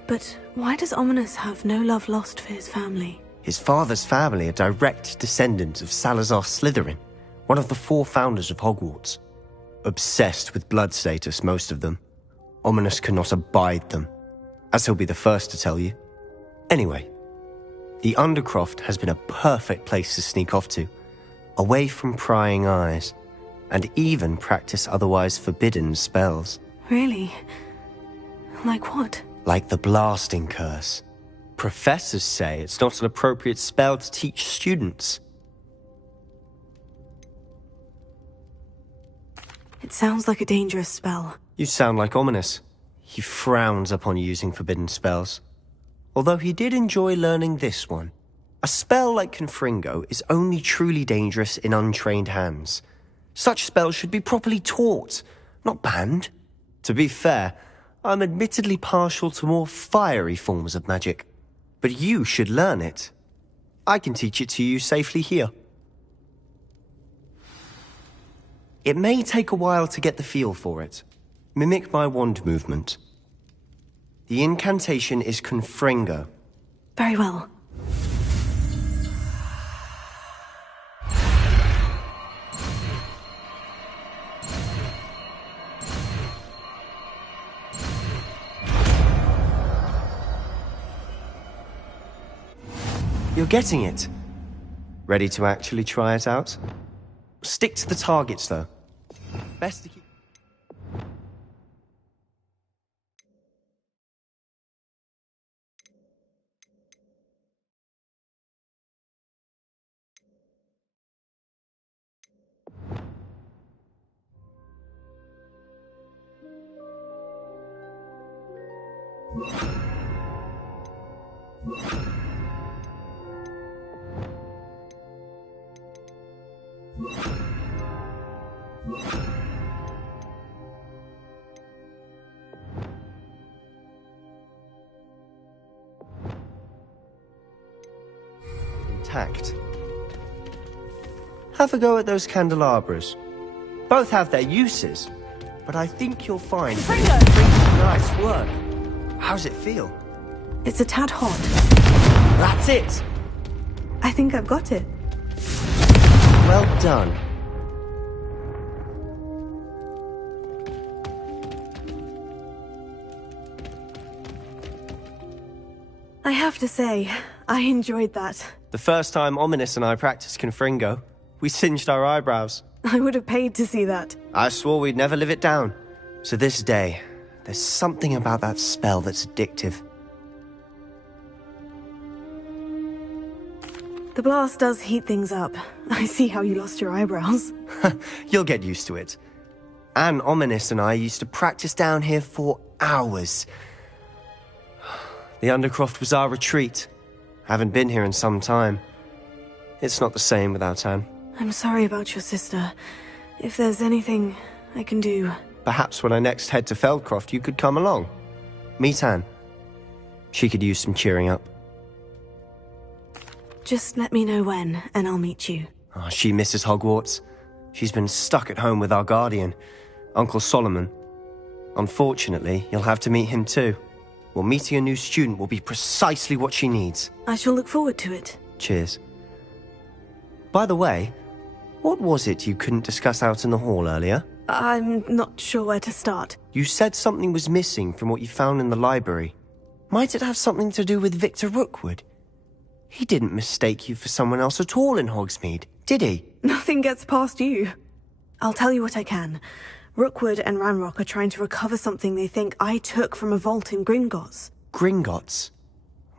But why does Ominous have no love lost for his family? His father's family are direct descendants of Salazar Slytherin, one of the 4 founders of Hogwarts. Obsessed with blood status, most of them. Ominous cannot abide them, as he'll be the first to tell you. Anyway, the Undercroft has been a perfect place to sneak off to, away from prying eyes, and even practice otherwise forbidden spells. Really? Like what? Like the blasting curse. Professors say it's not an appropriate spell to teach students. It sounds like a dangerous spell. You sound like Ominous. He frowns upon using forbidden spells. Although he did enjoy learning this one. A spell like Confringo is only truly dangerous in untrained hands. Such spells should be properly taught, not banned. To be fair, I'm admittedly partial to more fiery forms of magic. But you should learn it. I can teach it to you safely here. It may take a while to get the feel for it. Mimic my wand movement. The incantation is Confringo. Very well. You're getting it. Ready to actually try it out? Stick to the targets, though. Best to keep... Intact. Have a go at those candelabras. Both have their uses, but I think you'll find nice work. How's it feel? It's a tad hot. That's it! I think I've got it. Well done. I have to say, I enjoyed that. The first time Ominous and I practiced Confringo, we singed our eyebrows. I would have paid to see that. I swore we'd never live it down. So this day, there's something about that spell that's addictive. The blast does heat things up. I see how you lost your eyebrows. You'll get used to it. Anne, Ominous and I used to practice down here for hours. The Undercroft was our retreat. Haven't been here in some time. It's not the same without Anne. I'm sorry about your sister. If there's anything I can do... Perhaps when I next head to Feldcroft, you could come along. Meet Anne. She could use some cheering up. Just let me know when, and I'll meet you. Oh, she misses Hogwarts. She's been stuck at home with our guardian, Uncle Solomon. Unfortunately, you'll have to meet him too. Well, meeting a new student will be precisely what she needs. I shall look forward to it. Cheers. By the way, what was it you couldn't discuss out in the hall earlier? I'm not sure where to start. You said something was missing from what you found in the library. Might it have something to do with Victor Rookwood? He didn't mistake you for someone else at all in Hogsmeade, did he? Nothing gets past you. I'll tell you what I can. Rookwood and Ranrock are trying to recover something they think I took from a vault in Gringotts. Gringotts?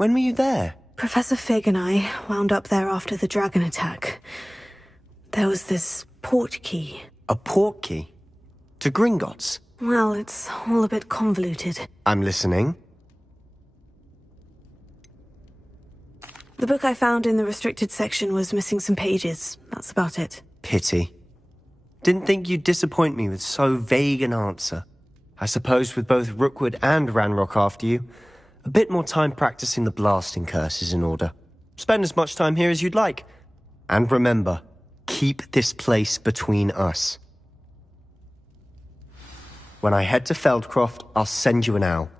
When were you there? Professor Fig and I wound up there after the dragon attack. There was this port key. A port key? To Gringotts? Well, it's all a bit convoluted. I'm listening. The book I found in the restricted section was missing some pages. That's about it. Pity. Didn't think you'd disappoint me with so vague an answer. I suppose with both Rookwood and Ranrock after you, a bit more time practicing the blasting curse is in order. Spend as much time here as you'd like. And remember, keep this place between us. When I head to Feldcroft, I'll send you an owl.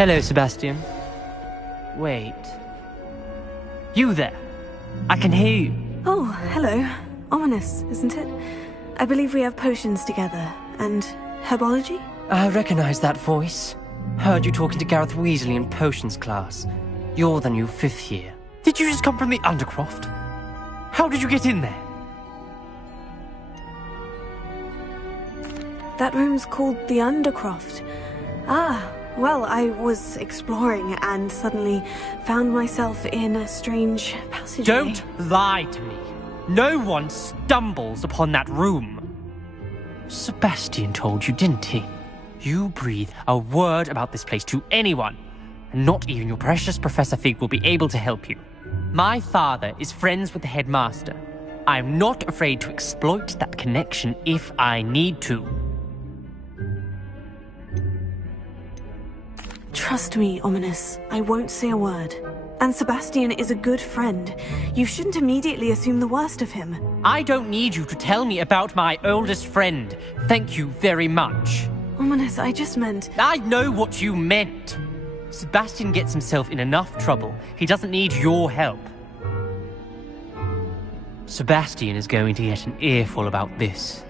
Hello, Sebastian. Wait. You there? I can hear you. Oh, hello. Ominous, isn't it? I believe we have potions together. And herbology? I recognize that voice. Heard you talking to Gareth Weasley in potions class. You're the new 5th year. Did you just come from the Undercroft? How did you get in there? That room's called the Undercroft. Ah, well, I was exploring and suddenly found myself in a strange passageway. Don't lie to me. No one stumbles upon that room. Sebastian told you, didn't he? You breathe a word about this place to anyone, and not even your precious Professor Fig will be able to help you. My father is friends with the headmaster. I'm not afraid to exploit that connection if I need to. Trust me, Ominous. I won't say a word. And Sebastian is a good friend. You shouldn't immediately assume the worst of him. I don't need you to tell me about my oldest friend. Thank you very much. Ominous, I just meant... I know what you meant. Sebastian gets himself in enough trouble. He doesn't need your help. Sebastian is going to get an earful about this.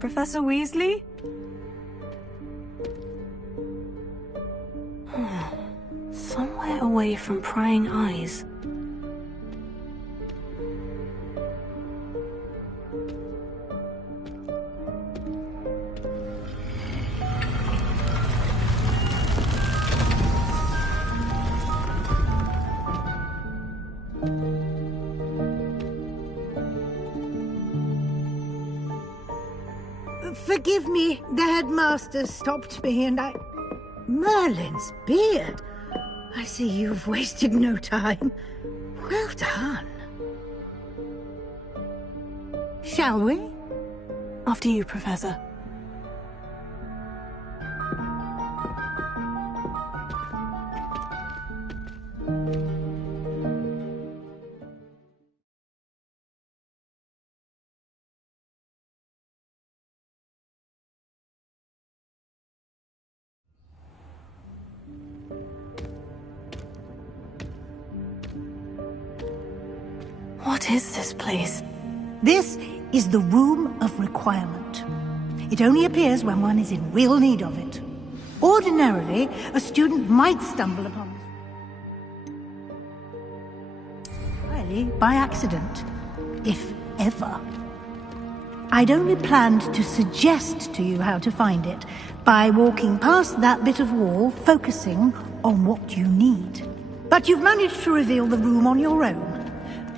Professor Weasley? Somewhere away from prying eyes. Forgive me, the headmaster stopped me and I... Merlin's beard! I see you've wasted no time. Well done. Shall we? After you, Professor. What is this place? This is the Room of Requirement. It only appears when one is in real need of it. Ordinarily, a student might stumble upon this entirely by accident, if ever. I'd only planned to suggest to you how to find it by walking past that bit of wall, focusing on what you need. But you've managed to reveal the room on your own.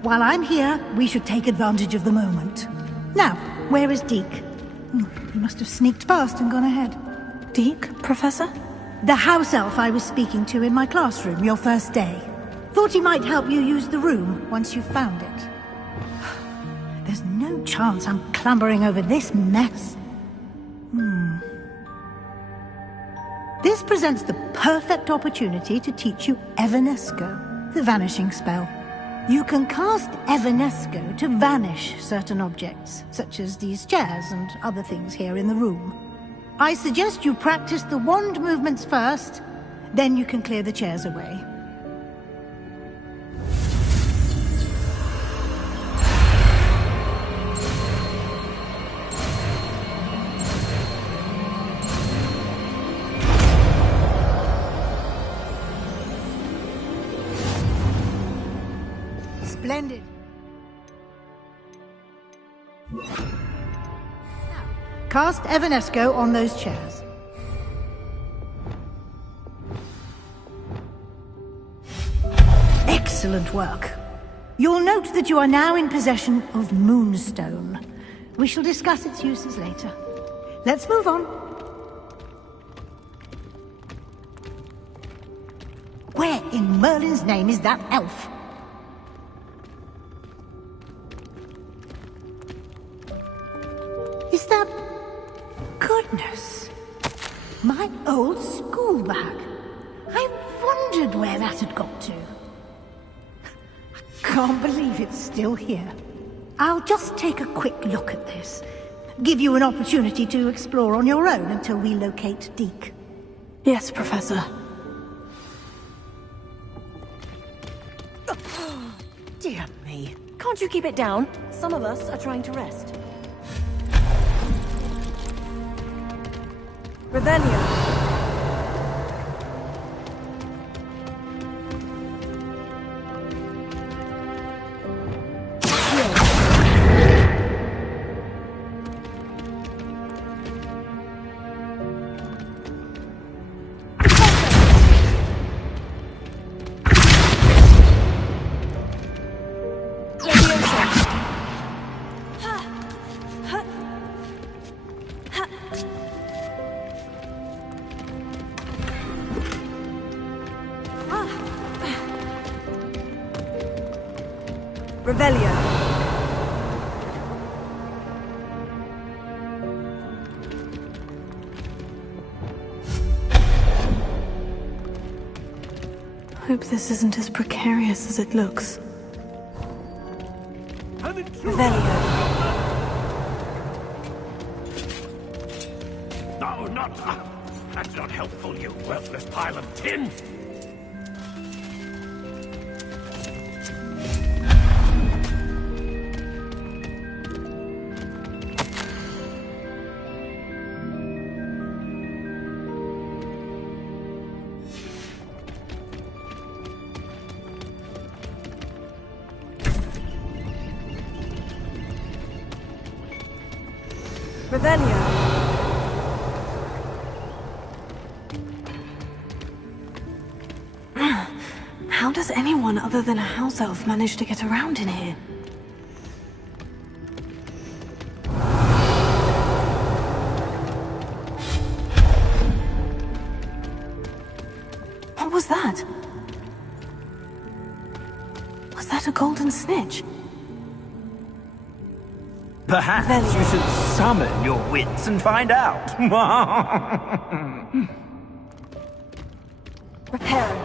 While I'm here, we should take advantage of the moment. Now, where is Deke? He must have sneaked past and gone ahead. Deke, Professor? The house elf I was speaking to in my classroom your first day. Thought he might help you use the room once you found it. There's no chance I'm clambering over this mess. This presents the perfect opportunity to teach you Evanesco, the vanishing spell. You can cast Evanesco to vanish certain objects, such as these chairs and other things here in the room. I suggest you practice the wand movements first, then you can clear the chairs away. Splendid. Now, cast Evanesco on those chairs. Excellent work. You'll note that you are now in possession of Moonstone. We shall discuss its uses later. Let's move on. Where in Merlin's name is that elf? Is that... Goodness. My old school bag. I wondered where that had got to. I can't believe it's still here. I'll just take a quick look at this. Give you an opportunity to explore on your own until we locate Deke. Yes, Professor. Dear me. Can't you keep it down? Some of us are trying to rest. Revelio. Revelio. Hope this isn't as precarious as it looks. Revelio. No, not... that's not helpful, you worthless pile of tin! Revelio. How does anyone other than a house elf manage to get around in here? What was that? Was that a golden snitch? Perhaps you should summon your wits and find out. Repairing.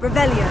Revelio.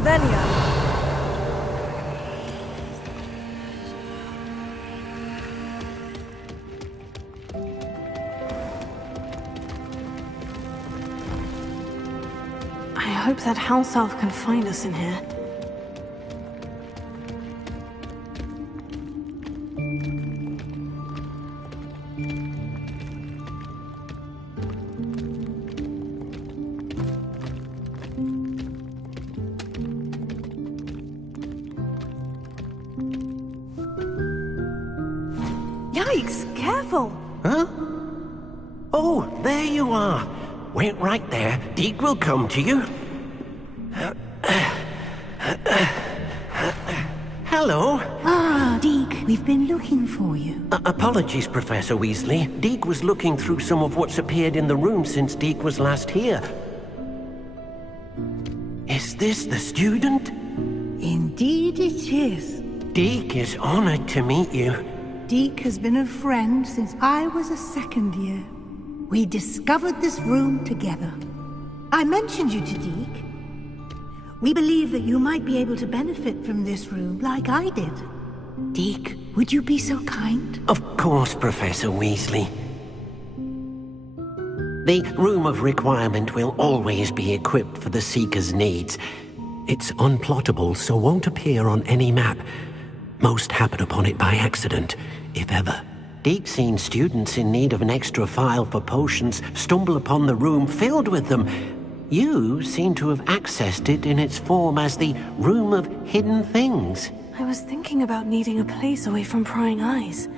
Revelio. I hope that house elf can find us in here. Yikes, careful! Huh? Oh, there you are. Wait right there. Deke will come to you. Hello. Ah, Deke, we've been looking for you. Apologies, Professor Weasley. Deke was looking through some of what's appeared in the room since Deke was last here. Is this the student? Indeed it is. Deke is honored to meet you. Deke has been a friend since I was a second year. We discovered this room together. I mentioned you to Deke. We believe that you might be able to benefit from this room like I did. Deke, would you be so kind? Of course, Professor Weasley. The Room of Requirement will always be equipped for the Seeker's needs. It's unplottable, so won't appear on any map. Most happen upon it by accident, if ever. Deke's seen students in need of an extra file for potions stumble upon the room filled with them. You seem to have accessed it in its form as the Room of Hidden Things. I was thinking about needing a place away from prying eyes.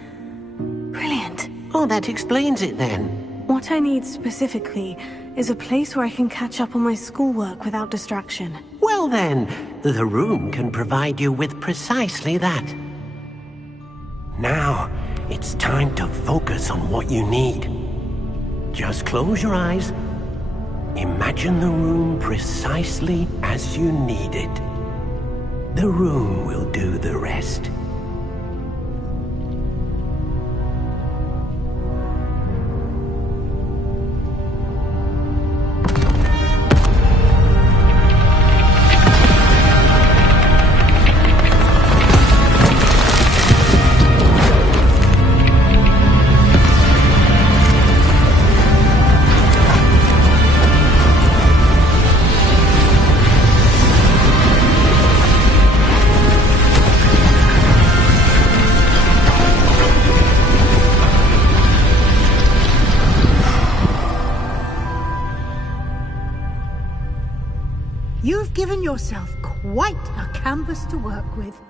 Brilliant. Oh, that explains it then. What I need specifically is a place where I can catch up on my schoolwork without distraction. Well then, the room can provide you with precisely that. Now, it's time to focus on what you need. Just close your eyes. Imagine the room precisely as you need it. The room will do the rest. You've given yourself quite a canvas to work with.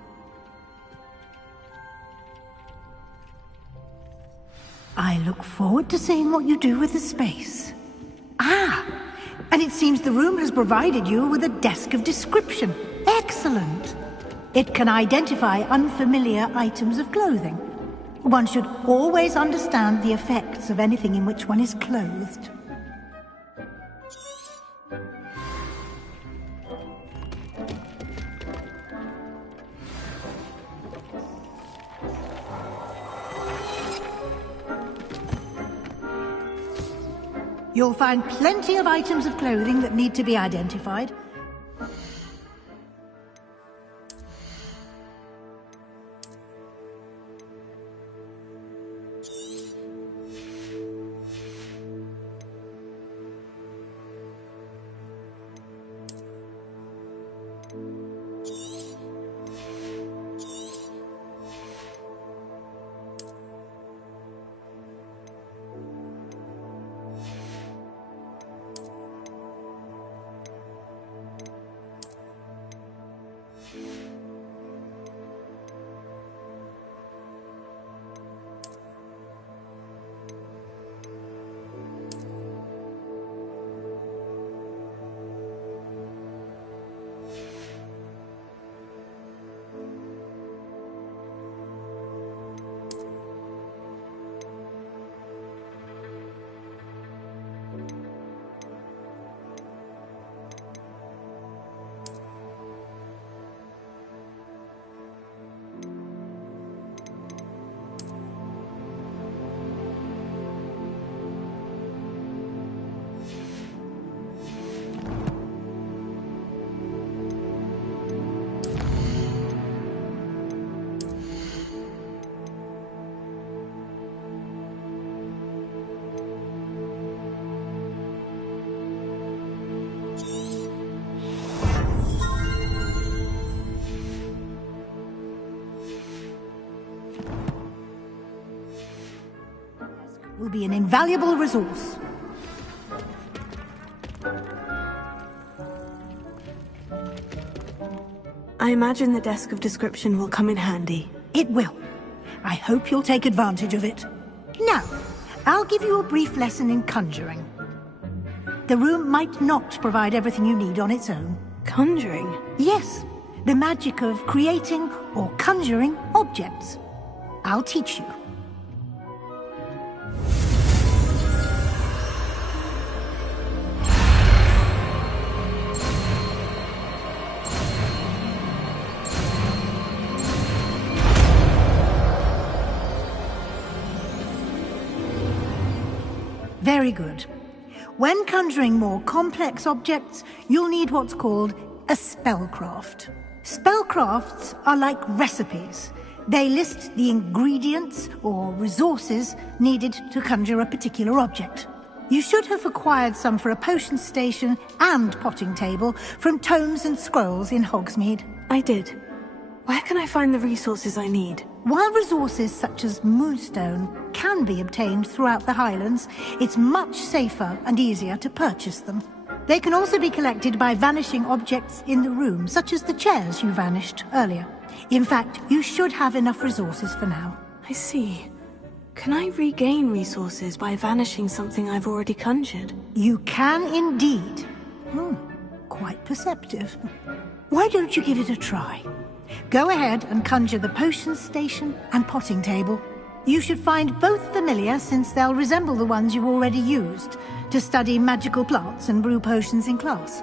I look forward to seeing what you do with the space. Ah, and it seems the room has provided you with a desk of description. Excellent. It can identify unfamiliar items of clothing. One should always understand the effects of anything in which one is clothed. You'll find plenty of items of clothing that need to be identified. be an invaluable resource. I imagine the Desk of Description will come in handy. It will. I hope you'll take advantage of it. Now, I'll give you a brief lesson in conjuring. The room might not provide everything you need on its own. Conjuring? Yes, the magic of creating or conjuring objects. I'll teach you. Very good. When conjuring more complex objects, you'll need what's called a spellcraft. Spellcrafts are like recipes. They list the ingredients or resources needed to conjure a particular object. You should have acquired some for a potion station and potting table from tomes and scrolls in Hogsmeade. I did. Where can I find the resources I need? While resources such as moonstone can be obtained throughout the Highlands, it's much safer and easier to purchase them. They can also be collected by vanishing objects in the room, such as the chairs you vanished earlier. In fact, you should have enough resources for now. I see. Can I regain resources by vanishing something I've already conjured? You can indeed. Quite perceptive. Why don't you give it a try? Go ahead and conjure the potion station and potting table. You should find both familiar, since they'll resemble the ones you've already used to study magical plants and brew potions in class.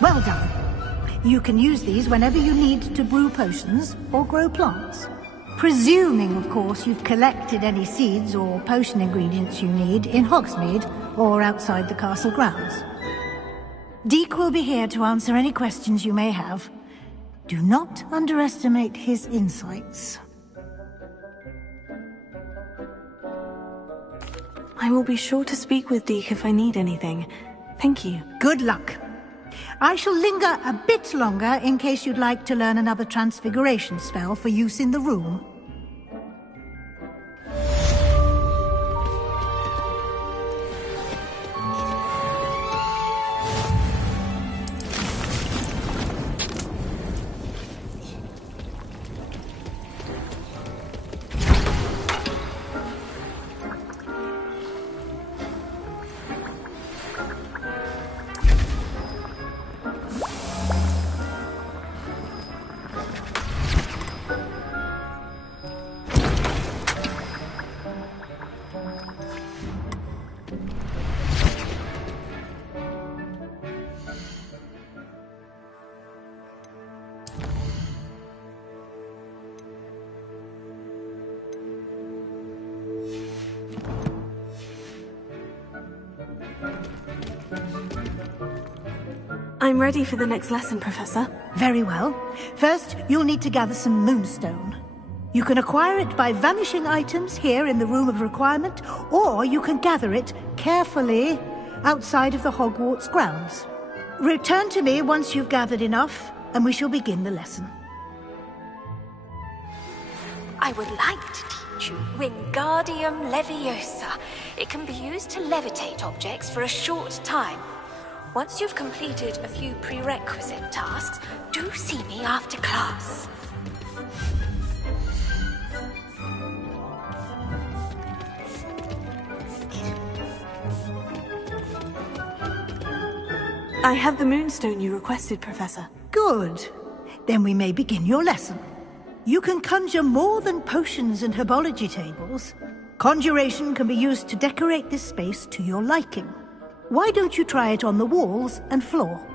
Well done. You can use these whenever you need to brew potions or grow plants. Presuming, of course, you've collected any seeds or potion ingredients you need in Hogsmeade or outside the castle grounds. Deek will be here to answer any questions you may have. Do not underestimate his insights. I will be sure to speak with Deek if I need anything. Thank you. Good luck. I shall linger a bit longer in case you'd like to learn another transfiguration spell for use in the room. I'm ready for the next lesson, Professor. Very well. First, you'll need to gather some moonstone. You can acquire it by vanishing items here in the Room of Requirement, or you can gather it carefully outside of the Hogwarts grounds. Return to me once you've gathered enough, and we shall begin the lesson. I would like to teach you Wingardium Leviosa. It can be used to levitate objects for a short time. Once you've completed a few prerequisite tasks, do see me after class. I have the moonstone you requested, Professor. Good. Then we may begin your lesson. You can conjure more than potions and herbology tables. Conjuration can be used to decorate this space to your liking. Why don't you try it on the walls and floor?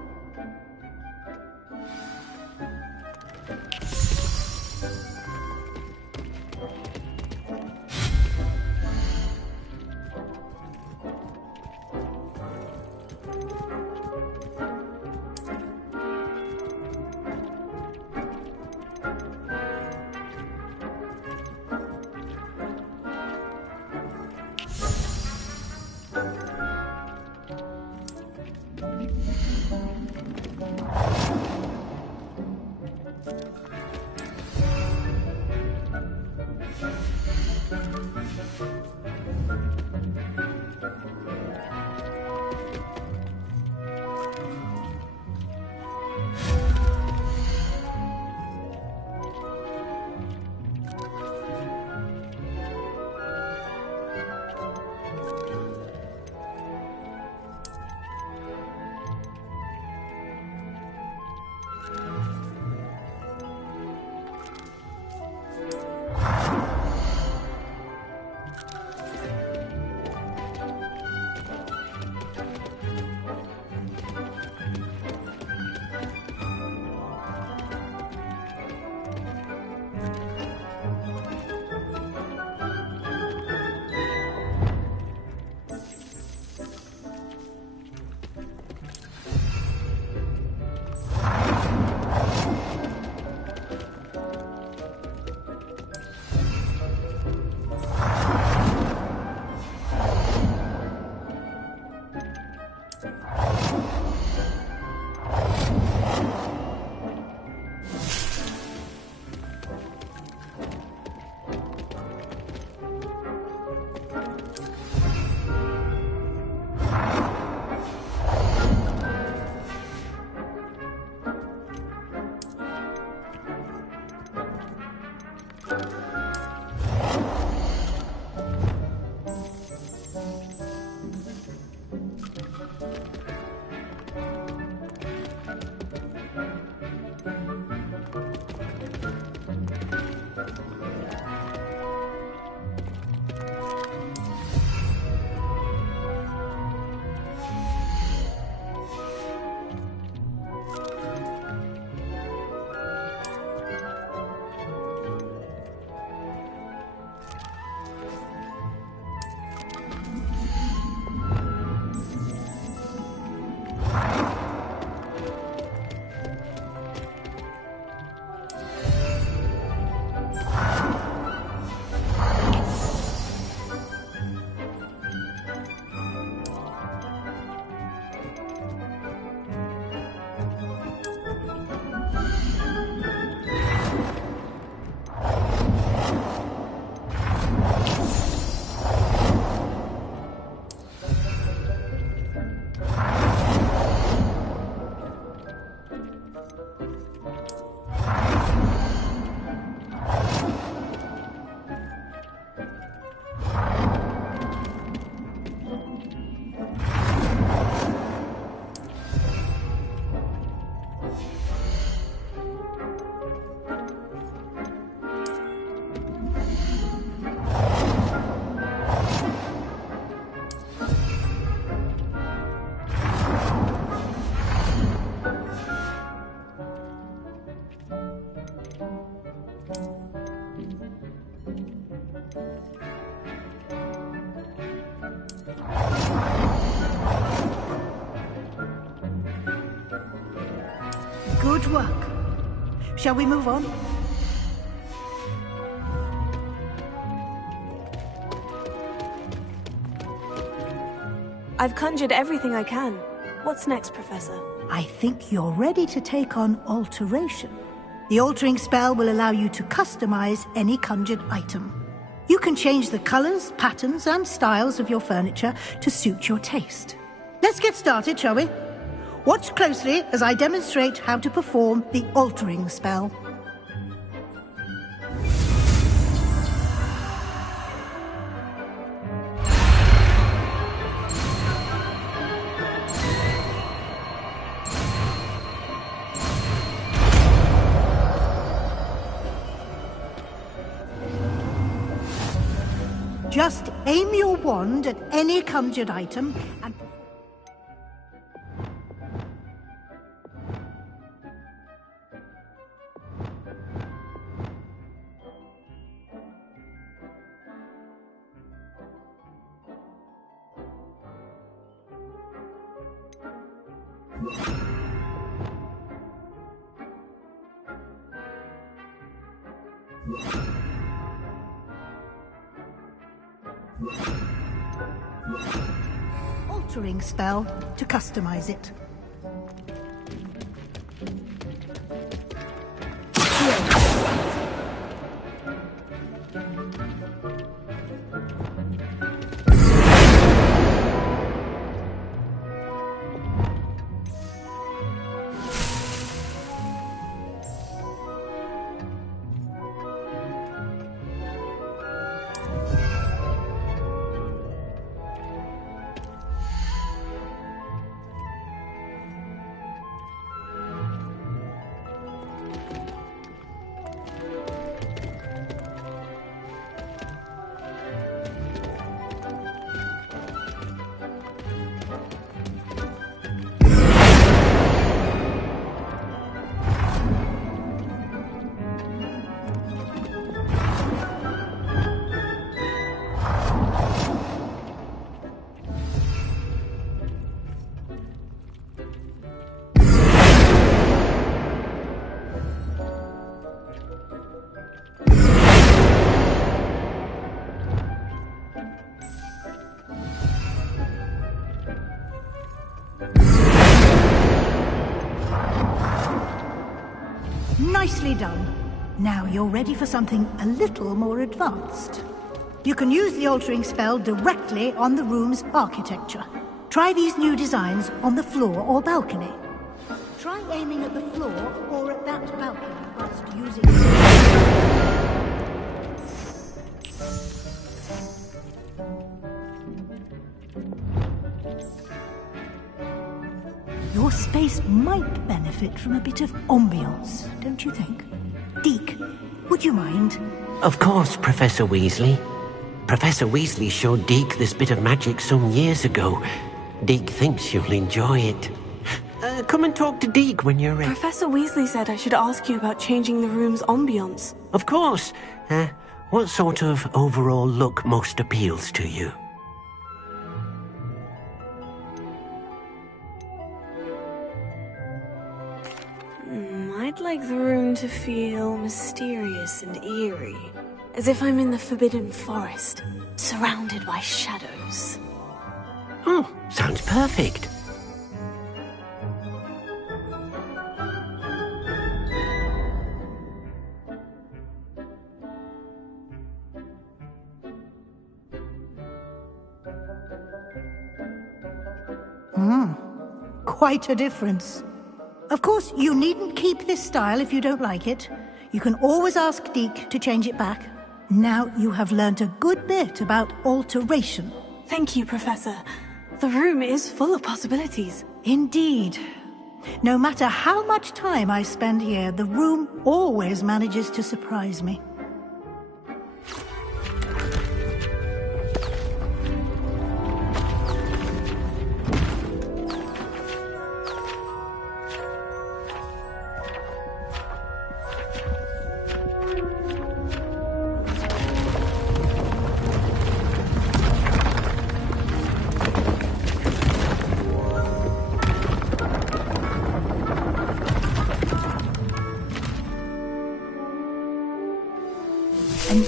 Good work. Shall we move on? I've conjured everything I can. What's next, Professor? I think you're ready to take on alteration. The altering spell will allow you to customize any conjured item. You can change the colors, patterns, and styles of your furniture to suit your taste. Let's get started, shall we? Watch closely as I demonstrate how to perform the altering spell. Just aim your wand at any conjured item and... altering spell to customize it. Nicely done. Now you're ready for something a little more advanced. You can use the altering spell directly on the room's architecture. Try these new designs on the floor or balcony. Try aiming at the floor or at that balcony whilst using... Your space might benefit from a bit of ambiance, don't you think? Deke, would you mind? Of course, Professor Weasley. Professor Weasley showed Deke this bit of magic some years ago. Deke thinks you'll enjoy it. Come and talk to Deke when you're ready. Professor Weasley said I should ask you about changing the room's ambiance. Of course. What sort of overall look most appeals to you? I'd like the room to feel mysterious and eerie, as if I'm in the Forbidden Forest, surrounded by shadows. Oh, sounds perfect. Quite a difference. Of course, you needn't keep this style if you don't like it. You can always ask Deke to change it back. Now you have learnt a good bit about alteration. Thank you, Professor. The room is full of possibilities. Indeed. No matter how much time I spend here, the room always manages to surprise me.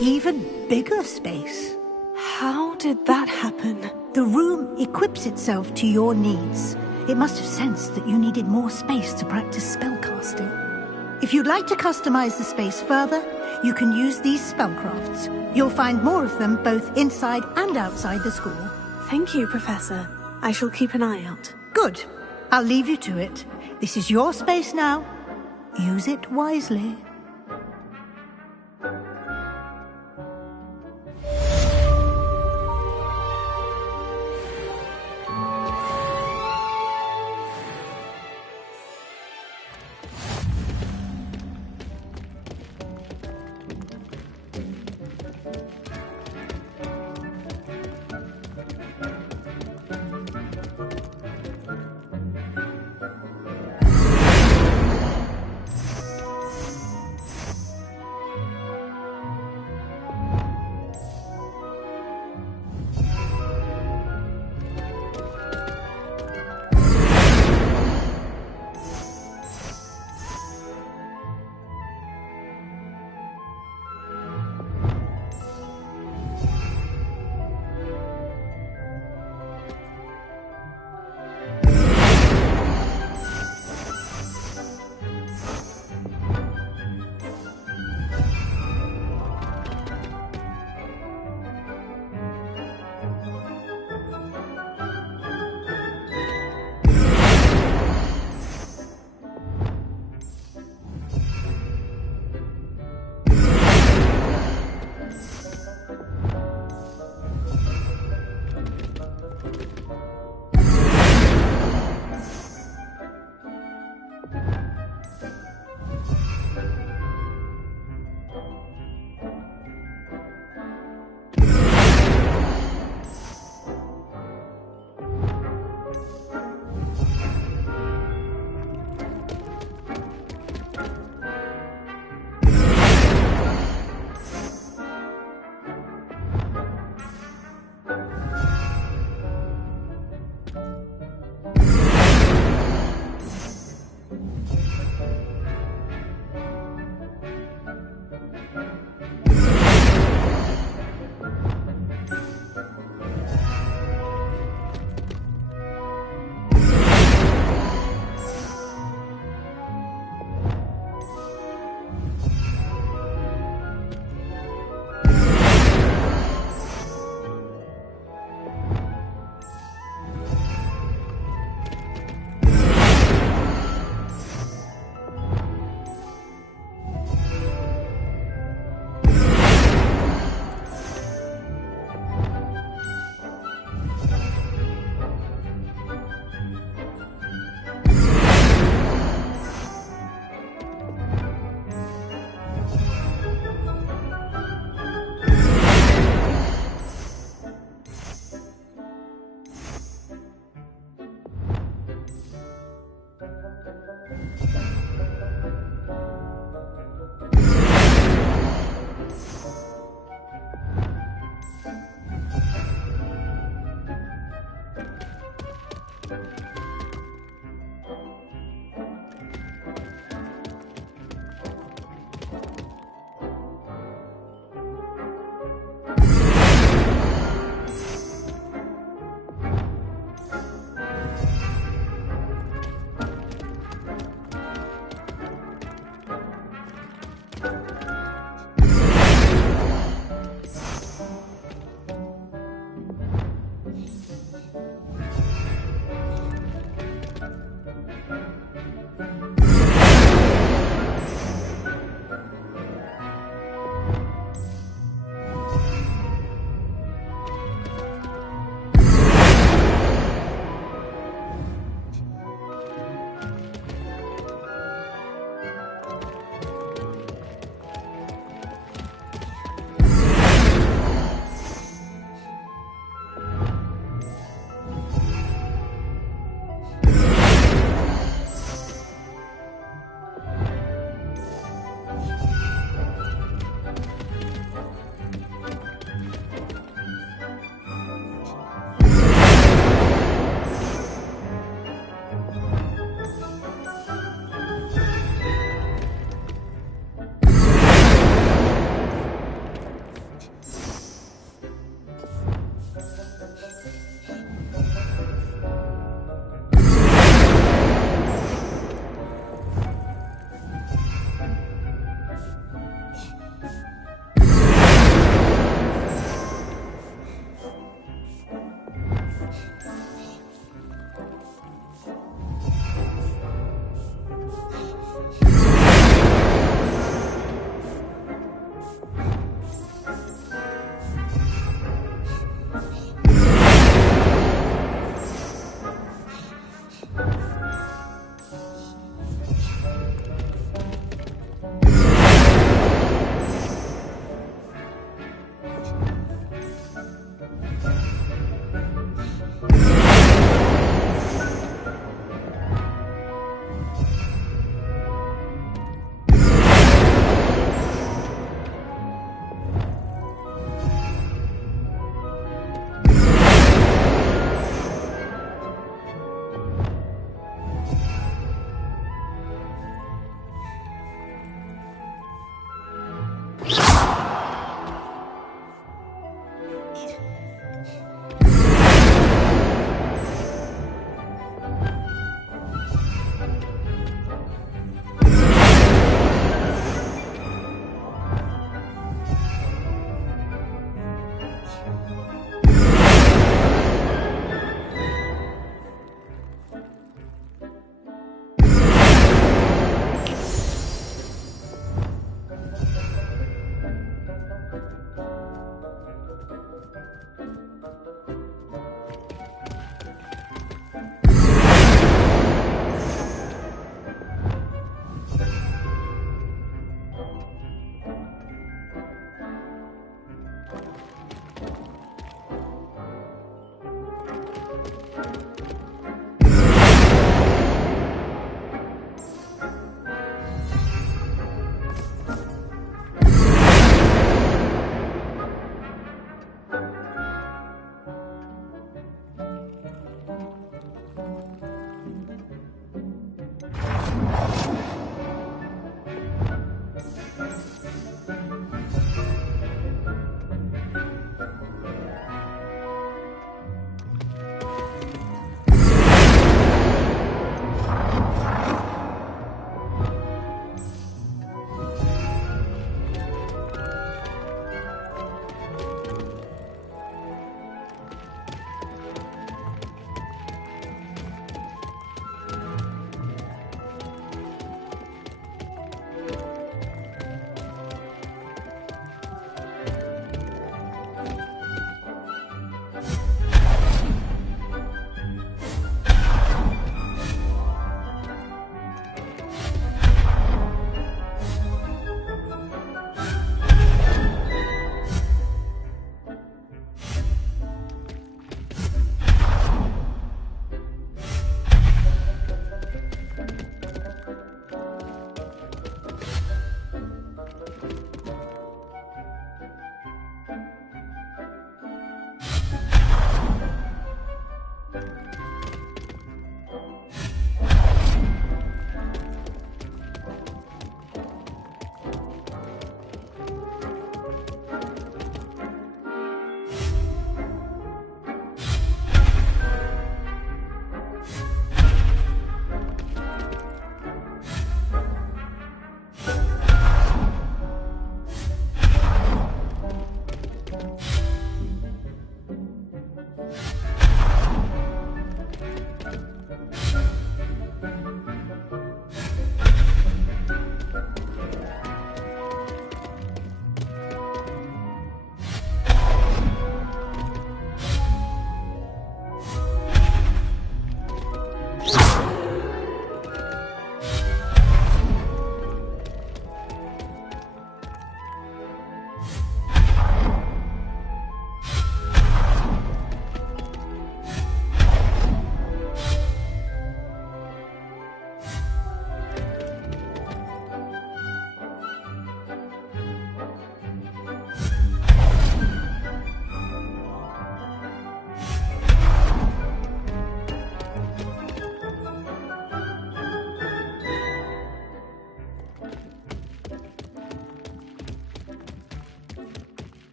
even bigger space. How did that happen? The room equips itself to your needs. It must have sensed that you needed more space to practice spellcasting. If you'd like to customize the space further, you can use these spellcrafts. You'll find more of them both inside and outside the school. Thank you, Professor. I shall keep an eye out. Good. I'll leave you to it. This is your space now. Use it wisely.